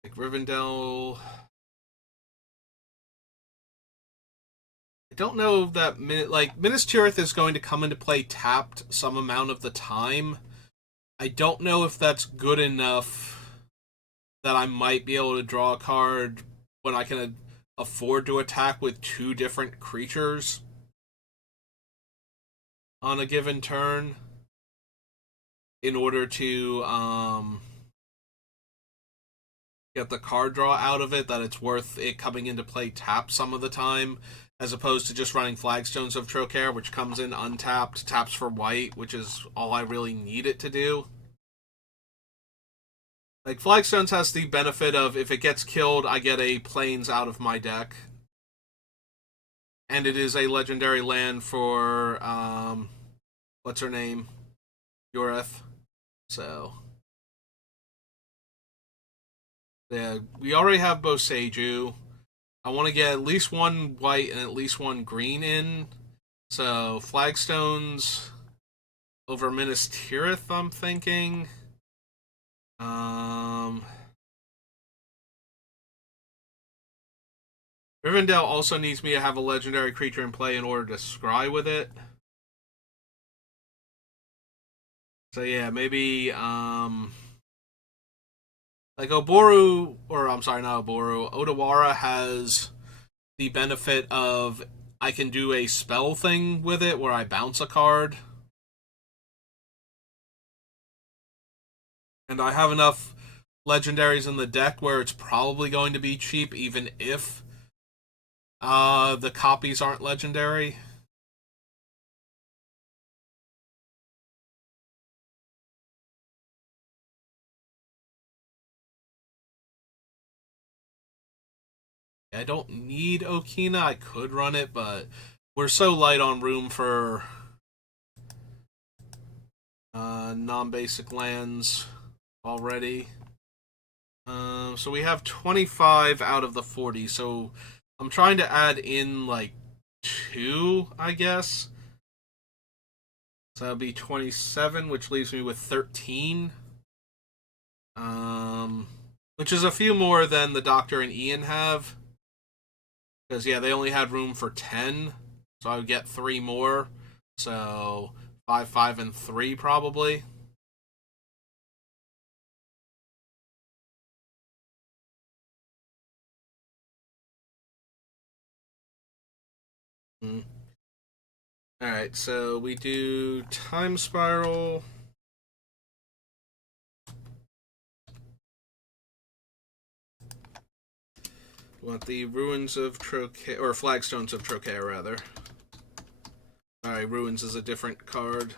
Like Rivendell. I don't know that Minas Tirith is going to come into play tapped some amount of the time. I don't know if that's good enough that I might be able to draw a card when I can afford to attack with two different creatures on a given turn in order to get the card draw out of it, that it's worth it coming into play tapped some of the time, as opposed to just running Flagstones of Trocaire, which comes in untapped, taps for white, which is all I really need it to do. Like, Flagstones has the benefit of, if it gets killed, I get a Plains out of my deck. And it is a legendary land for, what's her name? Yoreth. So, yeah, we already have Boseiju. I want to get at least one white and at least one green in. So, Flagstones over Minas Tirith, I'm thinking. Rivendell also needs me to have a legendary creature in play in order to scry with it. So yeah, maybe like Oboru, or I'm sorry, not Oboru. Odawara has the benefit of I can do a spell thing with it where I bounce a card. And I have enough legendaries in the deck where it's probably going to be cheap, even if the copies aren't legendary. I don't need Okina. I could run it, but we're so light on room for non-basic lands already. So we have 25 out of the 40. So I'm trying to add in like 2, I guess. So that'll be 27, which leaves me with 13. Which is a few more than the Doctor and Ian have. Because, yeah, they only had room for 10. So I would get 3 more. So 5, 5, and 3 probably. Hmm. Alright, so we do Time Spiral. We want the Ruins of Trocea, or Flagstones of Trocea, rather. Alright, Ruins is a different card.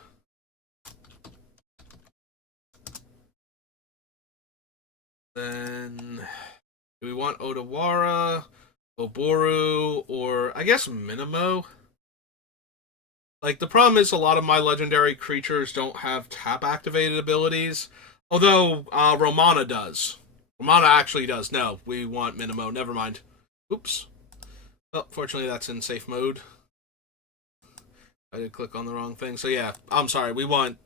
Then, do we want Odawara, Oboru, or I guess Minimo? Like, the problem is a lot of my legendary creatures don't have tap-activated abilities. Although, Romana does. Romana actually does. No, we want Minimo. Never mind. Oops. Well, fortunately, that's in safe mode. I did click on the wrong thing. So, yeah, I'm sorry. We want,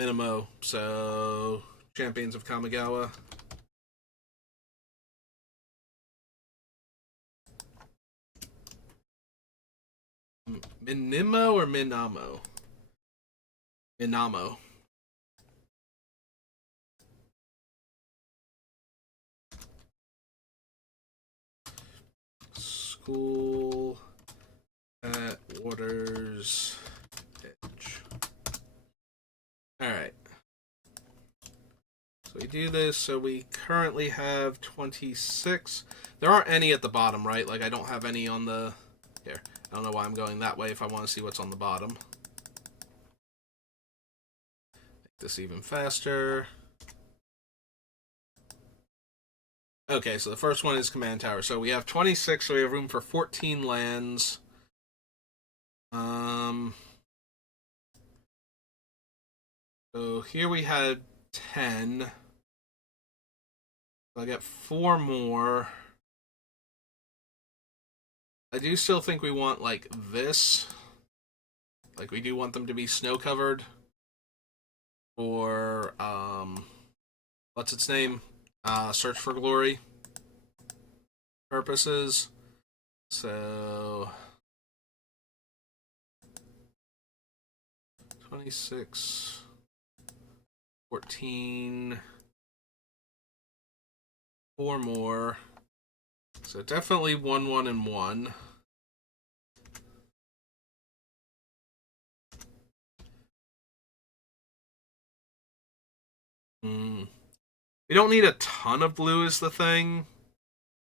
Minimo. So, Champions of Kamigawa. Minimo or Minamo? Minamo. School at Water's Edge. Alright. So we do this, so we currently have 26. There aren't any at the bottom, right? Like, I don't have any on the... Here. I don't know why I'm going that way if I want to see what's on the bottom. Make this even faster. Okay, so the first one is Command Tower. So we have 26, so we have room for 14 lands. So here we had 10. So I get 4 more. I do still think we want, like, this. Like, we do want them to be snow-covered. For, what's its name? Search for Glory purposes. So 26, 14, 4 more. So definitely 1, 1, and 1. We don't need a ton of blue is the thing.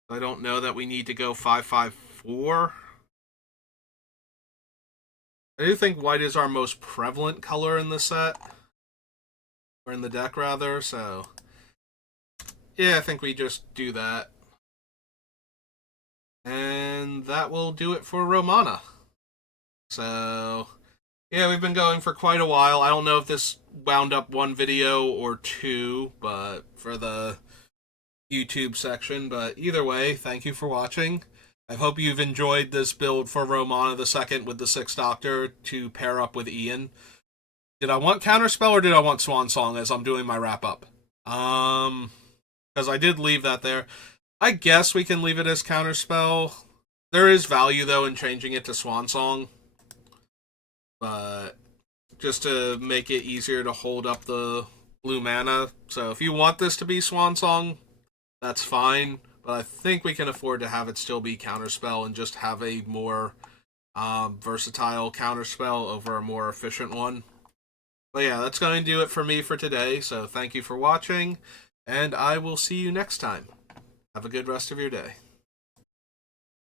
I don't know that we need to go 5, 5, 4. I do think white is our most prevalent color in the set. Or in the deck, rather, so... Yeah, I think we just do that. And that will do it for Romana. So... Yeah, we've been going for quite a while. I don't know if this wound up 1 video or 2, but for the YouTube section. But either way, thank you for watching. I hope you've enjoyed this build for Romana the Second with the 6th Doctor to pair up with Ian. Did I want Counterspell or did I want Swan Song as I'm doing my wrap-up? Because I did leave that there. I guess we can leave it as Counterspell. There is value, though, in changing it to Swan Song. But just to make it easier to hold up the blue mana. So if you want this to be Swan Song, that's fine. But I think we can afford to have it still be Counterspell and just have a more versatile Counterspell over a more efficient one. But yeah, that's going to do it for me for today. So thank you for watching, and I will see you next time. Have a good rest of your day.